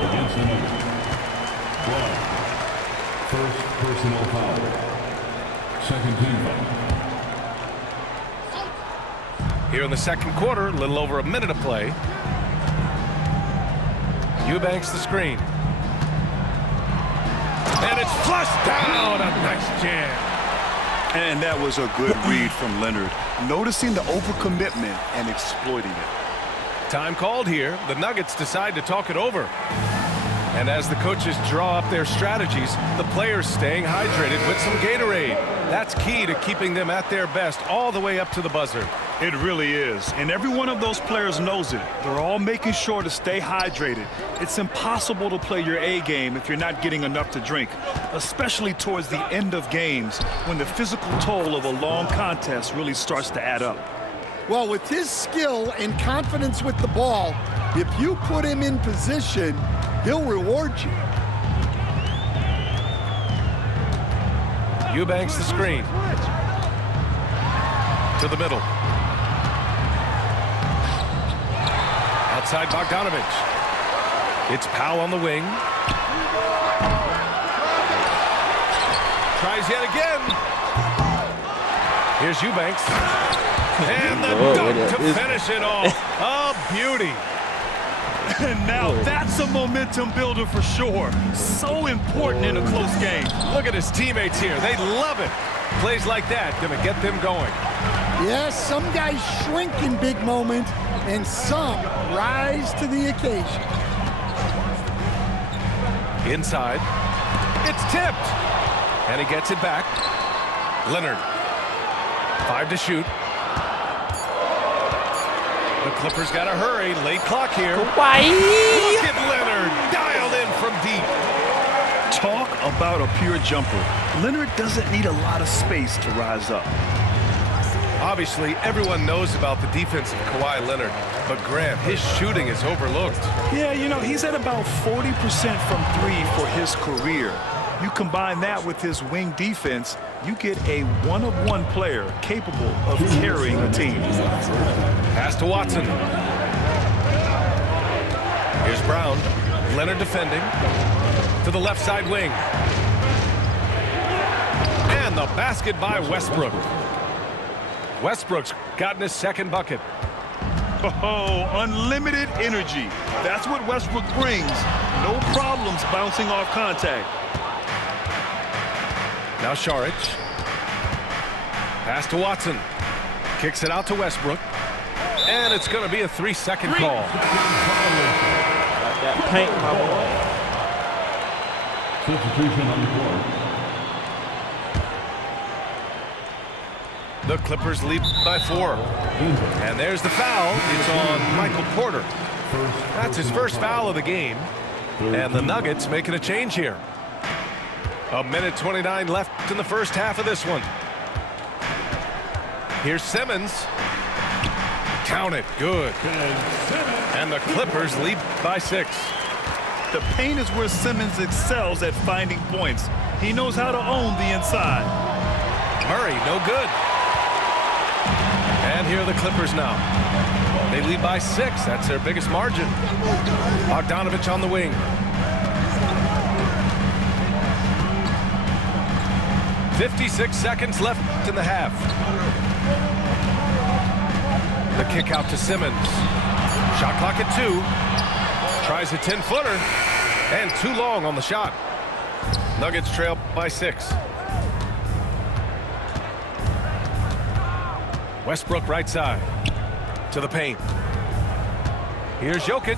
Against the Nuggets. 12. First personal foul. Second team foul. Here in the second quarter, a little over a minute of play. Eubanks the screen. And it's flushed down. A nice jam. And that was a good read from Leonard, noticing the overcommitment and exploiting it. Time called here. The Nuggets decide to talk it over. And as the coaches draw up their strategies, the players staying hydrated with some Gatorade. That's key to keeping them at their best all the way up to the buzzer. It really is. And every one of those players knows it. They're all making sure to stay hydrated. It's impossible to play your A game if you're not getting enough to drink, especially towards the end of games when the physical toll of a long contest really starts to add up. Well, with his skill and confidence with the ball, if you put him in position, he'll reward you. Eubanks the screen. To the middle. Outside Bogdanovich. It's Powell on the wing. Tries yet again. Here's Eubanks. And the dunk to finish it off. A beauty. And now that's a momentum builder for sure. So important in a close game. Look at his teammates here. They love it. Plays like that gonna get them going. Yes, some guys shrink in big moments, and some rise to the occasion. Inside. It's tipped. And he gets it back. Leonard. 5 to shoot. The Clippers got to hurry. Late clock here. Kawhi. Look at Leonard. Dialed in from deep. Talk about a pure jumper. Leonard doesn't need a lot of space to rise up. Obviously, everyone knows about the defense of Kawhi Leonard, but Grant, his shooting is overlooked. Yeah, you know, he's at about 40% from three for his career. You combine that with his wing defense, you get a one-of-one player capable of carrying a team. Pass to Watson. Here's Brown. Leonard defending. To the left side wing. And the basket by Westbrook. Westbrook's gotten his second bucket. Oh, unlimited energy. That's what Westbrook brings. No problems bouncing off contact. Now Šarić. Pass to Watson. Kicks it out to Westbrook. And it's going to be a 3-second call. Got that paint, my boy. Substitution on the floor. The Clippers lead by 4. And there's the foul. It's on Michael Porter. That's his first foul of the game. And the Nuggets making a change here. 1:29 left in the first half of this one. Here's Simmons. Count it. Good. And the Clippers lead by 6. The paint is where Simmons excels at finding points. He knows how to own the inside. Murray, no good. And here are the Clippers now. They lead by 6. That's their biggest margin. Bogdanovich on the wing. 56 seconds left in the half. The kick out to Simmons. Shot clock at 2. Tries a 10-footer. And too long on the shot. Nuggets trail by 6. Westbrook right side. To the paint. Here's Jokic.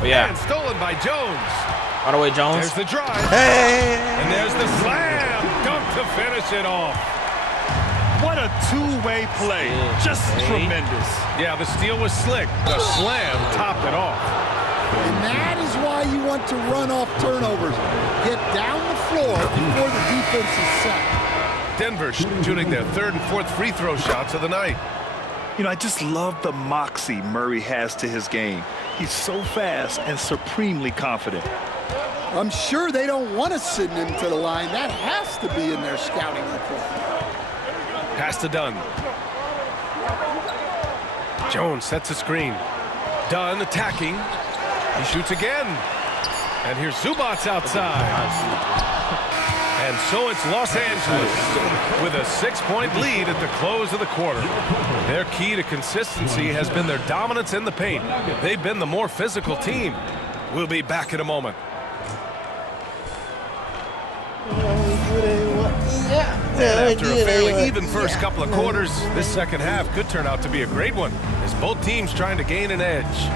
Oh, yeah. And stolen by Jones. By the way, Jones. There's the drive. Hey! And there's the slam. Dunk to finish it off. What a two-way play. Just tremendous. Yeah, the steal was slick. The slam topped it off. And that is why you want to run off turnovers. Get down the floor before the defense is set. Denver shooting their 3rd and 4th free throw shots of the night. You know, I just love the moxie Murray has to his game. He's so fast and supremely confident. I'm sure they don't want to send him to the line. That has to be in their scouting report. Pass to Dunn. Jones sets a screen. Dunn attacking. He shoots again. And here's Zubac's outside. And so it's Los Angeles with a 6-point lead at the close of the quarter. Their key to consistency has been their dominance in the paint. They've been the more physical team. We'll be back in a moment. And after a fairly even first couple of quarters, this second half could turn out to be a great one as both teams trying to gain an edge.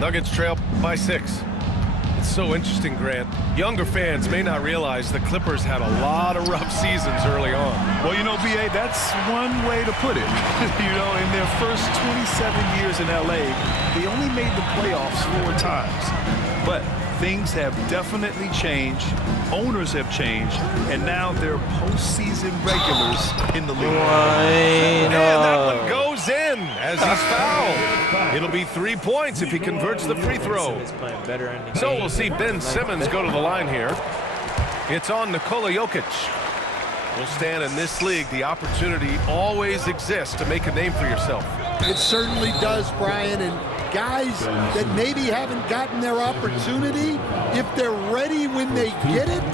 Nuggets trail by 6. It's so interesting, Grant. Younger fans may not realize the Clippers had a lot of rough seasons early on. Well, you know, B.A., that's one way to put it. You know, in their first 27 years in L.A., they only made the playoffs 4 times. But things have definitely changed. Owners have changed. And now they're postseason regulars in the league. And that one goes in as he's fouled. It'll be 3 points if he converts the free throw. So we'll see Ben Simmons go to the line here. It's on Nikola Jokic. Well, Stan, in this league, the opportunity always exists to make a name for yourself. It certainly does, Brian. And guys that maybe haven't gotten their opportunity, if they're ready when they get it,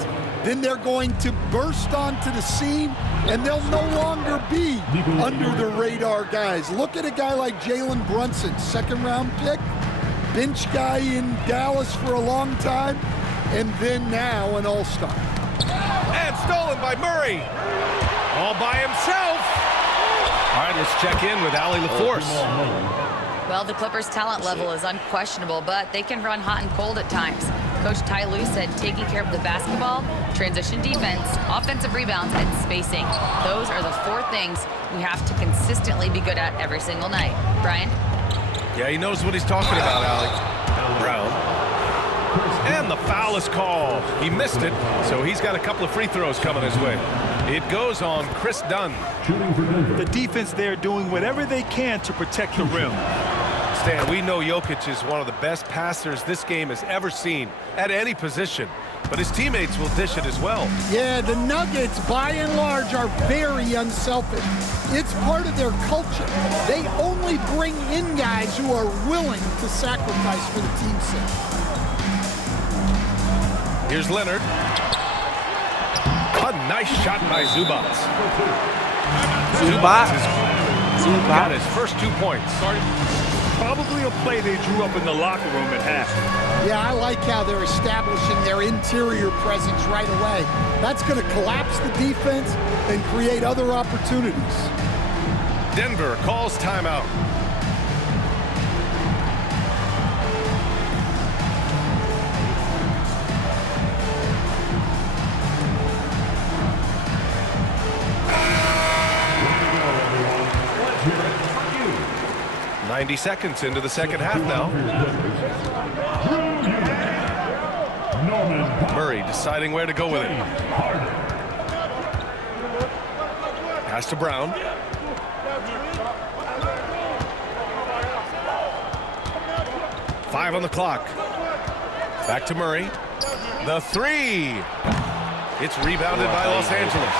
then they're going to burst onto the scene, and they'll no longer be under the radar guys. Look at a guy like Jalen Brunson, second-round pick, bench guy in Dallas for a long time, and then now an all-star. And stolen by Murray. All by himself. All right, let's check in with Allie LaForce. Well, the Clippers' talent level is unquestionable, but they can run hot and cold at times. Coach Ty Lue said taking care of the basketball, transition defense, offensive rebounds, and spacing. Those are the 4 things we have to consistently be good at every single night. Brian? Yeah, he knows what he's talking about, Allie. Brown. And the foul is called. He missed it, so he's got a couple of free throws coming his way. It goes on Chris Dunn. The defense there doing whatever they can to protect the rim. Stan, we know Jokic is one of the best passers this game has ever seen at any position, but his teammates will dish it as well. Yeah, the Nuggets, by and large, are very unselfish. It's part of their culture. They only bring in guys who are willing to sacrifice for the team's sake. Here's Leonard. A nice shot by Zubac. Zubac got his first 2 points. Probably a play they drew up in the locker room at half. Yeah, I like how they're establishing their interior presence right away. That's going to collapse the defense and create other opportunities. Denver calls timeout. .90 seconds into the second half now. Murray deciding where to go with it. Pass to Brown. Five on the clock. Back to Murray. The 3. It's rebounded by Los Angeles.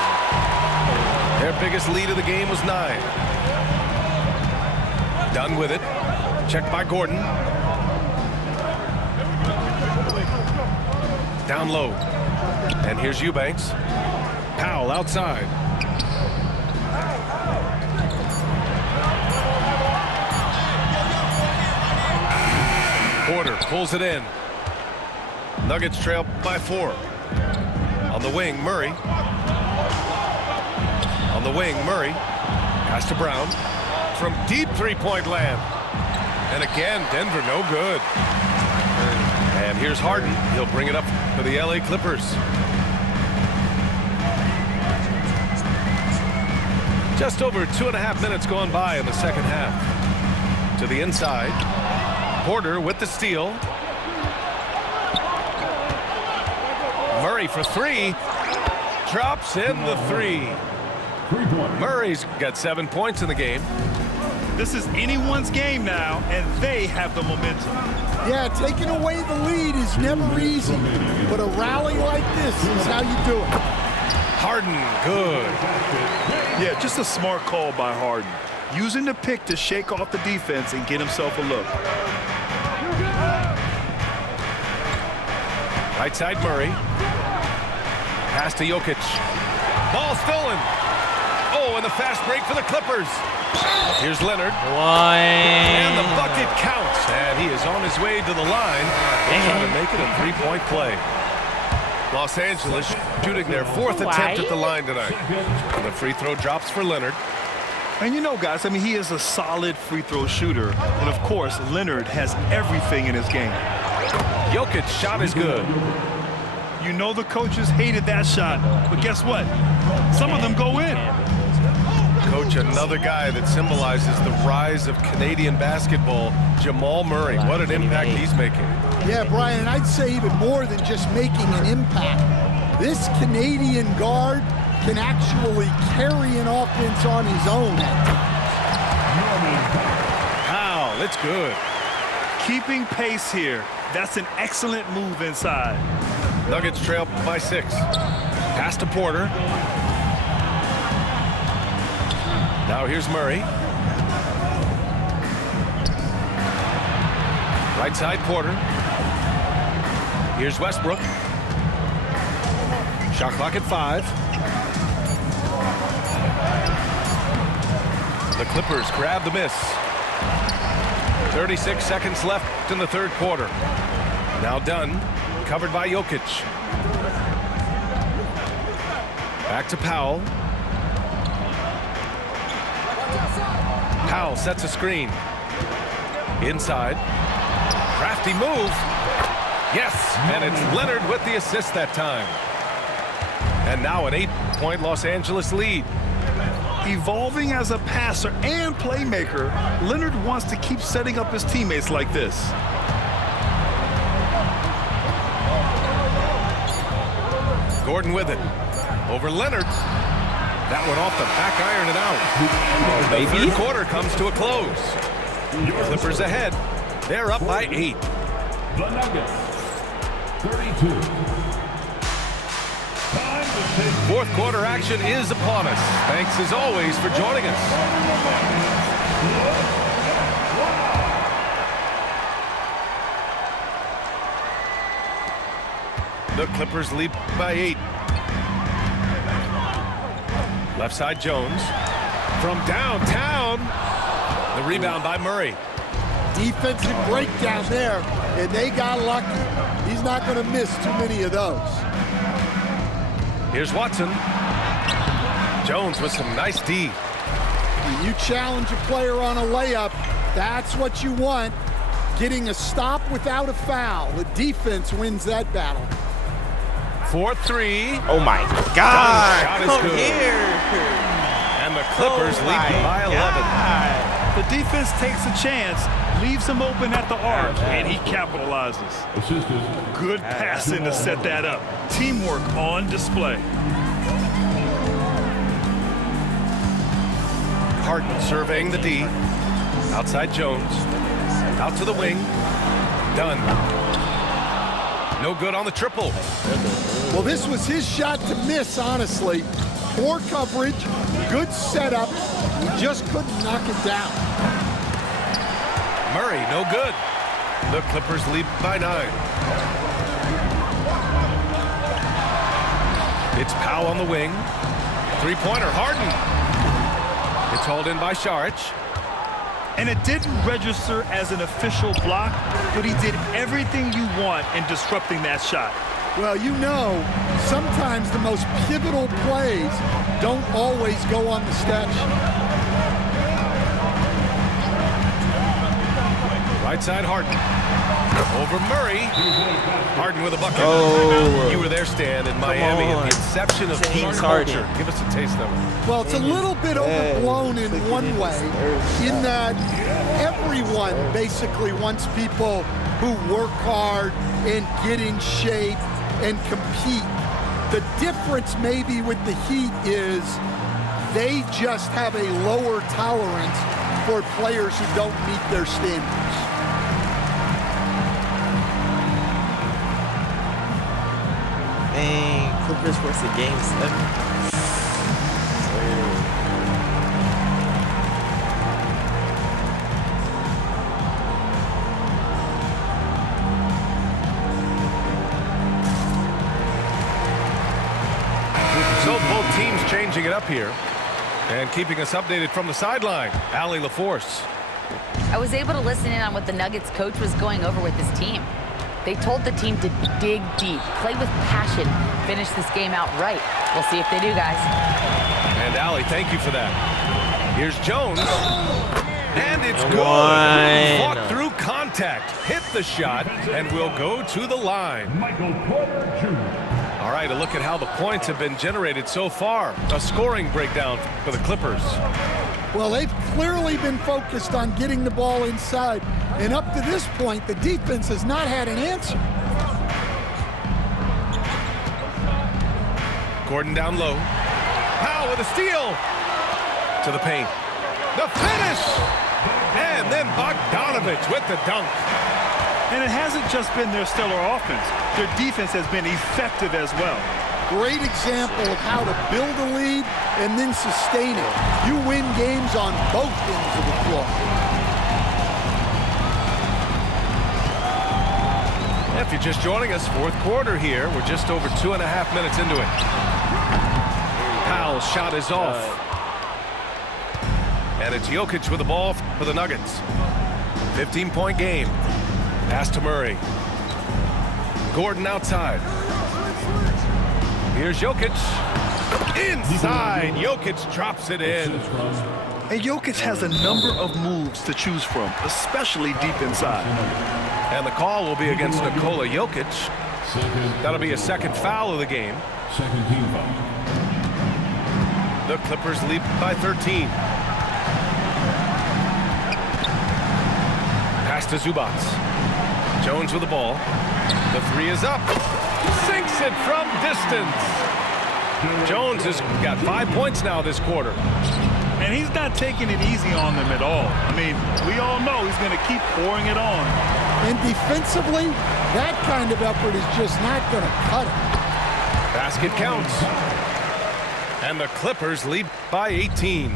Their biggest lead of the game was 9. Done with it. Checked by Gordon. Down low. And here's Eubanks. Powell outside. Porter pulls it in. Nuggets trail by 4. On the wing, Murray. On the wing, Murray. Pass to Brown. From deep three-point land. And again, Denver no good. And here's Harden. He'll bring it up for the LA Clippers. Just over 2.5 minutes gone by in the second half. To the inside. Porter with the steal. Murray for 3. Drops in the 3. Murray's got 7 points in the game. This is anyone's game now, and they have the momentum. Yeah, taking away the lead is never easy, but a rally like this is how you do it. Harden, good. Yeah, just a smart call by Harden. Using the pick to shake off the defense and get himself a look. Right side, Murray. Pass to Jokic. Ball stolen. Oh, and the fast break for the Clippers. Here's Leonard. And the bucket counts. And he is on his way to the line. Trying to make it a 3-point play. Los Angeles shooting their 4th attempt at the line tonight. And the free throw drops for Leonard. And you know, guys, I mean, he is a solid free throw shooter. And, of course, Leonard has everything in his game. Jokic's shot is good. You know the coaches hated that shot. But guess what? Some of them go in. Coach, another guy that symbolizes the rise of Canadian basketball, Jamal Murray. What an impact he's making. Yeah, Brian, and I'd say even more than just making an impact. This Canadian guard can actually carry an offense on his own. Wow, that's good. Keeping pace here. That's an excellent move inside. Nuggets trail by 6. Pass to Porter. Now here's Murray. Right side, Porter. Here's Westbrook. Shot clock at 5. The Clippers grab the miss. 36 seconds left in the third quarter. Now Dunn, covered by Jokic. Back to Powell. Powell sets a screen. Inside. Crafty move. Yes, and it's Leonard with the assist that time. And now an 8-point Los Angeles lead. Evolving as a passer and playmaker, Leonard wants to keep setting up his teammates like this. Gordon with it. Over Leonard. That one off the back iron and out. The third quarter comes to a close. Clippers ahead. They're up by 8. The Nuggets, 32. Fourth quarter action is upon us. Thanks as always for joining us. The Clippers lead by 8. Left side Jones. From downtown. The rebound by Murray. Defensive breakdown there, and they got lucky. He's not going to miss too many of those. Here's Watson. Jones with some nice D. When you challenge a player on a layup, that's what you want. Getting a stop without a foul. The defense wins that battle. 4-3. Oh my God! Come here. And the Clippers lead by 11. The defense takes a chance, leaves him open at the arc, and he capitalizes. Good passing to set that up. Teamwork on display. Harden surveying the D. Outside Jones. Out to the wing. Dunn. No good on the triple. Well, this was his shot to miss, honestly. Poor coverage, good setup. He just couldn't knock it down. Murray, no good. The Clippers lead by 9. It's Powell on the wing. Three-pointer, Harden. It's hauled in by Saric. And it didn't register as an official block, but he did everything you want in disrupting that shot. Well, you know, sometimes the most pivotal plays don't always go on the stat sheet. Right side, Harden. Over Murray. Harden with a bucket. Oh. You were there, Stan, in Miami at the inception of team culture. Give us a taste of it. Well, it's a little bit overblown in one way, in that everyone basically wants people who work hard and get in shape and compete. The difference maybe with the Heat is they just have a lower tolerance for players who don't meet their standards. Dang, Clippers versus Game 7. So both teams changing it up here and keeping us updated from the sideline. Allie LaForce. I was able to listen in on what the Nuggets coach was going over with his team. They told the team to dig deep, play with passion, finish this game out right. We'll see if they do, guys. And Allie, thank you for that. Here's Jones. And it's good. Fought through contact, hit the shot, and will go to the line. Michael Porter Jr. All right, a look at how the points have been generated so far. A scoring breakdown for the Clippers. Well, they've clearly been focused on getting the ball inside. And up to this point, the defense has not had an answer. Gordon down low. Powell with a steal. To the paint. The finish! And then Bogdanovich with the dunk. And it hasn't just been their stellar offense. Their defense has been effective as well. great example of how to build a lead and then sustain it. You win games on both ends of the floor. If you're just joining us, fourth quarter here. We're just over 2.5 minutes into it. Powell's shot is off. And it's Jokic with the ball for the Nuggets. 15-point game. Pass to Murray. Gordon outside. Here's Jokic. Inside. Jokic drops it in. And Jokic has a number of moves to choose from, especially deep inside. And the call will be against Nikola Jokic. That'll be a second foul of the game. Second team foul. The Clippers lead by 13. Pass to Zubac. Jones with the ball. The three is up. Sinks it from distance. Jones has got 5 points now this quarter. And he's not taking it easy on them at all. I mean, we all know he's going to keep pouring it on. And defensively, that kind of effort is just not going to cut it. Basket counts. And the Clippers lead by 18.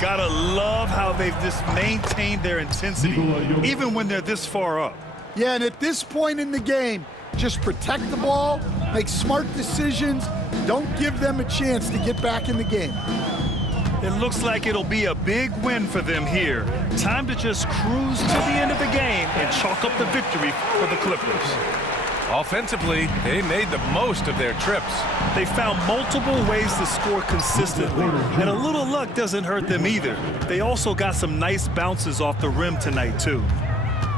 Gotta love how they've just maintained their intensity, even when they're this far up. Yeah, and at this point in the game, just protect the ball, make smart decisions, don't give them a chance to get back in the game. It looks like it'll be a big win for them here. Time to just cruise to the end of the game and chalk up the victory for the Clippers. Offensively, they made the most of their trips. They found multiple ways to score consistently, and a little luck doesn't hurt them either. They also got some nice bounces off the rim tonight, too.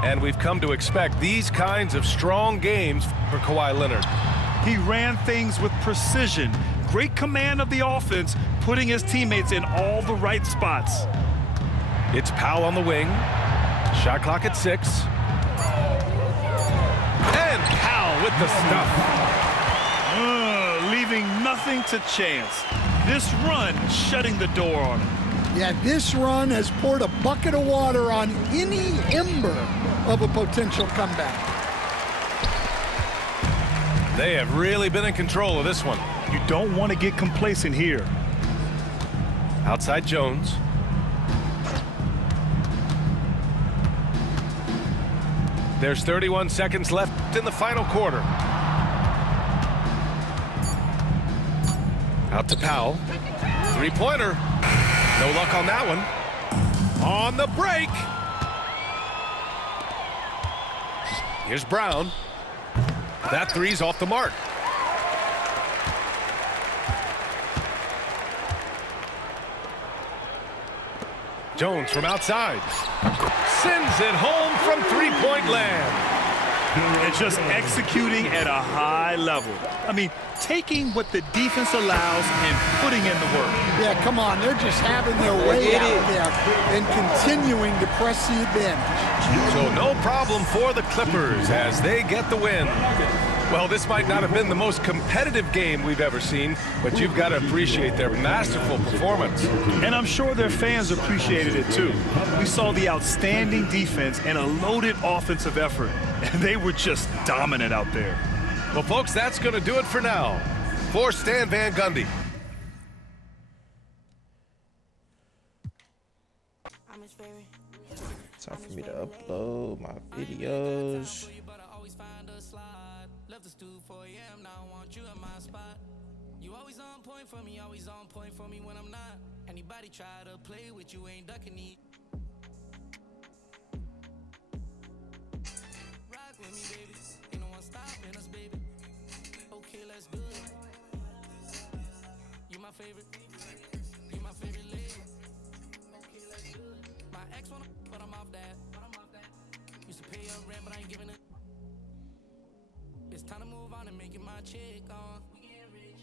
And we've come to expect these kinds of strong games for Kawhi Leonard. He ran things with precision, great command of the offense, putting his teammates in all the right spots. It's Powell on the wing. Shot clock at 6. And Powell with the stuff. Leaving nothing to chance. This run shutting the door on him. Yeah, this run has poured a bucket of water on any ember of a potential comeback. They have really been in control of this one. You don't want to get complacent here. Outside Jones. There's 31 seconds left in the final quarter. Out to Powell. Three-pointer. No luck on that one. On the break. Here's Brown. That three's off the mark. Jones from outside. Sends it home from three-point land. And just executing at a high level. I mean, taking what the defense allows and putting in the work. Yeah, come on. They're just having their way out there and continuing to press the advantage. So no problem for the Clippers as they get the win. Well, this might not have been the most competitive game we've ever seen, but you've got to appreciate their masterful performance. And I'm sure their fans appreciated it too. We saw the outstanding defense and a loaded offensive effort, and they were just dominant out there. Well, folks, that's going to do it for now. For Stan Van Gundy. It's time for me to upload my videos. Left the stoop 4 a.m. Now I want you in my spot. You always on point for me, always on point for me when I'm not. Anybody try to play with you ain't ducking it. Rock with me, baby. Ain't no one stopping us, baby. Okay, let's do it. You my favorite. You my favorite lady. Okay, let's do it. My ex wanna, but I'm off that. Used to pay your rent, but I ain't giving it. It's time to move on and make it my chick on.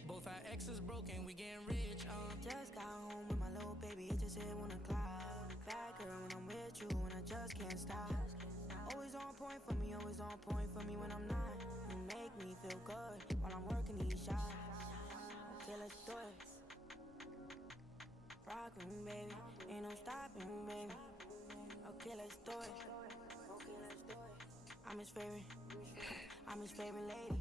Both our exes broken, we getting rich on. Just got home with my little baby, it just hit 1 o'clock. Bad girl when I'm with you and I just can't stop. Always on point for me, always on point for me when I'm not. You make me feel good while I'm working these shots. Okay, let's do it. Rock with me, baby, ain't no stopping me, baby. Okay, let's do it. Okay, let's do it. I'm his favorite lady.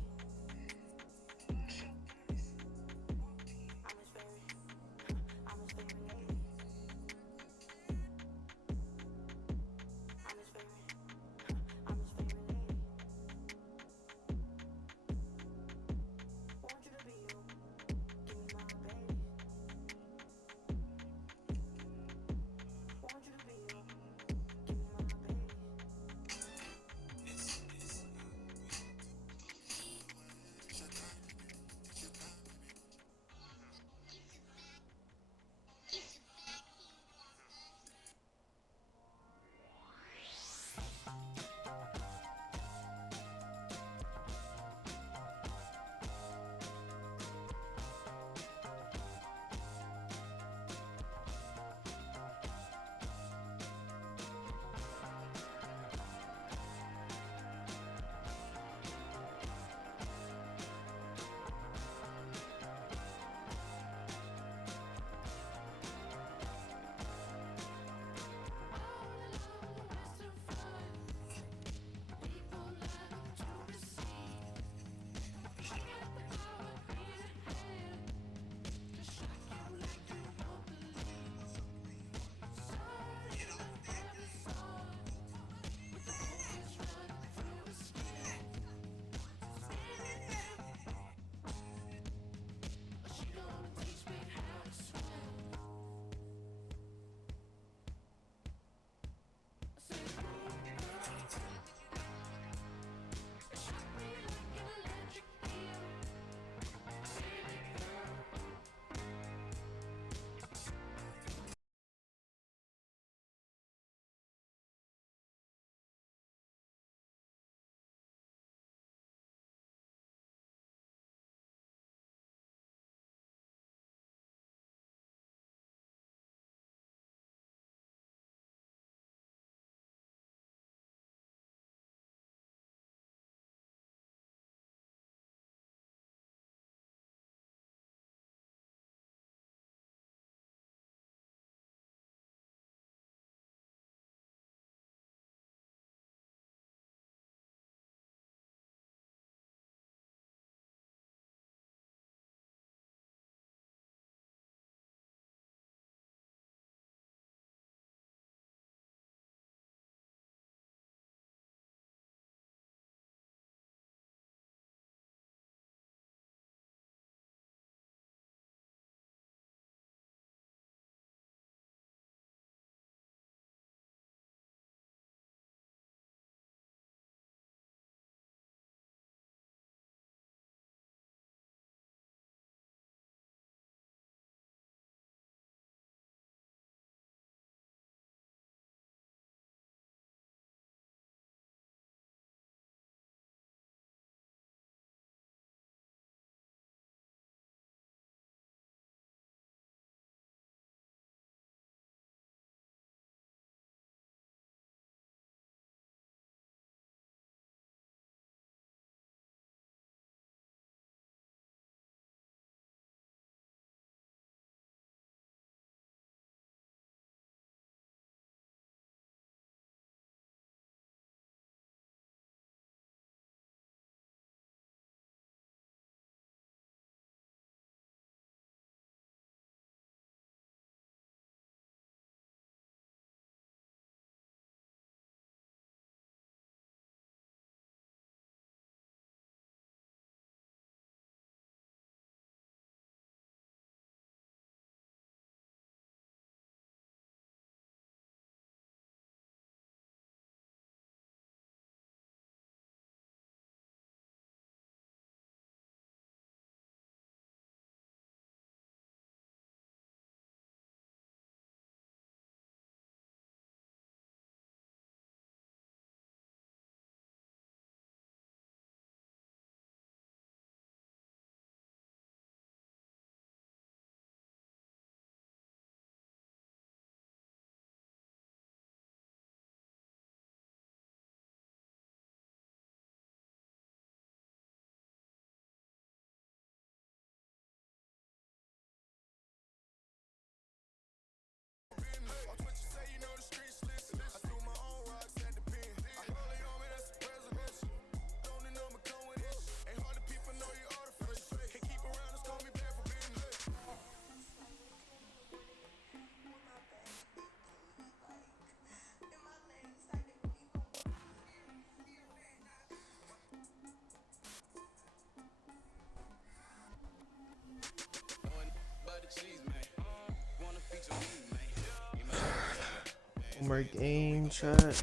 more game, chat.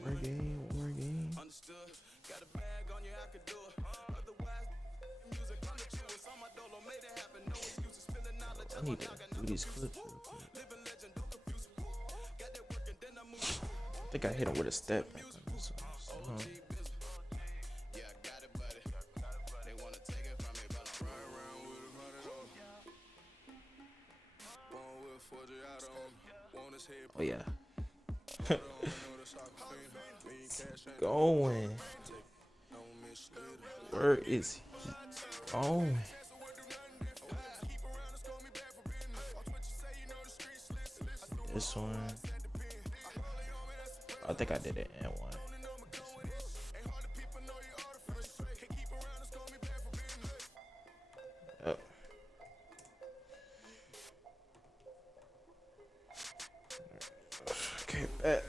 One more game. I need to do these clips real quick. I think I hit him with a step back on this one. Oh yeah. It's going. Where is he going? This one. I think I did it in one. Yep. Okay, bet.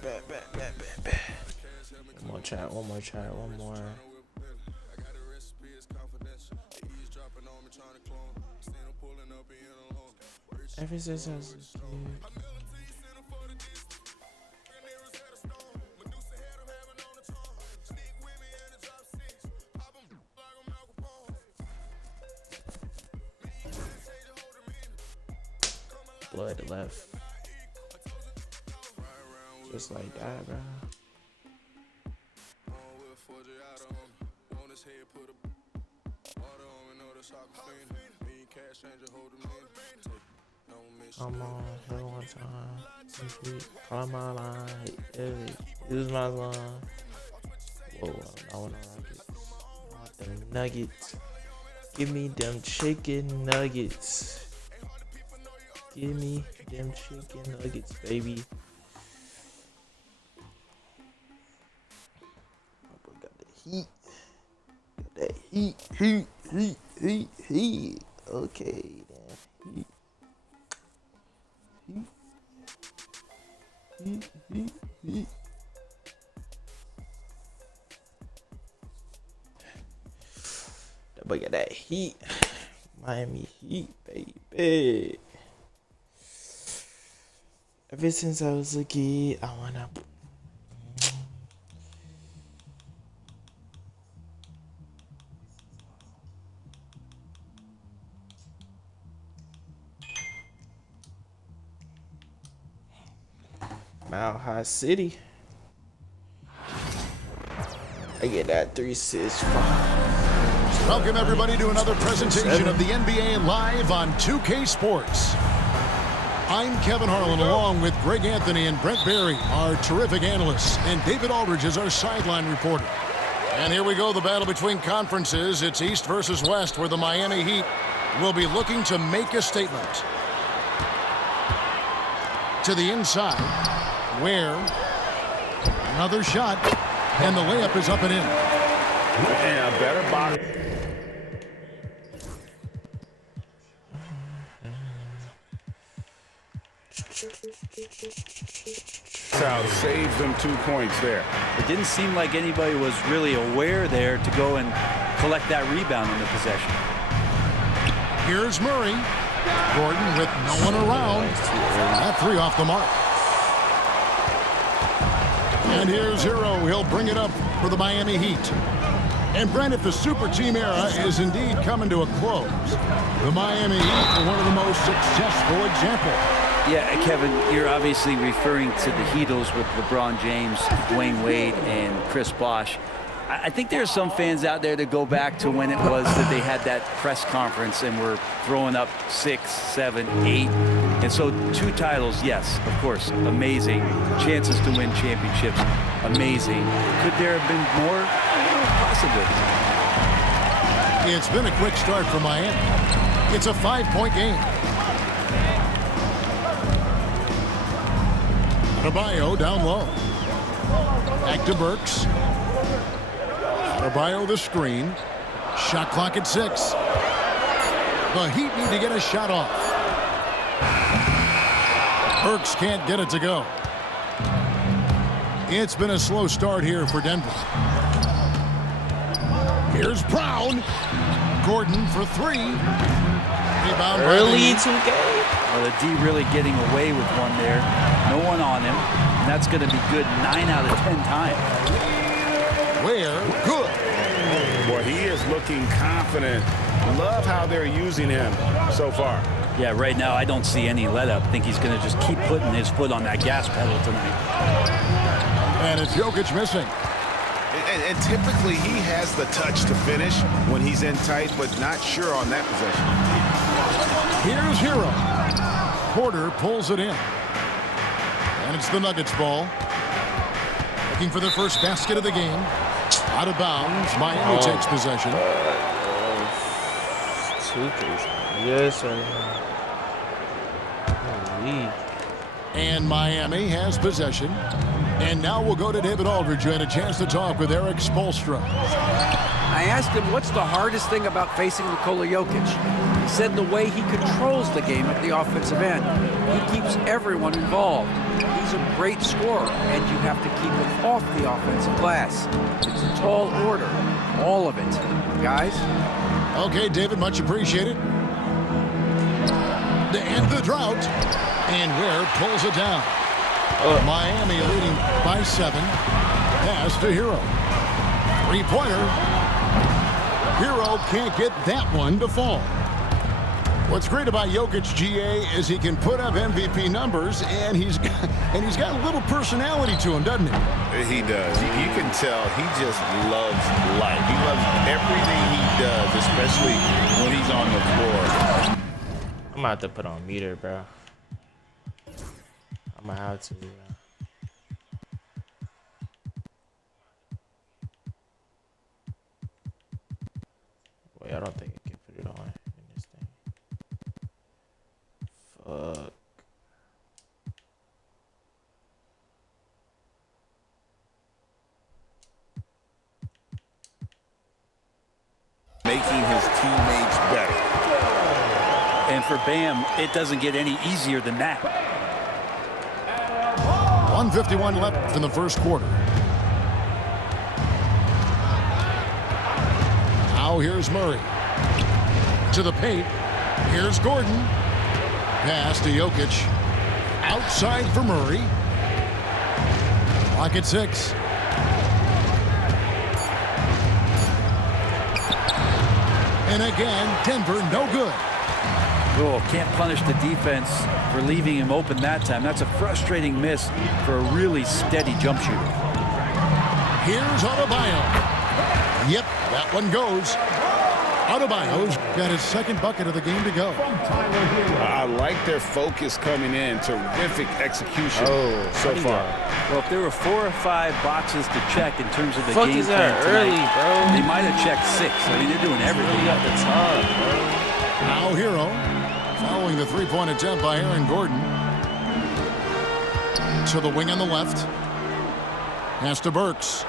One more chat. Ever since I was a kid. Blood left. Just like that, bro. Come on, hit one time. Call my line. Use my line. Whoa, I want them nuggets. Give me them chicken nuggets. Give me them chicken nuggets, baby. My boy got the heat. Got that heat. Okay, then. Heat. That boy got that heat. Miami Heat, baby. Ever since I was a kid, I wanna. Mile High City. I get that 365. Welcome everybody to another presentation of the NBA Live on 2K Sports. I'm Kevin Harlan along with Greg Anthony and Brent Berry, our terrific analysts, and David Aldridge is our sideline reporter. And here we go, the battle between conferences. It's East versus West, where the Miami Heat will be looking to make a statement. To the inside, where another shot, and the layup is up and in. And a better body. South saves them 2 points there. It didn't seem like anybody was really aware there to go and collect that rebound in the possession. Here's Murray. Gordon with no one around. That three off the mark. And here's Hero. He'll bring it up for the Miami Heat. And Brent, if the super team era is indeed coming to a close, the Miami Heat are one of the most successful examples. Yeah, Kevin, you're obviously referring to the Heatles with LeBron James, Dwayne Wade, and Chris Bosh. I think there are some fans out there that go back to when it was that they had that press conference and were throwing up 6, 7, 8. And so 2 titles, yes, of course, amazing. Chances to win championships, amazing. Could there have been more? Possibly. It's been a quick start for Miami. It's a 5-point game. Adebayo down low. Back to Burks. Adebayo the screen. Shot clock at 6. The Heat need to get a shot off. Burks can't get it to go. It's been a slow start here for Denver. Here's Brown. Gordon for 3. Rebound early 2K. Well, the D really getting away with one there. No one on him, and that's going to be good 9 out of 10 times. Ware, good. Boy, he is looking confident. Love how they're using him so far. Yeah, right now I don't see any let up. I think he's going to just keep putting his foot on that gas pedal tonight. And it's Jokic missing. And typically he has the touch to finish when he's in tight, but not sure on that possession. Here's Hero. Porter pulls it in. And it's the Nuggets ball. Looking for their first basket of the game. Out of bounds. Miami takes possession. Yes, sir. And Miami has possession. And now we'll go to David Aldridge, who had a chance to talk with Eric Spoelstra. I asked him what's the hardest thing about facing Nikola Jokic. He said the way he controls the game at the offensive end. He keeps everyone involved. He's a great scorer, and you have to keep him off the offensive glass. It's a tall order, all of it. Guys? Okay, David, much appreciated. To end the drought. And Ware pulls it down. Miami leading by 7. Pass to Hero. Three-pointer. Hero can't get that one to fall. What's great about Jokic, GA, is he can put up MVP numbers, and he's got a little personality to him, doesn't he? He does. You can tell he just loves life. He loves everything he does, especially when he's on the floor. I'm gonna have to put on meter, bro. I'm gonna have to, bro. Wait, I don't think I can put it on in this thing. Fuck. Making his teammates better. And for Bam, it doesn't get any easier than that. 1:51 left in the first quarter. Now here's Murray. To the paint. Here's Gordon. Pass to Jokic. Outside for Murray. Clock at 6. And again, Denver no good. Oh, can't punish the defense for leaving him open that time. That's a frustrating miss for a really steady jump shooter. Here's Adebayo. Yep, that one goes. Adebayo's got his second bucket of the game to go. I like their focus coming in. Terrific execution so far. Well, if there were 4 or 5 boxes to check in terms of the Fuck game is plan that tonight, early, bro? they might have checked 6. I mean, they're doing everything. Really at the top, bro. Now Hero, following the three-point attempt by Aaron Gordon. To the wing on the left. Pass to Burks.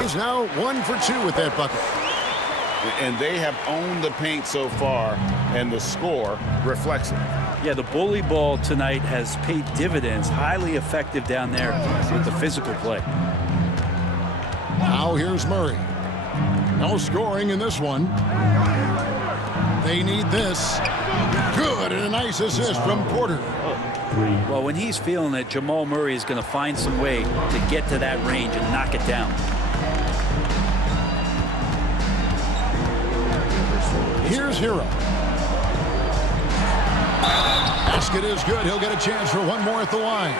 He's now 1 for 2 with that bucket. And they have owned the paint so far, and the score reflects it. Yeah, the bully ball tonight has paid dividends. Highly effective down there with the physical play. Now here's Murray. No scoring in this one. They need this. Good, and a nice assist from Porter. Well, when he's feeling it, Jamal Murray is going to find some way to get to that range and knock it down. Here's Hero. Basket is good. He'll get a chance for one more at the line.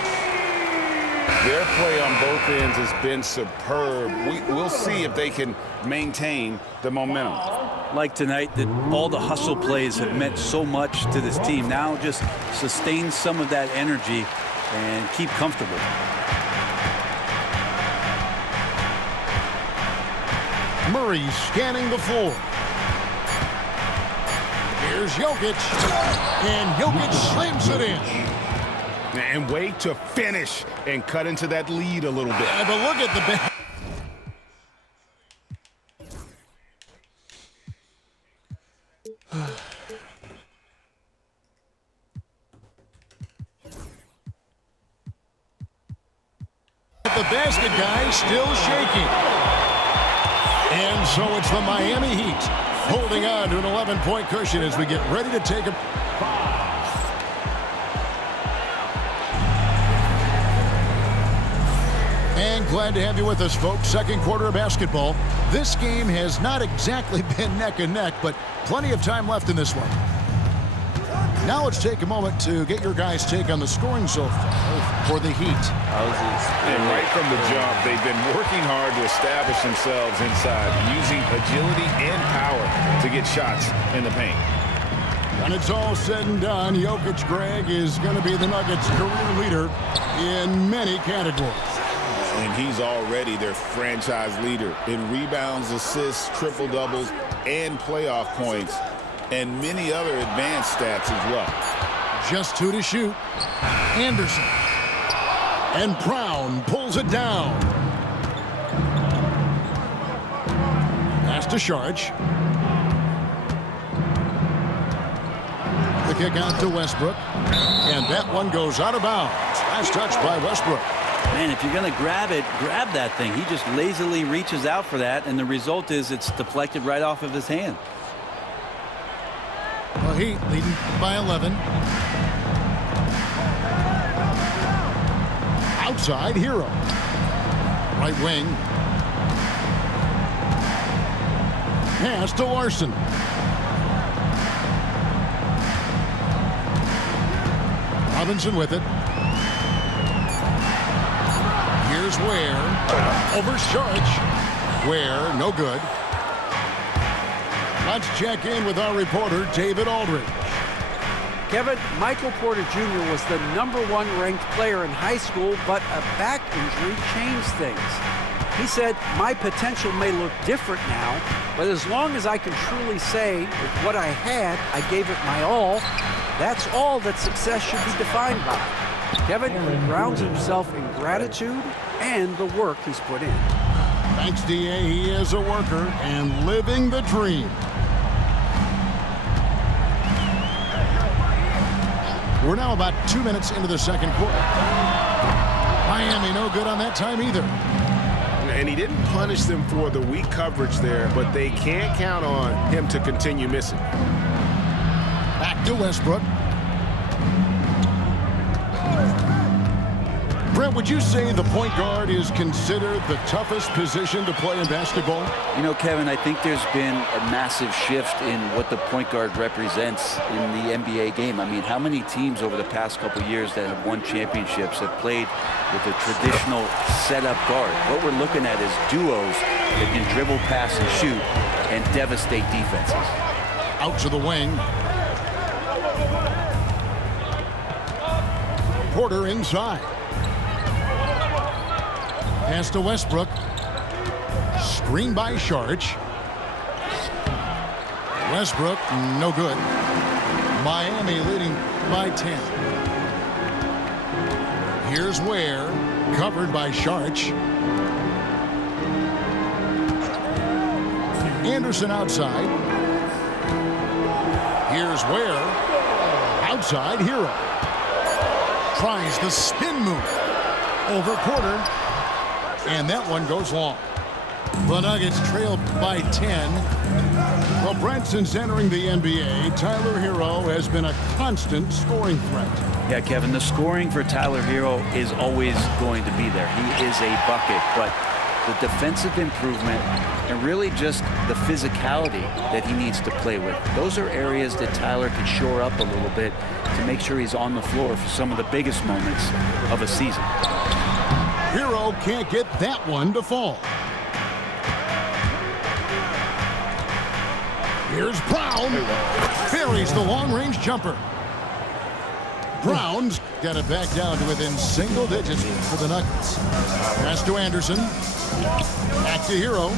Their play on both ends has been superb. We'll see if they can maintain the momentum. Like tonight, that all the hustle plays have meant so much to this team. Now just sustain some of that energy and keep comfortable. Murray scanning the floor. Here's Jokic. And Jokic slams it in. And wait to finish and cut into that lead a little bit. But look at the the basket guy still shaking. And so it's the Miami Heat holding on to an 11-point cushion as we get ready to take a... And glad to have you with us, folks. Second quarter of basketball. This game has not exactly been neck and neck, but plenty of time left in this one. Now let's take a moment to get your guys' take on the scoring so far for the Heat. And right from the jump, they've been working hard to establish themselves inside, using agility and power to get shots in the paint. When it's all said and done, Jokic, Greg, is going to be the Nuggets' career leader in many categories. And he's already their franchise leader in rebounds, assists, triple-doubles, and playoff points, and many other advanced stats as well. Just 2 to shoot. Anderson. And Brown pulls it down. Pass to Sharge. The kick out to Westbrook. And that one goes out of bounds. Nice touch by Westbrook. Man, if you're going to grab it, grab that thing. He just lazily reaches out for that, and the result is it's deflected right off of his hand. Well, Heat leading by 11. Outside, Hero. Right wing. Pass to Larson. Robinson with it. Here's Ware. Over Sharge. Ware, no good. Let's check in with our reporter, David Aldridge. Kevin, Michael Porter Jr. was the #1 ranked player in high school, but a back injury changed things. He said, "My potential may look different now, but as long as I can truly say with what I had, I gave it my all, that's all that success should be defined by." Kevin, he grounds himself in gratitude and the work he's put in. Thanks, D.A. He is a worker and living the dream. We're now about 2 minutes into the second quarter. Miami no good on that time either. And he didn't punish them for the weak coverage there, but they can't count on him to continue missing. Back to Westbrook. Brent, would you say the point guard is considered the toughest position to play in basketball? You know, Kevin, I think there's been a massive shift in what the point guard represents in the NBA game. I mean, how many teams over the past couple years that have won championships have played with a traditional setup guard? What we're looking at is duos that can dribble, pass, and shoot and devastate defenses. Out to the wing. Porter inside. Pass to Westbrook. Screen by Sharge. Westbrook, no good. Miami leading by 10. Here's Ware, covered by Sharge. Anderson outside. Here's Ware. Outside, Hero. Tries the spin move. Over Porter. And that one goes long. The Nuggets trail by 10. Well, Brent, since entering the NBA, Tyler Hero has been a constant scoring threat. Yeah, Kevin, the scoring for Tyler Hero is always going to be there. He is a bucket, but the defensive improvement and really just the physicality that he needs to play with, those are areas that Tyler could shore up a little bit to make sure he's on the floor for some of the biggest moments of a season. Hero can't get that one to fall. Here's Brown. Buries the long-range jumper. Brown's got it back down to within single digits for the Nuggets. Pass to Anderson. Back to Hero.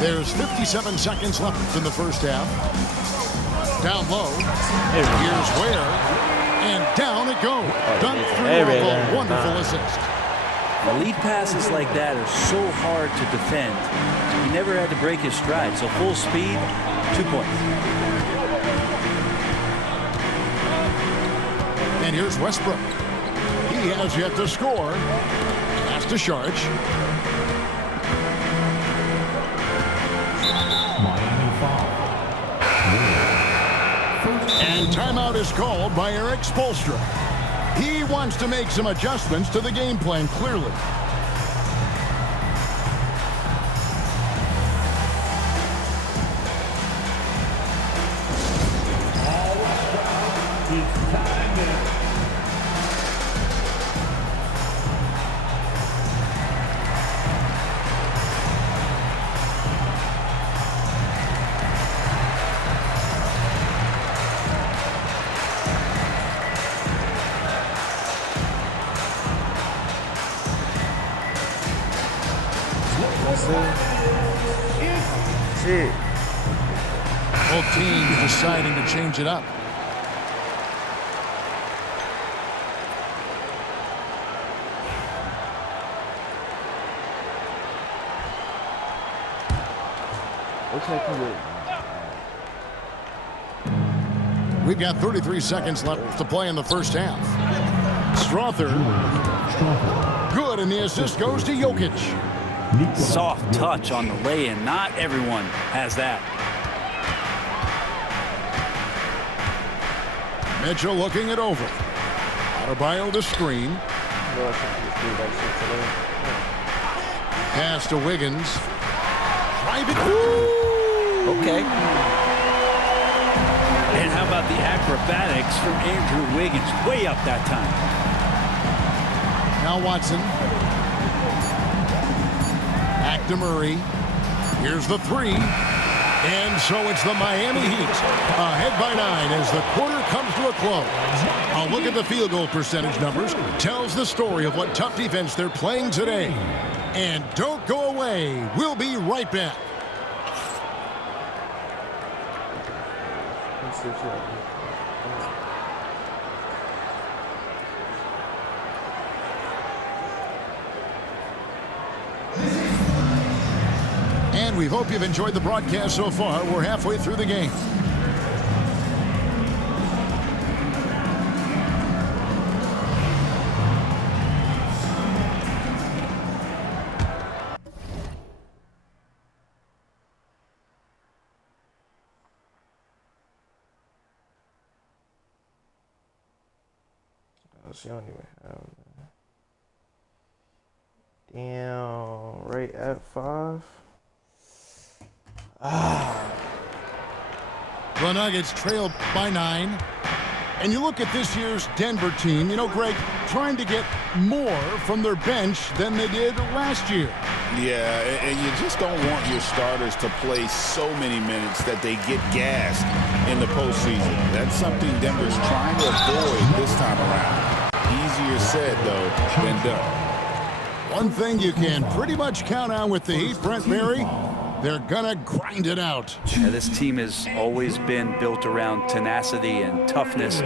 There's 57 seconds left in the first half. Down low. Here's Ware. And down it goes. Done through a wonderful assist. Lead passes like that are so hard to defend. He never had to break his stride. So full speed, 2 points. And here's Westbrook. He has yet to score. Pass to Sharch. Miami foul. And timeout is called by Eric Spoelstra. He wants to make some adjustments to the game plan, clearly. Shit. Both teams deciding to change it up. Looks like he would. We've got 33 seconds left to play in the first half. Strother. Good, and the assist goes to Jokic. Soft touch on the lay-in. Not everyone has that. Mitchell looking it over. Adebayo to screen. Pass to Wiggins. Drive it. Okay. And how about the acrobatics from Andrew Wiggins? Way up that time. Now Watson. Back to Murray. Here's the three. And so it's the Miami Heat ahead by 9 as the quarter comes to a close. A look at the field goal percentage numbers tells the story of what tough defense they're playing today. And don't go away. We'll be right back. And we hope you've enjoyed the broadcast so far. We're halfway through the game. She don't even have that. Damn, right at 5. The Nuggets trailed by 9. And you look at this year's Denver team, you know, Greg, trying to get more from their bench than they did last year. Yeah, and you just don't want your starters to play so many minutes that they get gassed in the postseason. That's something Denver's trying to avoid this time around. Easier said, though, than done. One thing you can pretty much count on with the Heat, Brent Berry, they're gonna grind it out. Yeah, this team has always been built around tenacity and toughness.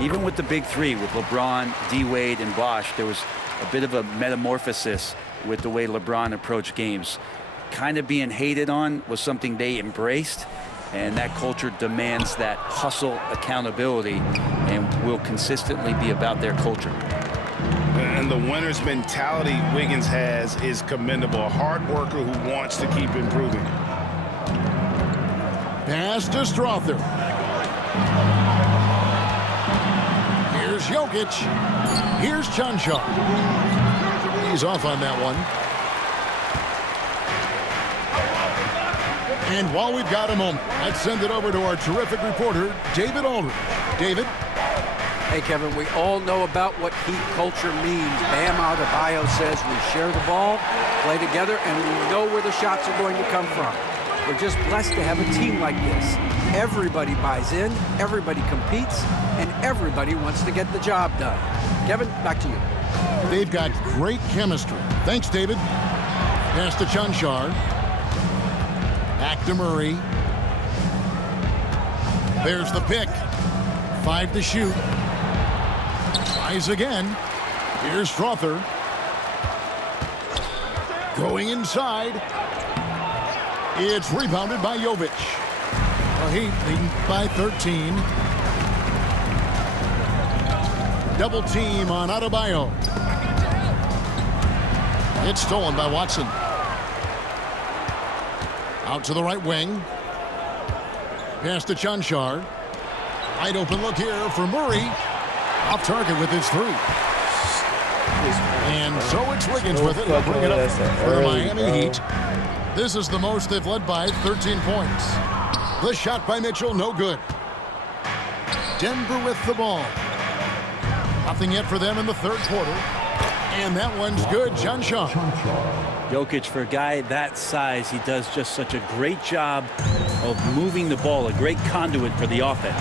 Even with the big three, with LeBron, D-Wade, and Bosh, there was a bit of a metamorphosis with the way LeBron approached games. Kind of being hated on was something they embraced, and that culture demands that hustle accountability and will consistently be about their culture. And the winner's mentality Wiggins has is commendable. A hard worker who wants to keep improving. Pass to Strother. Here's Jokic. Here's Chanshaw. He's off on that one. And while we've got a moment, let's send it over to our terrific reporter, David Aldridge. David? Hey, Kevin, we all know about what Heat culture means. Bam Adebayo says we share the ball, play together, and we know where the shots are going to come from. We're just blessed to have a team like this. Everybody buys in, everybody competes, and everybody wants to get the job done. Kevin, back to you. They've got great chemistry. Thanks, David. Pass to Chanshaw. Back to Murray. There's the pick. 5 to shoot. Tries again. Here's Strother. Going inside. It's rebounded by Jovic. The Heat leading by 13. Double team on Adebayo. It's stolen by Watson. Out to the right wing. Pass to Chanchar. Wide open look here for Murray. Off target with his three. And so it's Wiggins with it. He'll bring it up for the Miami Heat. This is the most they've led by, 13 points. The shot by Mitchell, no good. Denver with the ball. Nothing yet for them in the third quarter. And that one's good, Chanchar. Jokic, for a guy that size, he does just such a great job of moving the ball, a great conduit for the offense.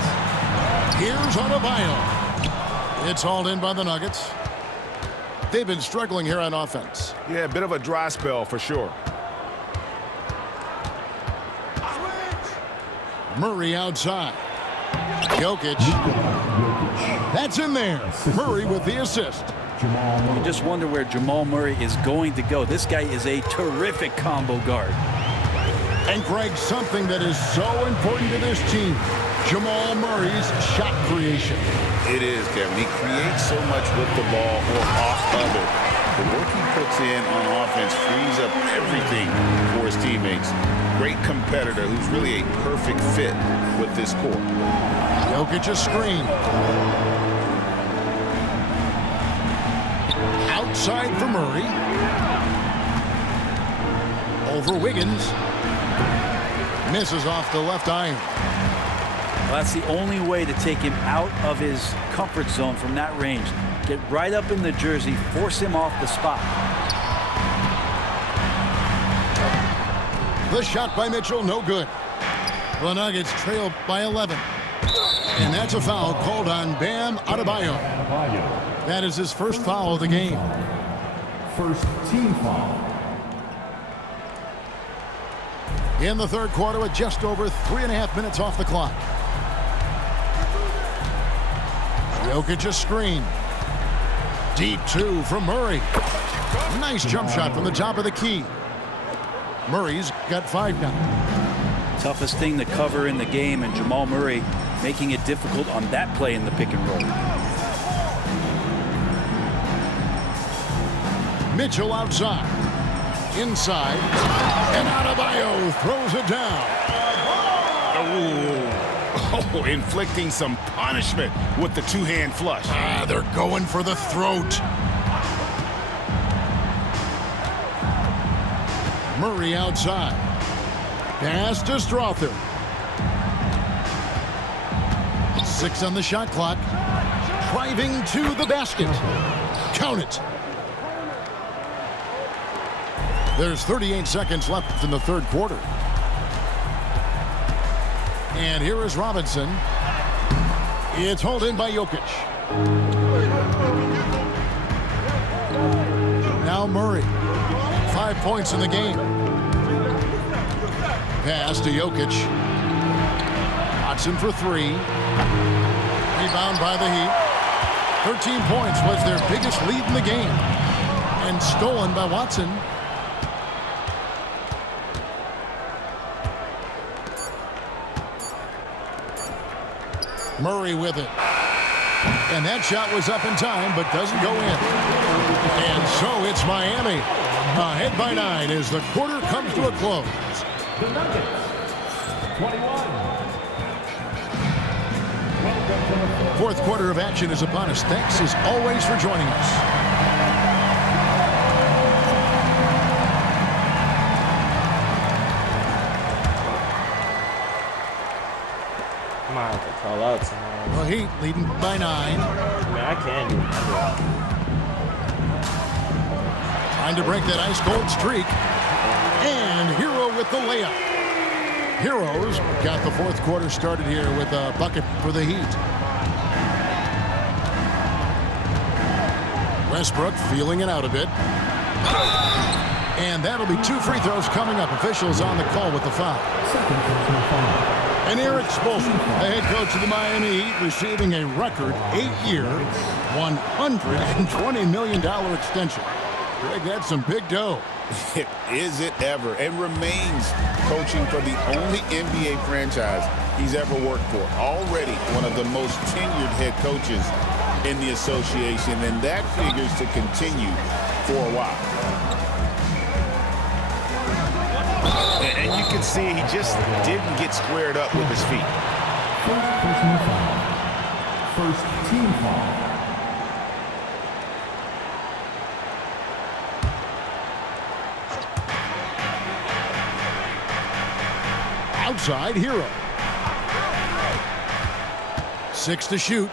Here's Adebayo. It's hauled in by the Nuggets. They've been struggling here on offense. Yeah, a bit of a dry spell for sure. Murray outside. Jokic. That's in there. Murray with the assist. You just wonder where Jamal Murray is going to go. This guy is a terrific combo guard. And Greg, something that is so important to this team, Jamal Murray's shot creation. It is, Kevin. He creates so much with the ball or off of it. The work he puts in on offense frees up everything for his teammates. Great competitor who's really a perfect fit with this core. Jokic a screen. Outside for Murray. Over Wiggins. Misses off the left iron. Well, that's the only way to take him out of his comfort zone from that range. Get right up in the jersey, force him off the spot. The shot by Mitchell, no good. The Nuggets trail by 11. And that's a foul called on Bam Adebayo. That is his first foul of the game. First team foul. In the third quarter with just over 3.5 minutes off the clock. Jokic a screen. Deep two from Murray. Nice jump shot from the top of the key. Murray's got 5 now. Toughest thing to cover in the game, and Jamal Murray making it difficult on that play in the pick and roll. Mitchell outside. Inside. And Adebayo throws it down. Oh, inflicting some punishment with the two-hand flush. They're going for the throat. Murray outside. Pass to Strother. 6 on the shot clock. Driving to the basket. Count it. There's 38 seconds left in the third quarter. And here is Robinson. It's hauled in by Jokic. Now Murray. 5 points in the game. Pass to Jokic. Watson for 3. Rebound by the Heat. 13 points was their biggest lead in the game. And stolen by Watson. Murray with it. And that shot was up in time, but doesn't go in. And so it's Miami. Ahead by 9 as the quarter comes to a close. The Nuggets, 21. Fourth quarter of action is upon us. Thanks as always for joining us. I might have to call out tomorrow. The Heat leading by 9. I mean, I can do that. Trying to break that ice-cold streak. And Hero with the layup. Heroes got the fourth quarter started here with a bucket for the Heat. Westbrook feeling it out a bit. And that'll be 2 free throws coming up. Officials on the call with the foul. And Eric Spoelstra, the head coach of the Miami Heat, receiving a record 8-year, $120 million extension. Greg, that's some big dough. Is it ever? And remains coaching for the only NBA franchise he's ever worked for. Already one of the most tenured head coaches in the association, and that figures to continue for a while. And you can see he just didn't get squared up with his feet. First personal foul. First team foul. Outside Hero. 6 to shoot.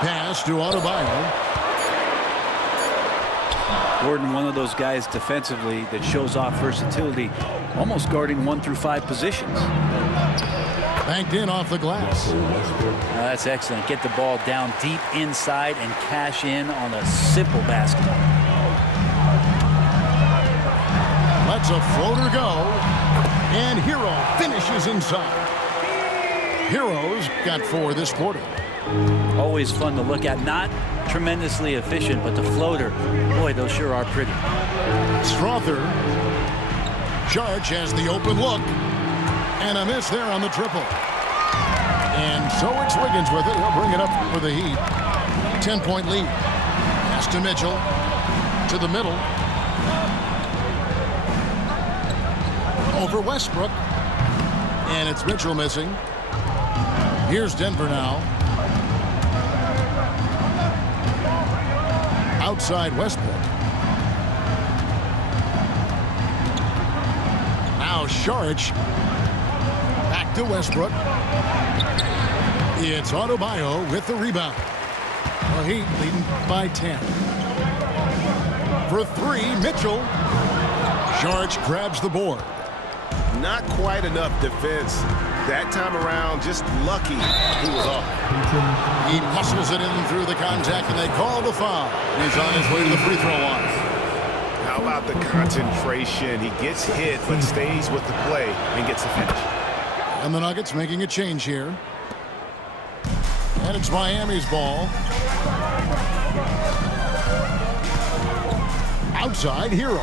Pass to Adebayo. Gordon, one of those guys defensively that shows off versatility, almost guarding 1 through 5 positions. Banked in off the glass. That's excellent. Get the ball down deep inside and cash in on a simple basket. Lets a floater go. And Hero finishes inside. Hero's got 4 this quarter. Always fun to look at. Not tremendously efficient, but the floater, boy, those sure are pretty. Strother. Saric has the open look. And a miss there on the triple. And so it's Wiggins with it. He'll bring it up for the Heat. 10-point lead. Pass to Mitchell. To the middle. Over Westbrook. And it's Mitchell missing. Here's Denver now. Outside Westbrook. Now Saric. Back to Westbrook. It's Adebayo with the rebound. The Heat leading by 10. For 3, Mitchell. Saric grabs the board. Not quite enough defense that time around. Just lucky he was off. He muscles it in through the contact, and they call the foul. He's on his way to the free throw line. How about the concentration? He gets hit, but stays with the play and gets the finish. And the Nuggets making a change here. And it's Miami's ball. Outside Hero.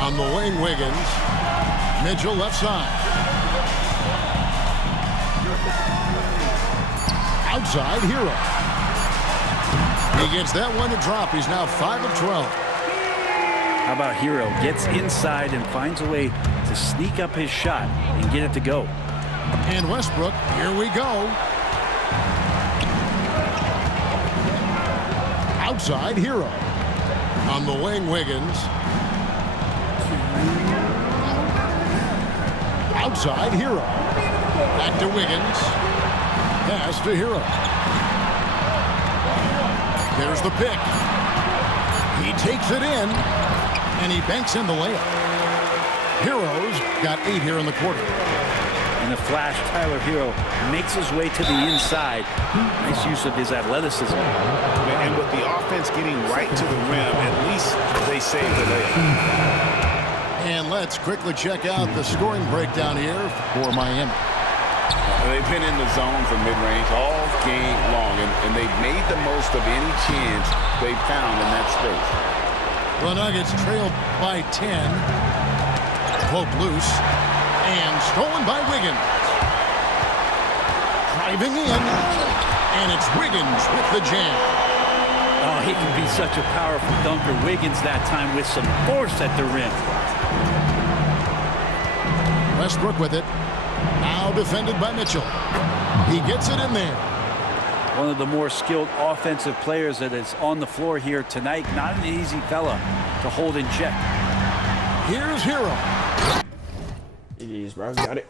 On the wing, Wiggins. Mitchell left side. Outside Hero. He gets that one to drop. He's now 5 of 12. How about Hero? Gets inside and finds a way to sneak up his shot and get it to go. And Westbrook, here we go. Outside Hero. On the wing, Wiggins. Outside Hero. Back to Wiggins. Pass to Hero. There's the pick. He takes it in, and he banks in the layup. Hero's got 8 here in the quarter. In the flash, Tyler Hero makes his way to the inside. Nice use of his athleticism. And with the offense getting right to the rim, at least they saved the layup. And let's quickly check out the scoring breakdown here for Miami. They've been in the zone for mid-range all game long, and they've made the most of any chance they found in that space. The Nuggets trail by 10. Poke loose. And stolen by Wiggins. Driving in. And it's Wiggins with the jam. Oh, he can be such a powerful dunker. Wiggins that time with some force at the rim. Westbrook with it. Now defended by Mitchell. He gets it in there. One of the more skilled offensive players that is on the floor here tonight. Not an easy fella to hold in check. Here's Hero. Jeez, bro, got it.